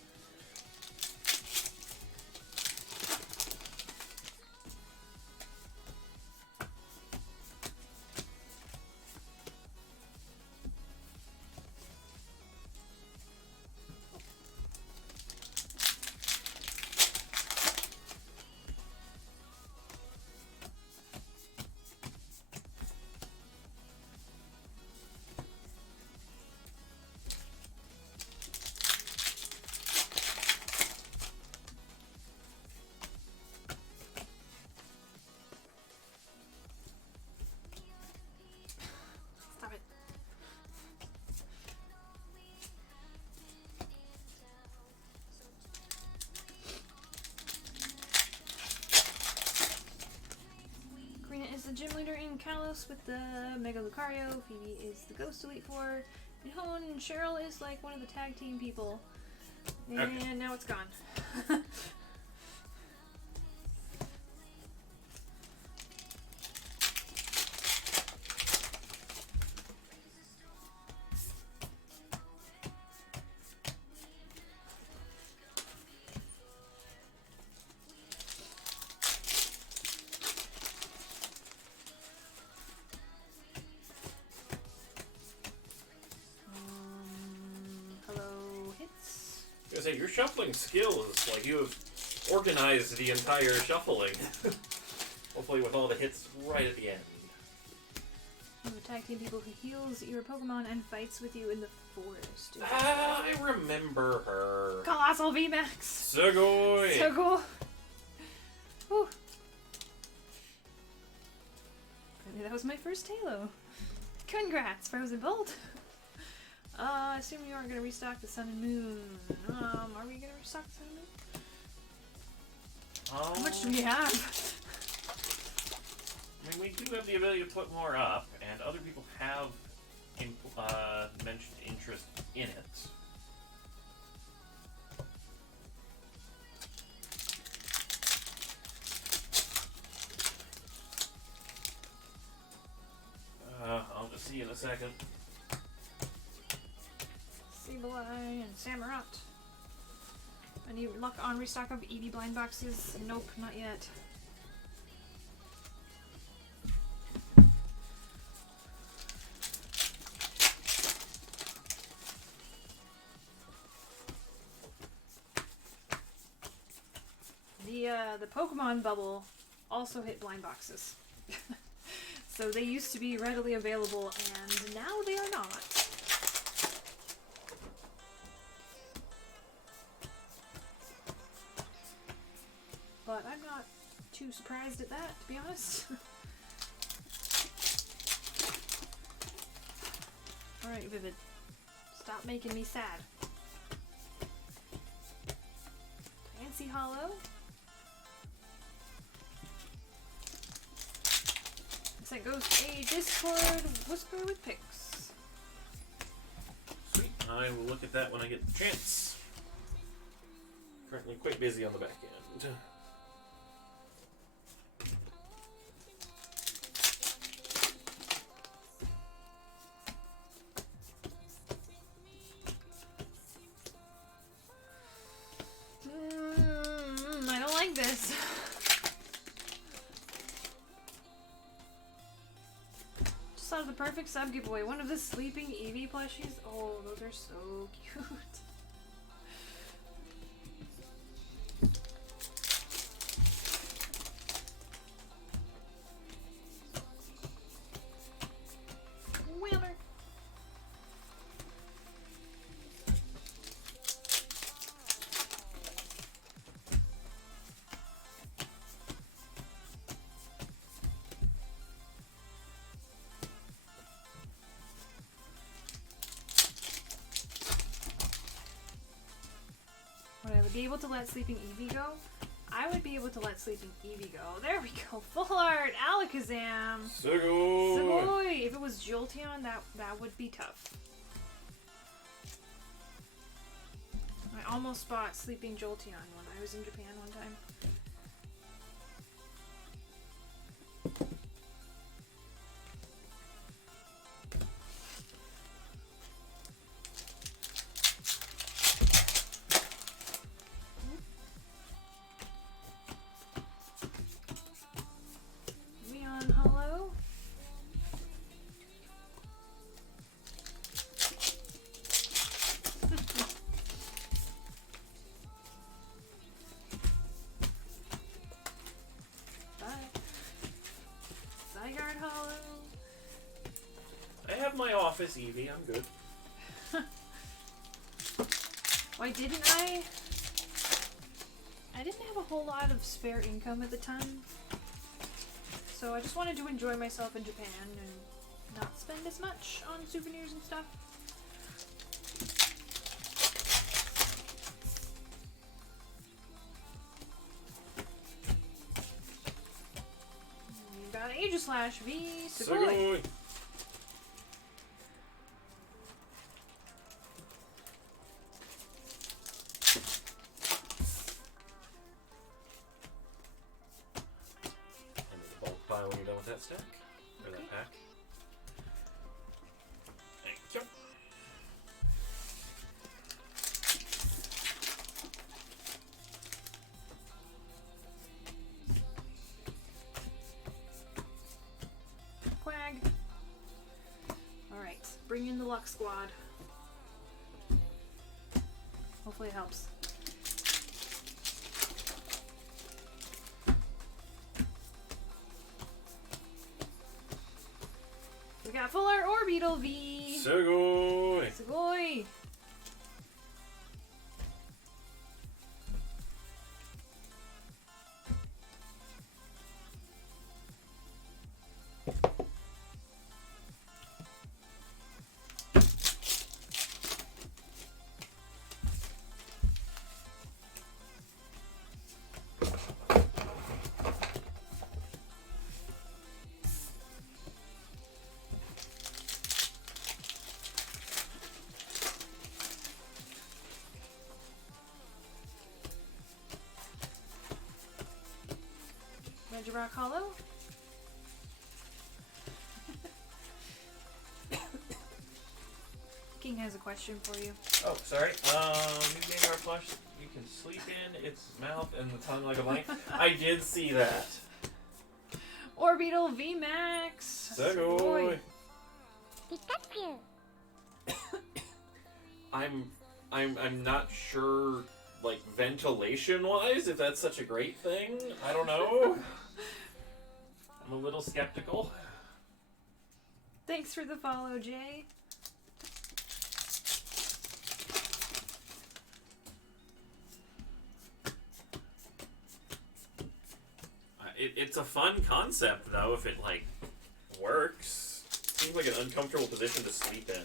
Stop it. Karina is the gym leader in Kalos with the Mega Lucario. Phoebe is the ghost Elite Four. And Hone and Cheryl is like one of the tag team people. And Okay. now it's gone. Hello, hits. I was gonna say, your shuffling skill is like you have organized the entire shuffling. Hopefully with all the hits right at the end. One of the tag team people who heals your Pokemon and fights with you in the forest. Ah, I remember her. Colossal VMAX! Sugoi! So cool! Whew. I knew that was my first Halo. Congrats, Frozen Bolt! I assume you aren't gonna restock the Sun and Moon. Are we gonna restock the Sun and Moon? How much do we have? I mean, we do have the ability to put more up, and other people have mentioned interest in it. I'll just see you in a second. Sableye and Samurott. Any luck on restock of Eevee blind boxes? Nope, not yet. The Pokemon bubble also hit blind boxes. So they used to be readily available and now they are not. But I'm not too surprised at that, to be honest. Alright, Vivid. Stop making me sad. Fancy Hollow. That goes a Discord Whisper with Picks. Sweet. I will look at that when I get the chance. Currently quite busy on the back end. I don't like this. Just thought of the perfect sub giveaway. One of the sleeping Eevee plushies. Oh, those are so cute. Wheeler. Would I be able to let Sleeping Eevee go? I would be able to let Sleeping Eevee go. There we go. Full art. Alakazam. Sugoi! Sugoi. If it was Jolteon, that would be tough. I almost bought Sleeping Jolteon when I was in Japan one time. office Eevee. I'm good. Why didn't I? I didn't have a whole lot of spare income at the time. So I just wanted to enjoy myself in Japan and not spend as much on souvenirs and stuff. We've got Aegislash v Sugoi. Sugoi. Pile when you're done with that stack, or that pack. Thank you. Quag. Alright, bring in the luck squad. Hopefully it helps. We got Full Art Orbital V. Sugoi. Sugoi. Rock Hollow. King has a question for you. Oh, sorry. New game art flush. You can sleep in its mouth and the tongue like a blank. I did see that. Orbital VMAX. Sugoi. Pikachu. I'm not sure, like, ventilation-wise, if that's such a great thing. I don't know. I'm a little skeptical. Thanks for the follow, Jay. It's a fun concept, though, if it, like, works. Seems like an uncomfortable position to sleep in.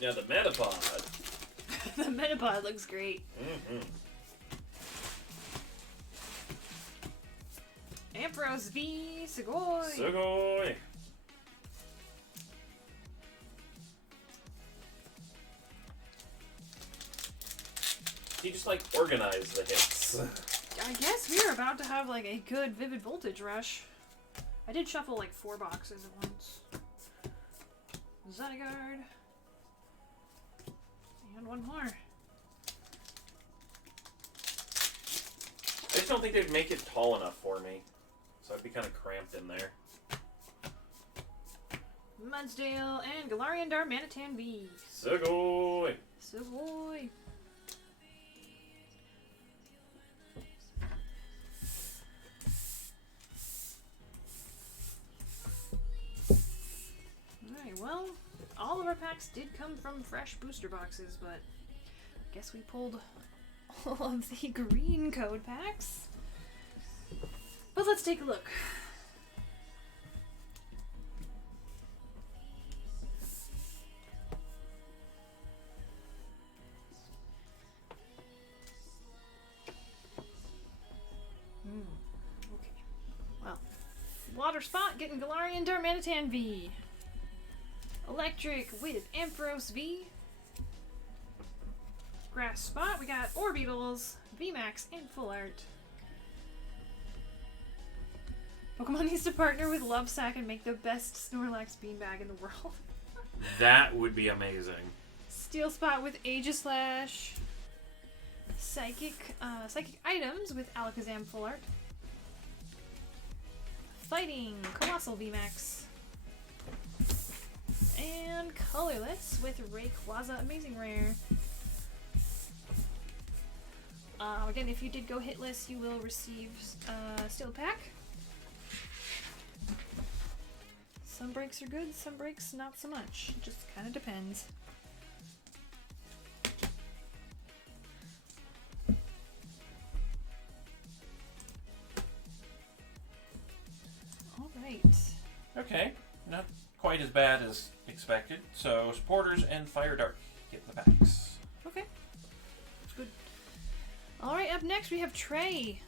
Yeah, the Metapod. The Metapod looks great. Mm-hmm. Ampharos V Sugoi. Sugoi. You just, like, organize the hits. I guess we were about to have like a good Vivid Voltage rush. I did shuffle like 4 boxes at once. Zygarde. And one more. I just don't think they'd make it tall enough for me. So I'd be kind of cramped in there. Mudsdale and Galarian Darmanitan V. Sugoi. Sugoi. Alright, well, all of our packs did come from fresh booster boxes, but I guess we pulled all of the green code packs. But let's take a look. Okay. Well, Water Spot getting Galarian Darmanitan V. Electric with Ampharos V. Grass Spot, we got Orbitals, VMAX, and Full Art. Pokemon needs to partner with Lovesack and make the best Snorlax beanbag in the world. That would be amazing. Steel Spot with Aegislash. Psychic items with Alakazam Full Art. Fighting Colossal VMAX. And colorless with Rayquaza Amazing Rare. Again, if you did go hitless, you will receive still a pack. Some breaks are good, some breaks not so much. It just kind of depends. Alright. Okay, not quite as bad as expected. So, supporters and fire dart get the packs. Okay. Good. Alright, up next we have Trey.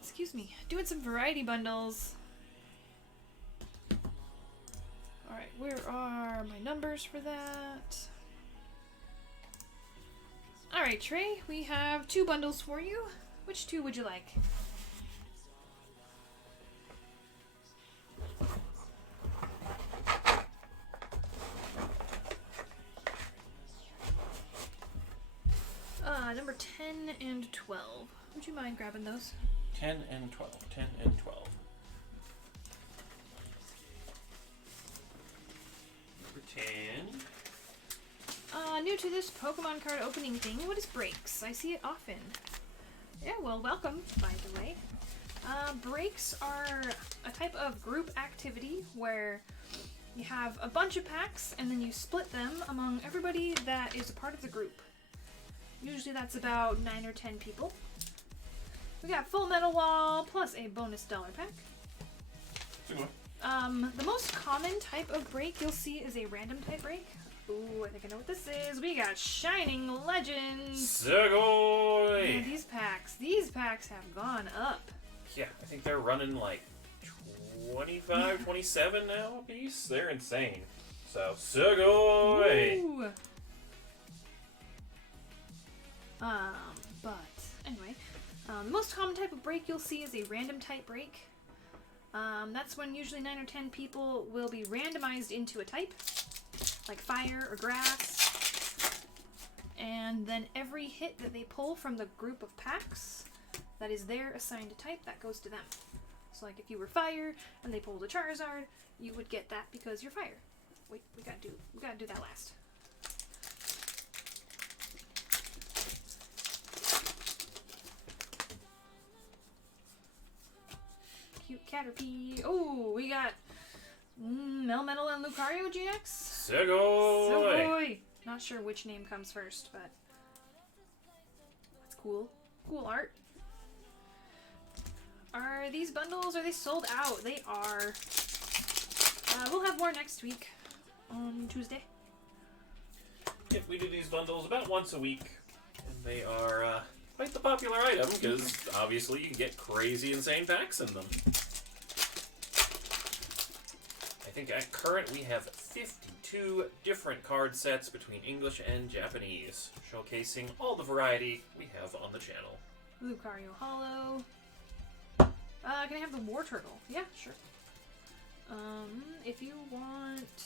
Excuse me. Doing some variety bundles. Alright, where are my numbers for that? Alright, Trey, we have 2 bundles for you. Which 2 would you like? Number 10 and 12. Would you mind grabbing those? 10 and 12. 10 and 12. Number 10. New to this Pokemon card opening thing, what is breaks? I see it often. Yeah, well, welcome, by the way. Breaks are a type of group activity where you have a bunch of packs and then you split them among everybody that is a part of the group. Usually that's about 9 or 10 people. We got Full Metal Wall plus a bonus dollar pack. The most common type of break you'll see is a random type break. Ooh, I think I know what this is. We got Shining Legends. Sugoi! Yeah, these packs have gone up. Yeah, I think they're running like 25, 27 now a piece. They're insane. So, Sugoi! Ooh. But anyway, the most common type of break you'll see is a random type break. That's when usually 9 or 10 people will be randomized into a type, like fire or grass. And then every hit that they pull from the group of packs that is their assigned type, that goes to them. So like if you were fire and they pulled a Charizard, you would get that because you're fire. Wait, we gotta do that last. Cute Caterpie. Oh, we got Melmetal and Lucario GX. Sugoi! Not sure which name comes first, but that's cool. Cool art. Are these bundles, are they sold out? They are. We'll have more next week on Tuesday. Yep, we do these bundles about once a week, and they are quite the popular item because obviously you can get crazy insane packs in them. I think at current we have 52 different card sets between English and Japanese, showcasing all the variety we have on the channel. Lucario Hollow. Can I have the War Turtle? Yeah, sure. If you want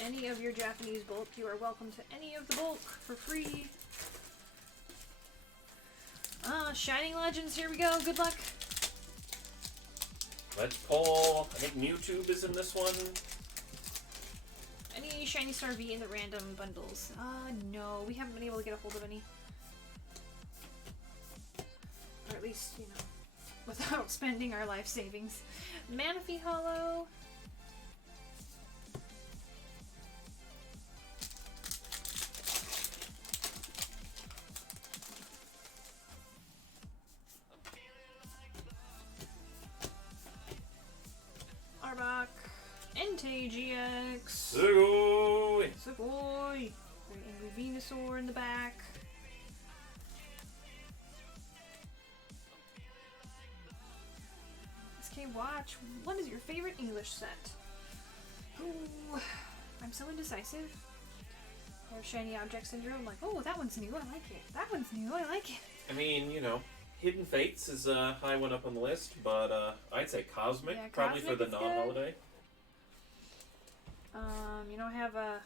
any of your Japanese bulk, you are welcome to any of the bulk for free. Shining Legends, here we go. Good luck. Let's pull. I think Mewtwo is in this one. Any Shiny Star V in the random bundles? No, we haven't been able to get a hold of any. Or at least, you know, without spending our life savings. Manaphy Hollow. Arbok. Entei GX. Sugoi! Sugoi. Very angry Venusaur in the back. SK Watch, what is your favorite English set? Ooh, I'm so indecisive. I have Shiny Object Syndrome, like, oh, that one's new, I like it. That one's new, I like it. I mean, you know, Hidden Fates is a high one up on the list, but I'd say Cosmic, Yeah, probably Cosmic for the is good. non-holiday. You know, I have a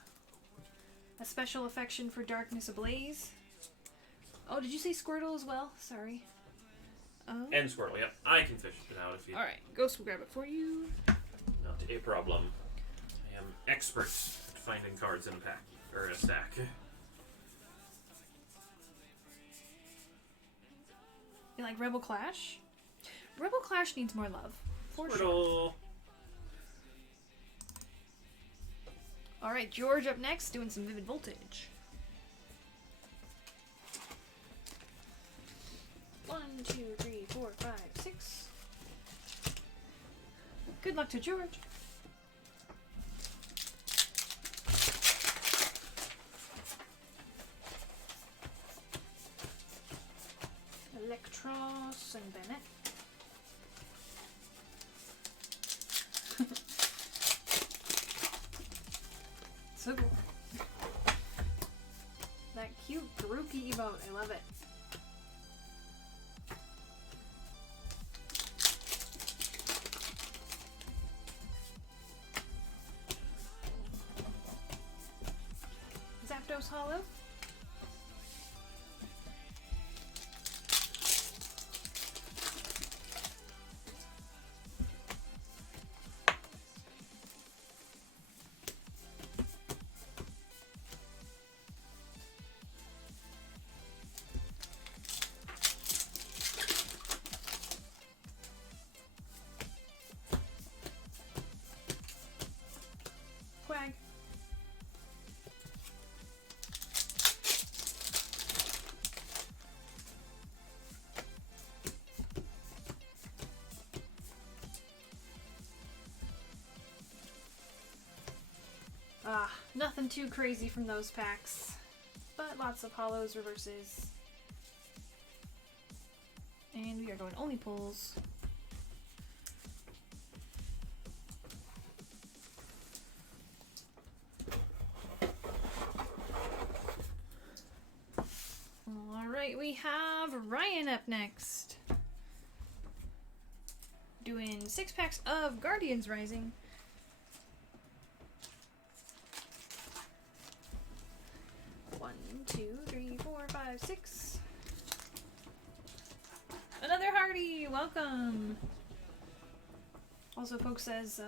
special affection for Darkness Ablaze. Oh, did you say Squirtle as well? Sorry. And Squirtle, yeah. I can fish it out if you... Alright, Ghost will grab it for you. Not a problem. I am expert at finding cards in a pack, or in a stack. You like Rebel Clash? Rebel Clash needs more love. For sure. Squirtle. Alright, George up next, doing some Vivid Voltage. 1, 2, 3, 4, 5, 6. Good luck to George. Electros and Bennett. So cool. That cute Grookey emote, I love it. Zapdos Hollow. Quag. Nothing too crazy from those packs, but lots of hollows, reverses, and we are going only pulls. Alright, we have Ryan up next. Doing 6 packs of Guardians Rising. One, two, three, 4, 5, 6. Another Hardy! Welcome! Also, Poke says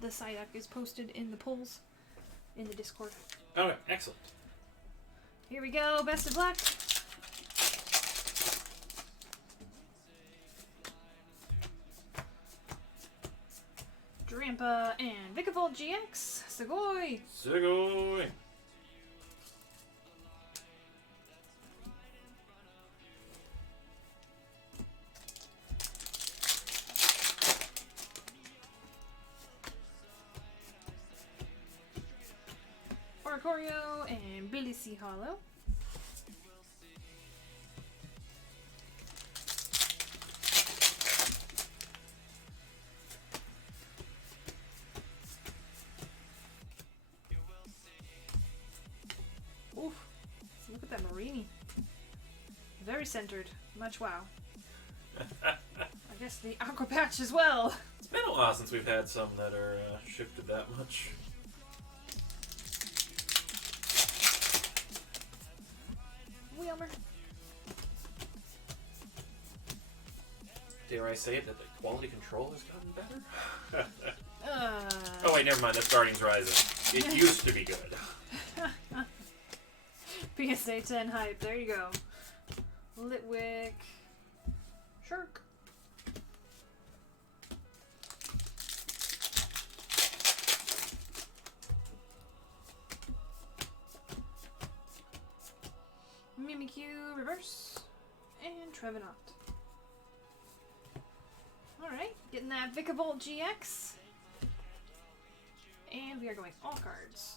the Psyduck is posted in the polls in the Discord. Okay, excellent. Here we go, best of luck! Drampa and Vikavolt GX, Sugoi! Sugoi! Oricorio and Blissey Hollow. Oof. Look at that Marini. Very centered. Much wow. I guess the Aqua Patch as well. It's been a while since we've had some that are shifted that much. Wheelmer. Dare I say it, that the quality control has gotten better? Uh, Oh wait, never mind, that's Guardians Rising. It used to be good. PSA 10 hype. There you go. Litwick. Shirk. Mimikyu reverse. And Trevenant. Alright, getting that Vikavolt GX. And we are going all cards.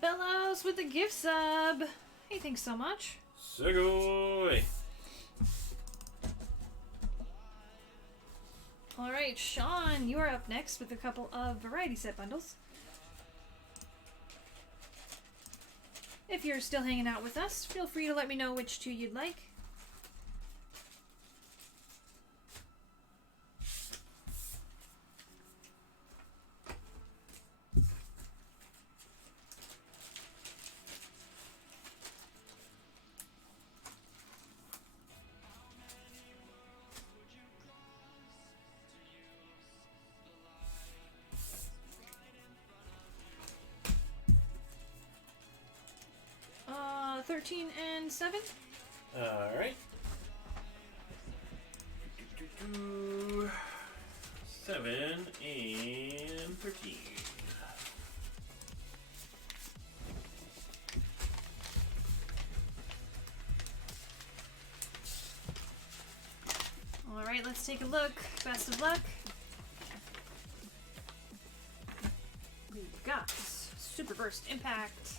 Bellows with the gift sub. Hey, thanks so much. Sugoi! Alright, Sean, you are up next with a couple of variety set bundles. If you're still hanging out with us, feel free to let me know which two you'd like. 13 and 7. Alright. 7 and 13. Alright, let's take a look. Best of luck. We've got Super Burst Impact.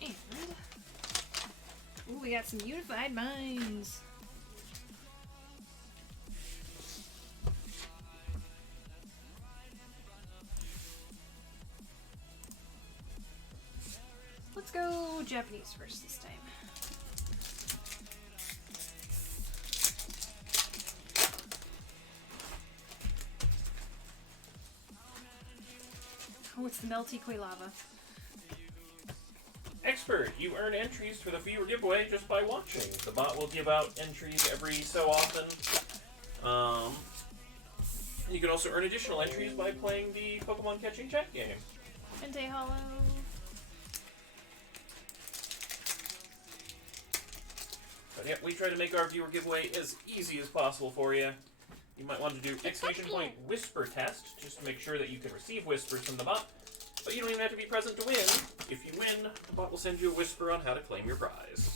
And ooh, we got some Unified Minds. Let's go Japanese first this time. Oh, it's the Melty Clay Lava. Expert, you earn entries for the viewer giveaway just by watching. The bot will give out entries every so often. You can also earn additional entries by playing the Pokemon Catching Chat game. Entei Hollow. But yeah, we try to make our viewer giveaway as easy as possible for you. You might want to do exclamation point whisper test just to make sure that you can receive whispers from the bot. But you don't even have to be present to win. If you win, the bot will send you a whisper on how to claim your prize.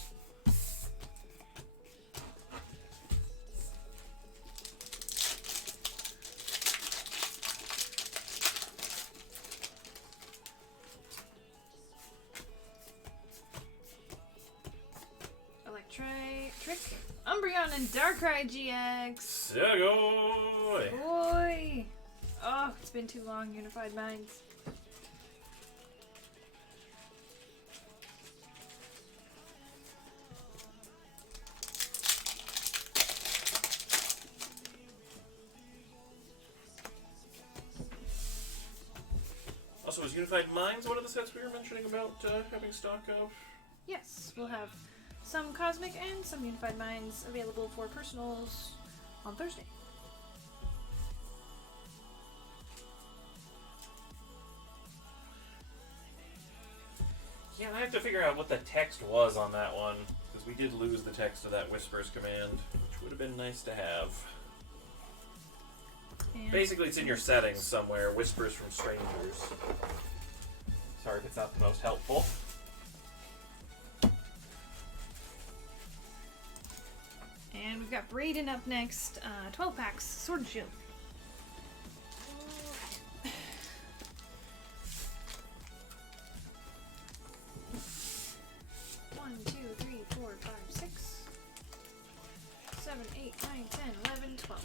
Trick, Umbreon and Darkrai GX. Segoy! Boy! Oh, it's been too long, Unified Minds. Also, is Unified Minds one of the sets we were mentioning about having stock of? Yes, we'll have some Cosmic and some Unified Minds available for personals on Thursday. Yeah, I have to figure out what the text was on that one, because we did lose the text of that Whispers command, which would have been nice to have. And basically, it's in your settings somewhere, Whispers from Strangers. Sorry if it's not the most helpful. And we've got Brayden up next. 12 packs, Sword and Shield. One, 2, 3, 4, 5, 6, 7, 8, 9, 10, 11, 12.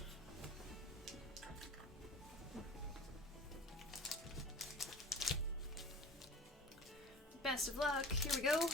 Best of luck. Here we go.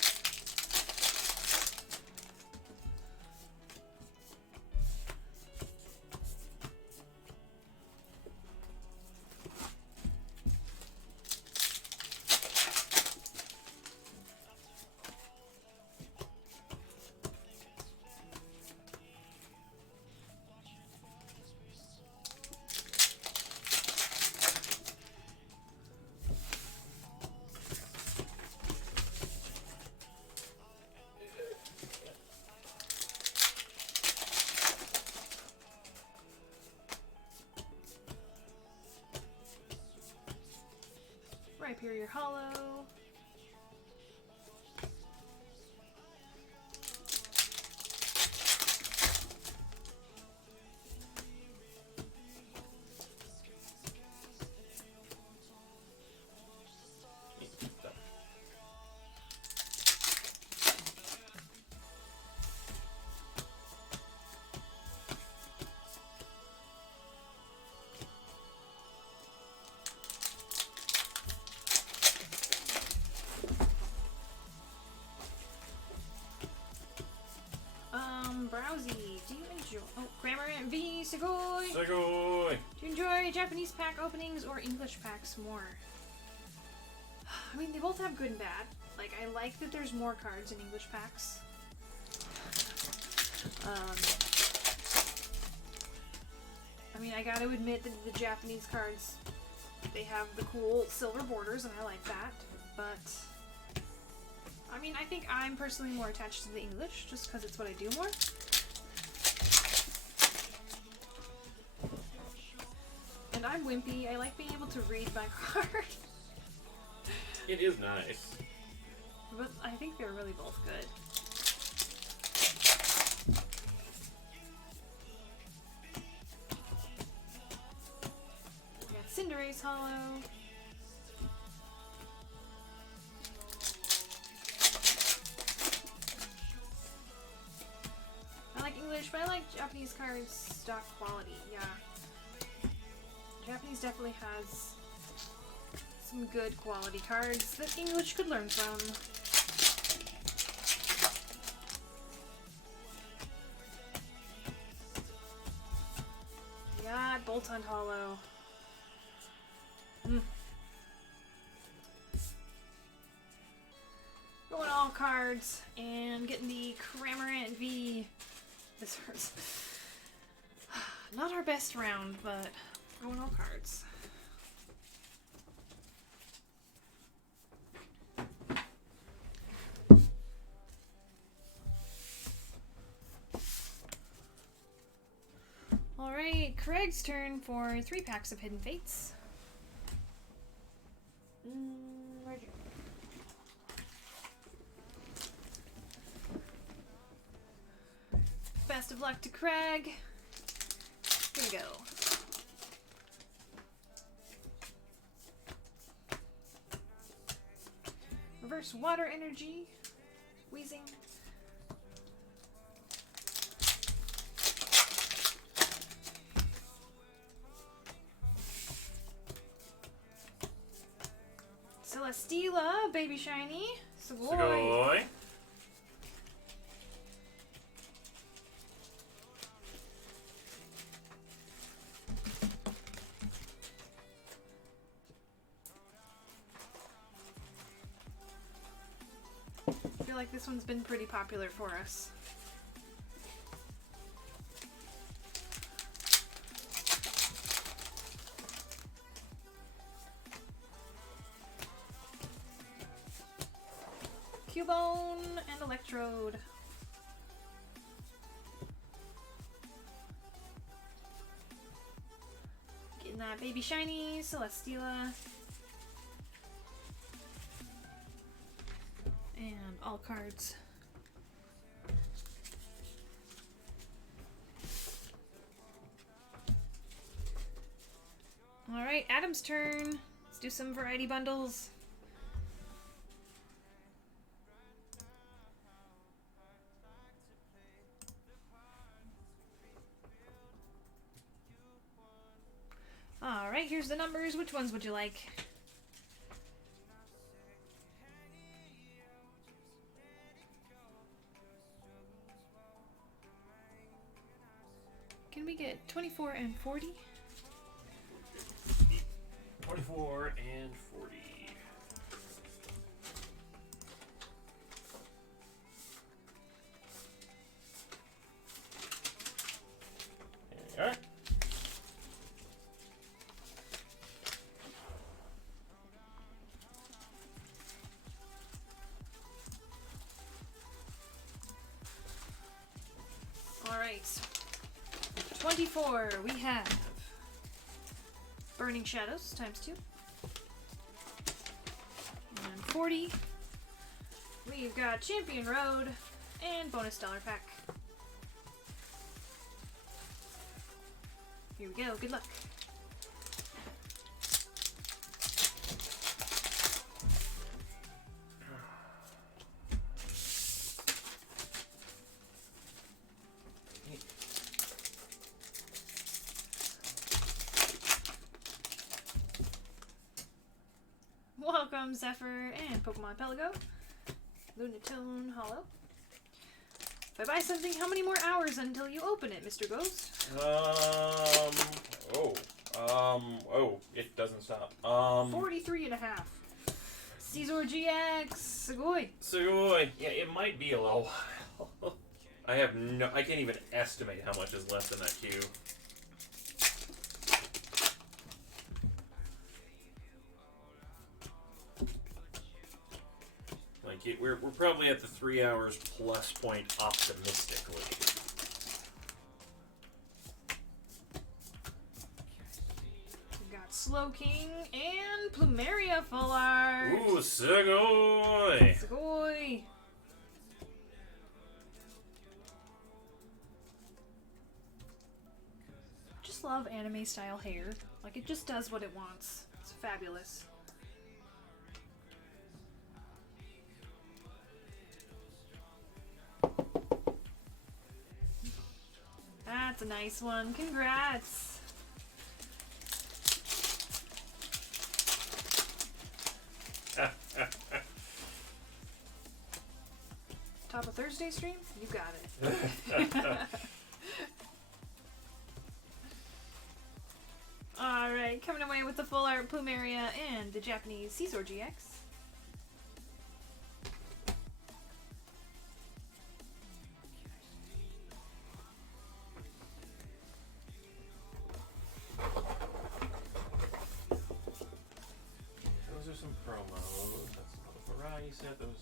Rhyperior Hollow. Browsy, do you enjoy... Oh, Grammar V, Segoy! Segoy! Do you enjoy Japanese pack openings or English packs more? I mean, they both have good and bad. Like, I like that there's more cards in English packs. I mean, I gotta admit that the Japanese cards, they have the cool silver borders, and I like that. But I mean, I think I'm personally more attached to the English, just because it's what I do more. And I'm wimpy. I like being able to read my card. It is nice. But I think they're really both good. We got Cinderace Hollow. I like English, but I like Japanese cards stock quality, yeah. Japanese definitely has some good quality cards that English could learn from. Yeah, Boltund Hollow. Going all cards and getting the Cramorant V. This hurts. Not our best round, but going all cards. Alright, Craig's turn for 3 packs of Hidden Fates. Right here. Best of luck to Craig. Here we go. Reverse Water Energy. Wheezing. Celesteela, Baby Shiny. Sugoi. Sugoi. I feel like this one's been pretty popular for us. Cubone and Electrode. Getting that Baby Shiny, Celesteela. And all cards. Alright, Adam's turn. Let's do some variety bundles. Alright, here's the numbers. Which ones would you like? Can we get 24 and 40? 24 and 40. There you are. Alright. 24, we have Burning Shadows times 2. And 40, we've got Champion Road and bonus dollar pack. Here we go, good luck. Welcome, Zephyr and Pokemon Pelago. Lunatone Hollow. If I buy something, how many more hours until you open it, Mr. Ghost? It doesn't stop. 43 and a half. Caesar GX, Sugoi. Sugoi. Yeah, it might be a little while. I can't even estimate how much is left in that queue. Like, we're probably at the 3 hours plus point optimistically. We've got Slow King and Plumeria full art. Ooh, Sugoi! Sugoi. Just love anime style hair. Like, it just does what it wants. It's fabulous. That's a nice one. Congrats. Top of Thursday stream? You got it. Alright, coming away with the full art Plumeria and the Japanese Caesar GX. Those are some promos. That's another variety set. Those.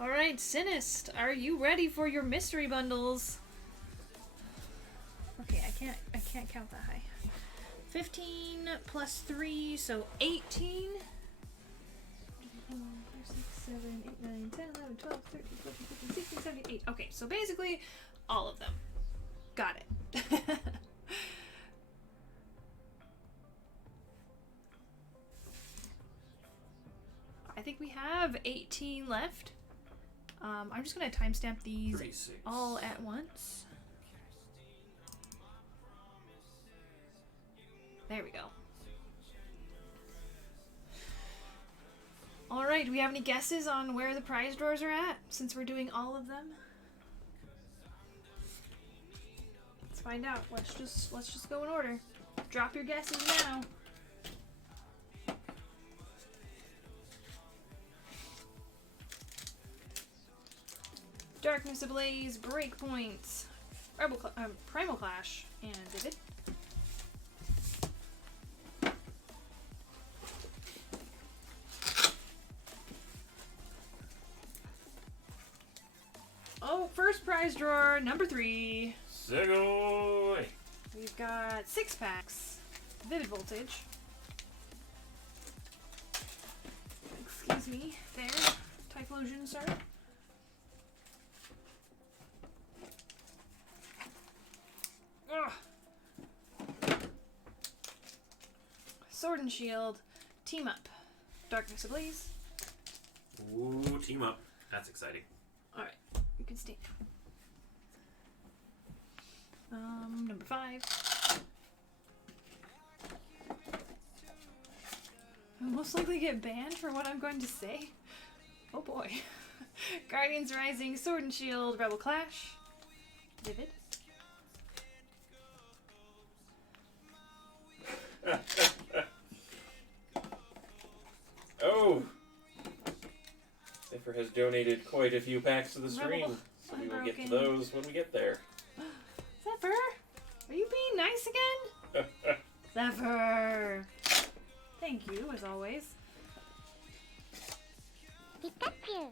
Alright, Sinist, are you ready for your mystery bundles? Okay, I can't count that high. 15 plus 3, so 18. 4, 5, 6, 7, 8, 9, 10, 11, 12, 13, 14, 15, 16, 17, 8. Okay, so basically all of them. Got it. I think we have 18 left. I'm just going to timestamp these 36. all at once. There we go. Alright, do we have any guesses on where the prize drawers are at, since we're doing all of them? Let's find out. Let's just go in order. Drop your guesses now. Darkness Ablaze, Breakpoints, Primal Clash, and Vivid. Oh, first prize drawer, number 3. Sugoi! We've got 6 packs. Vivid Voltage. Excuse me, there. Typhlosion, sir. Ugh. Sword and Shield. Team Up. Darkness Ablaze. Ooh, team up. That's exciting. Alright, you can stay. Number 5. I'll most likely get banned for what I'm going to say. Oh boy. Guardians Rising, Sword and Shield, Rebel Clash. Vivid. Oh! Zephyr has donated quite a few packs to the stream, Rebel so we will get to Unbroken. those when we get there. Zephyr? Are you being nice again? Zephyr! Thank you, as always. Pikachu.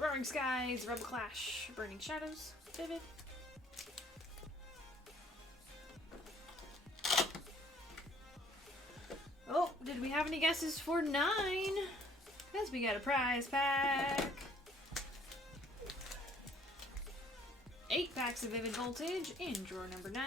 Roaring Skies, Rebel Clash, Burning Shadows, Vivid. Oh, did we have any guesses for 9? Guess we got a prize pack. 8 packs of Vivid Voltage in drawer number 9.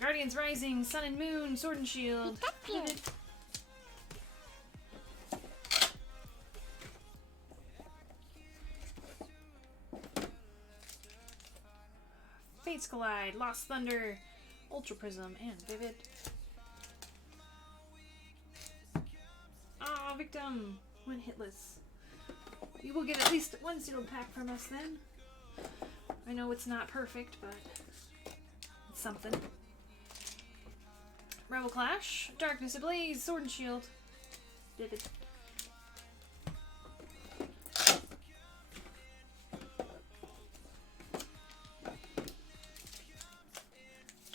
Guardians Rising, Sun and Moon, Sword and Shield. Pikachu. Vivid. Fates Collide, Lost Thunder, Ultra Prism, and Vivid. Ah, victim! Went hitless. You will get at least one sealed pack from us then. I know it's not perfect, but it's something. Rebel Clash, Darkness Ablaze, Sword and Shield, Vivid.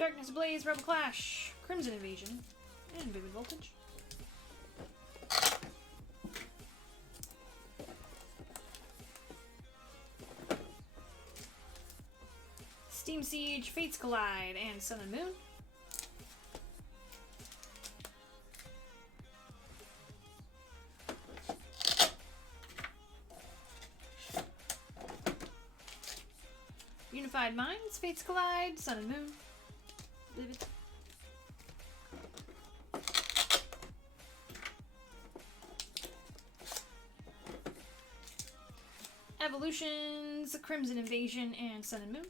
Darkness Ablaze, Rebel Clash, Crimson Invasion, and Vivid Voltage. Steam Siege, Fates Collide, and Sun and Moon. Unified Minds, Fates Collide, Sun and Moon. Vivid. Evolutions, Crimson Invasion, and Sun and Moon.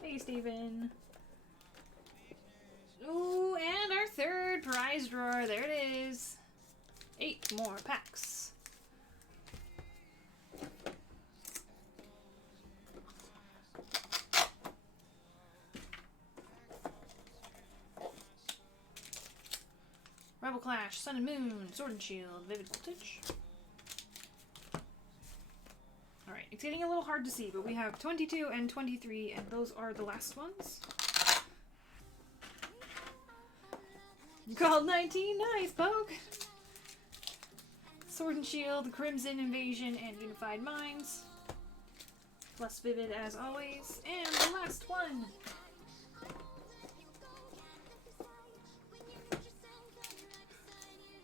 Hey, Steven. Ooh, and our third prize drawer. There it is. 8 more packs. Rebel Clash, Sun and Moon, Sword and Shield, Vivid Voltage. Alright, it's getting a little hard to see, but we have 22 and 23, and those are the last ones. You called 19, nice, Poke! Sword and Shield, Crimson Invasion, and Unified Minds. Plus Vivid as always. And the last one!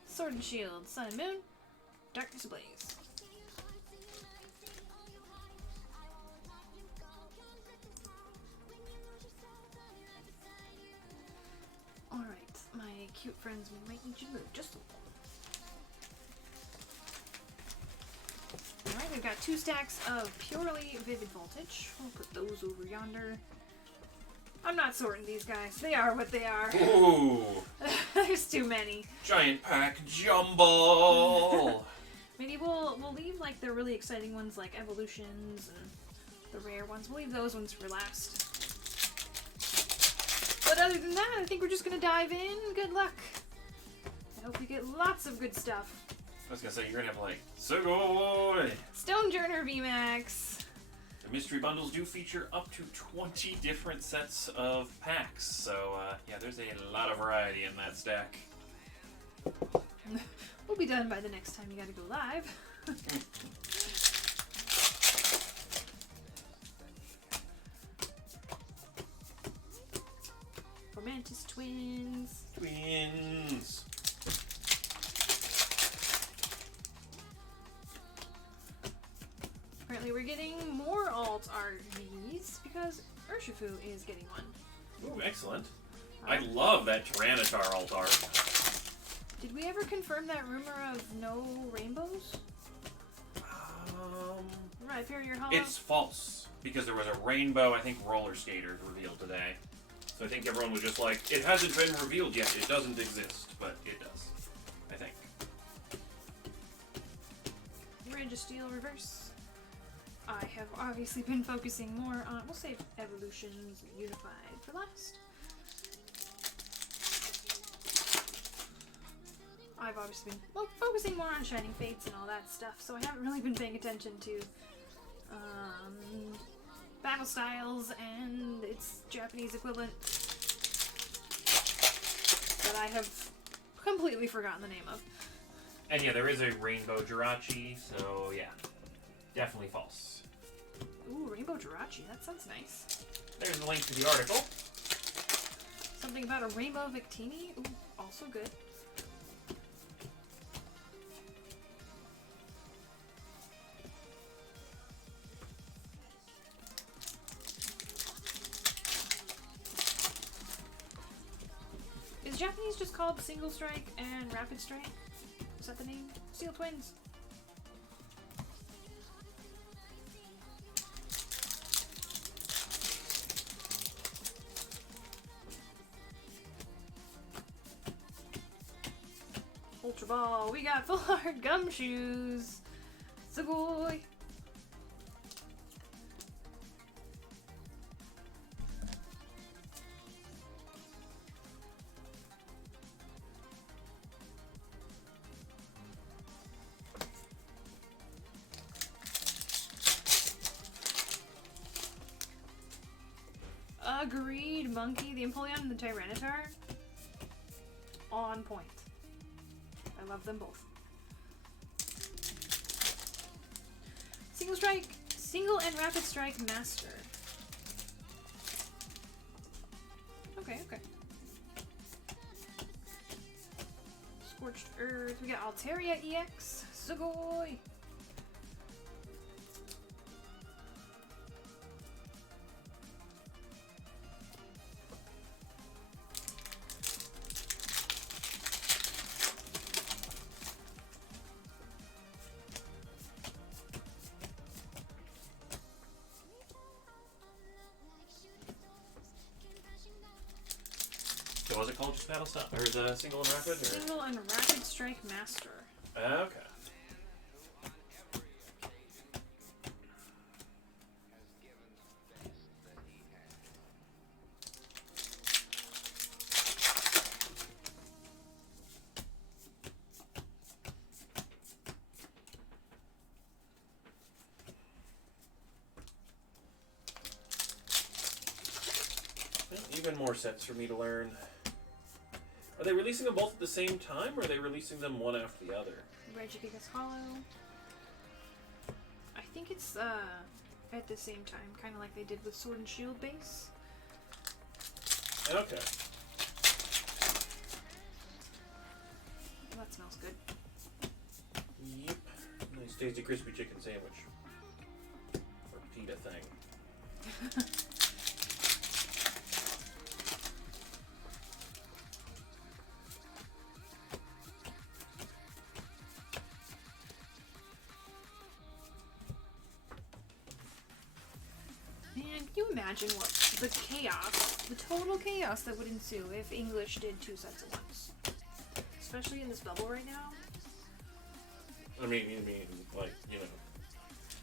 Sword and Shield, Sun and Moon, Darkness Ablaze. Alright, my cute friends, we might need you to move just a little. Alright, we've got 2 stacks of purely Vivid Voltage. We'll put those over yonder. I'm not sorting these guys. They are what they are. Ooh! There's too many. Giant pack jumble! Maybe we'll leave like the really exciting ones like Evolutions and the rare ones. We'll leave those ones for last. But other than that, I think we're just gonna dive in. Good luck. I hope you get lots of good stuff. I was gonna say, you're gonna have like, Sugoi! Stonejourner VMAX. The mystery bundles do feature up to 20 different sets of packs, so yeah, there's a lot of variety in that stack. We'll be done by the next time you gotta go live. Romantis Twins. Twins! Apparently we're getting more alt RVs because Urshifu is getting one. Ooh, excellent. I love that Tyranitar alt art. Did we ever confirm that rumor of no rainbows? Right, Superior Hollow? It's false, because there was a rainbow, I think, roller skater revealed today. So I think everyone was just like, it hasn't been revealed yet, it doesn't exist, but it does. I think. Registeel Reverse. I have obviously been focusing more on, we'll save Evolutions Unified for last. I've obviously been focusing more on Shining Fates and all that stuff, so I haven't really been paying attention to battle styles and its Japanese equivalent that I have completely forgotten the name of. And yeah, there is a Rainbow Jirachi, so yeah, definitely false. Ooh, Rainbow Jirachi, that sounds nice. There's a link to the article. Something about a Rainbow Victini? Ooh, also good. Is Japanese just called Single Strike and Rapid Strike? Is that the name? Steel Twins. Ultra Ball. We got Full Art Gumshoes. Sugoi. Agreed, Monkey. The Empoleon and the Tyranitar. On point. I love them both. Single strike. Single and rapid strike master. Okay, okay. Scorched Earth. We got Altaria EX. Sugoi. So was it called just Battle Style? Or the Single and Rapid? Or? Single and rapid strike master. Okay. Even more sets for me to learn. Are they releasing them both at the same time, or are they releasing them one after the other? Regigigas Hollow. I think it's at the same time, kind of like they did with Sword and Shield base. Okay. Well, that smells good. Yep. Nice tasty crispy chicken sandwich. Or pita thing. Man, can you imagine what the chaos, the total chaos that would ensue if English did 2 sets at once? Especially in this bubble right now. I mean, like, you know,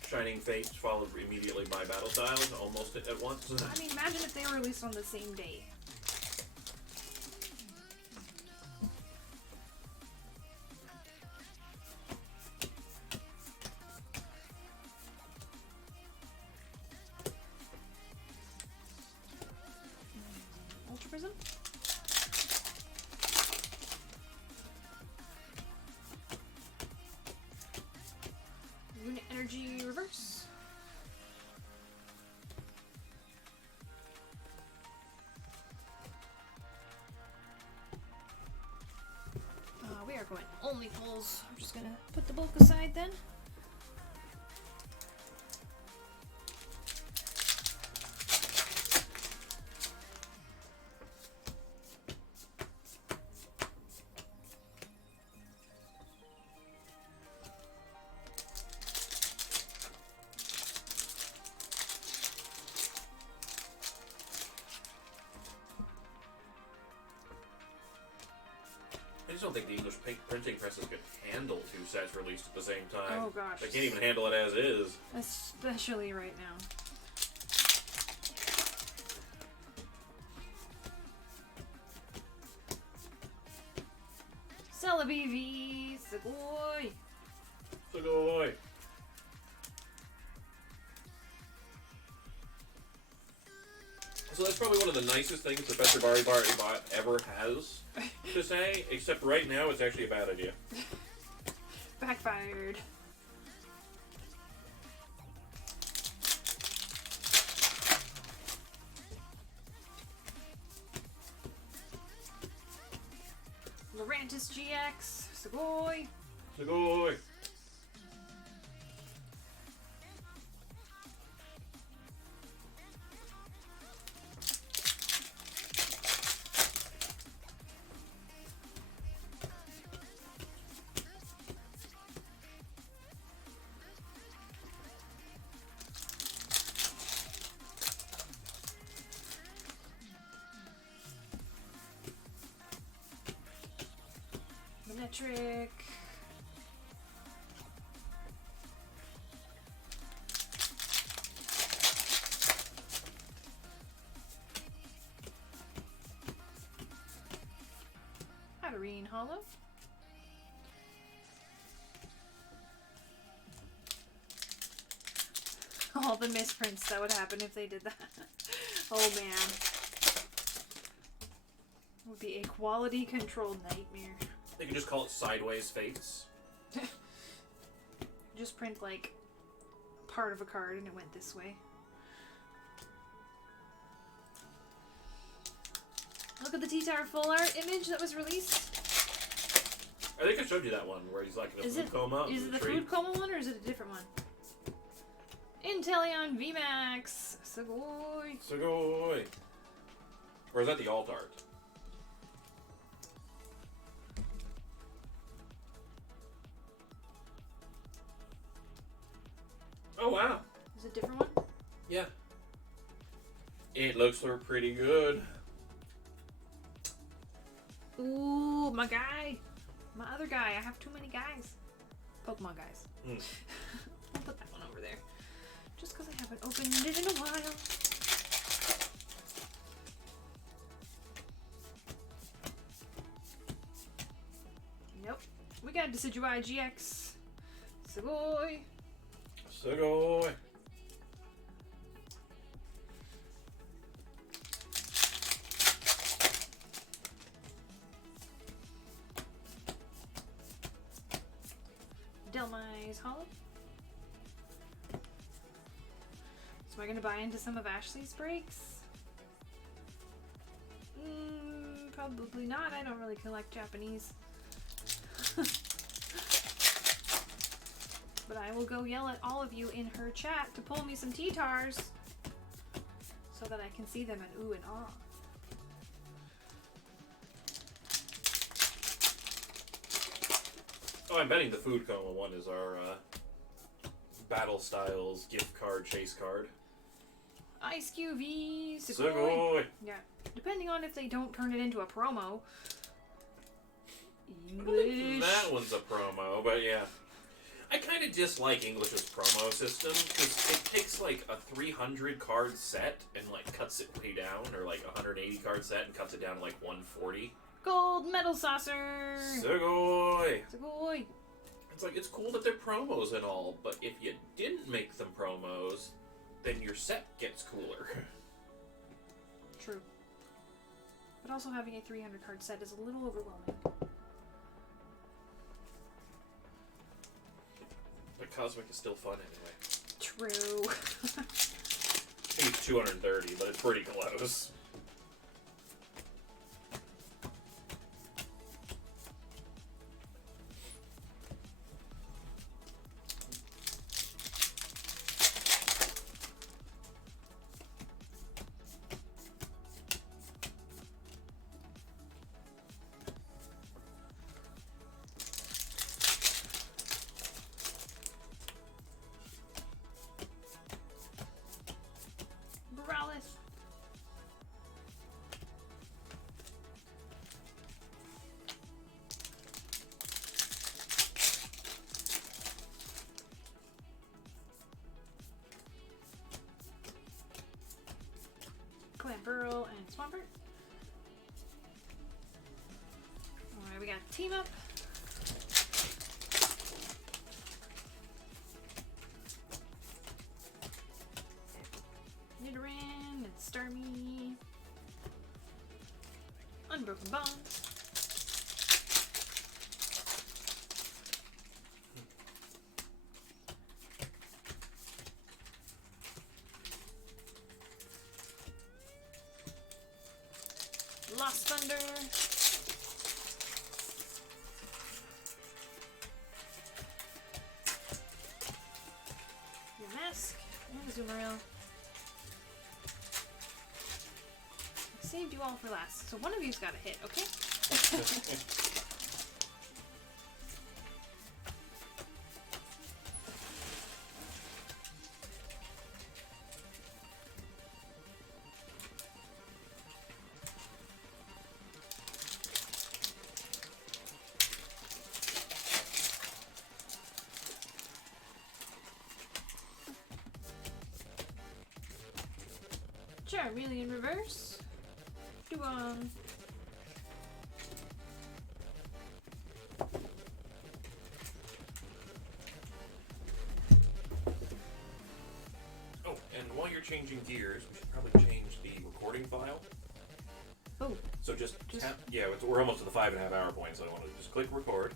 Shining Fates followed immediately by Battle Styles, almost at once. I mean, imagine if they were released on the same day. Ultra Prism? Unit Energy Reverse. We are going only pulls. I'm just gonna put the bulk aside then. I just don't think the English printing presses could handle 2 sets released at the same time. Oh gosh. They can't even handle it as is. Especially right now. Celebi V, Sugoi. Sugoi. So that's probably one of the nicest things Professor Bari Bot ever has to say, except right now it's actually a bad idea. Backfired. Lurantis GX, Sugoi. Sugoi. Metric. Hatterene Hollow. all the misprints that would happen if they did that. Oh man. It would be a quality control nightmare. They could just call it Sideways Fates. Just print like part of a card and it went this way. Look at the T-Tower full art image that was released. I think I showed you that one where he's like in a food coma. Is it the tree. food coma one or is it a different one? Inteleon VMAX. Sugoi. Sugoi. Or is that the alt art? Oh wow. Is it a different one? Yeah. It looks pretty good. Ooh, my guy. My other guy. I have too many guys. Pokemon guys. I'll put that one over there. Just because I haven't opened it in a while. Nope. We got Decidueye GX. Sugoi. Sugoi. Delmai's Hollow. So am I going to buy into some of Ashley's breaks? Probably not. I don't really collect Japanese. But I will go yell at all of you in her chat to pull me some T-Tars so that I can see them and ooh and ah. Oh, I'm betting the food coma one is our Battle Styles gift card chase card. Ice QV, Sugoi. Sugoi. Yeah, depending on if they don't turn it into a promo. I don't think English. that one's a promo, but yeah. I kind of dislike English's promo system because it takes like a 300 card set and like cuts it way down, or like a 180 card set and cuts it down to like 140. Gold Metal Saucer. Sugoi. Sugoi. It's like, it's cool that they're promos and all, but if you didn't make them promos, then your set gets cooler. True. But also having a 300 card set is a little overwhelming. But Cosmic is still fun anyway. True. I think it's 230, but it's pretty close. Morales. Clamburl and Swampert. Alright, we got Team Up. Nidoran and Starmie. Unbroken Bonds. Lost Thunder. Your Mask and Zoomeril. I saved you all for last, so one of you's got a hit, okay? Charmeleon Reverse. Duong. you're changing gears, we should probably change the recording file. Oh, So just tap. Yeah, we're almost to the 5.5 hour point, so I want to just click record.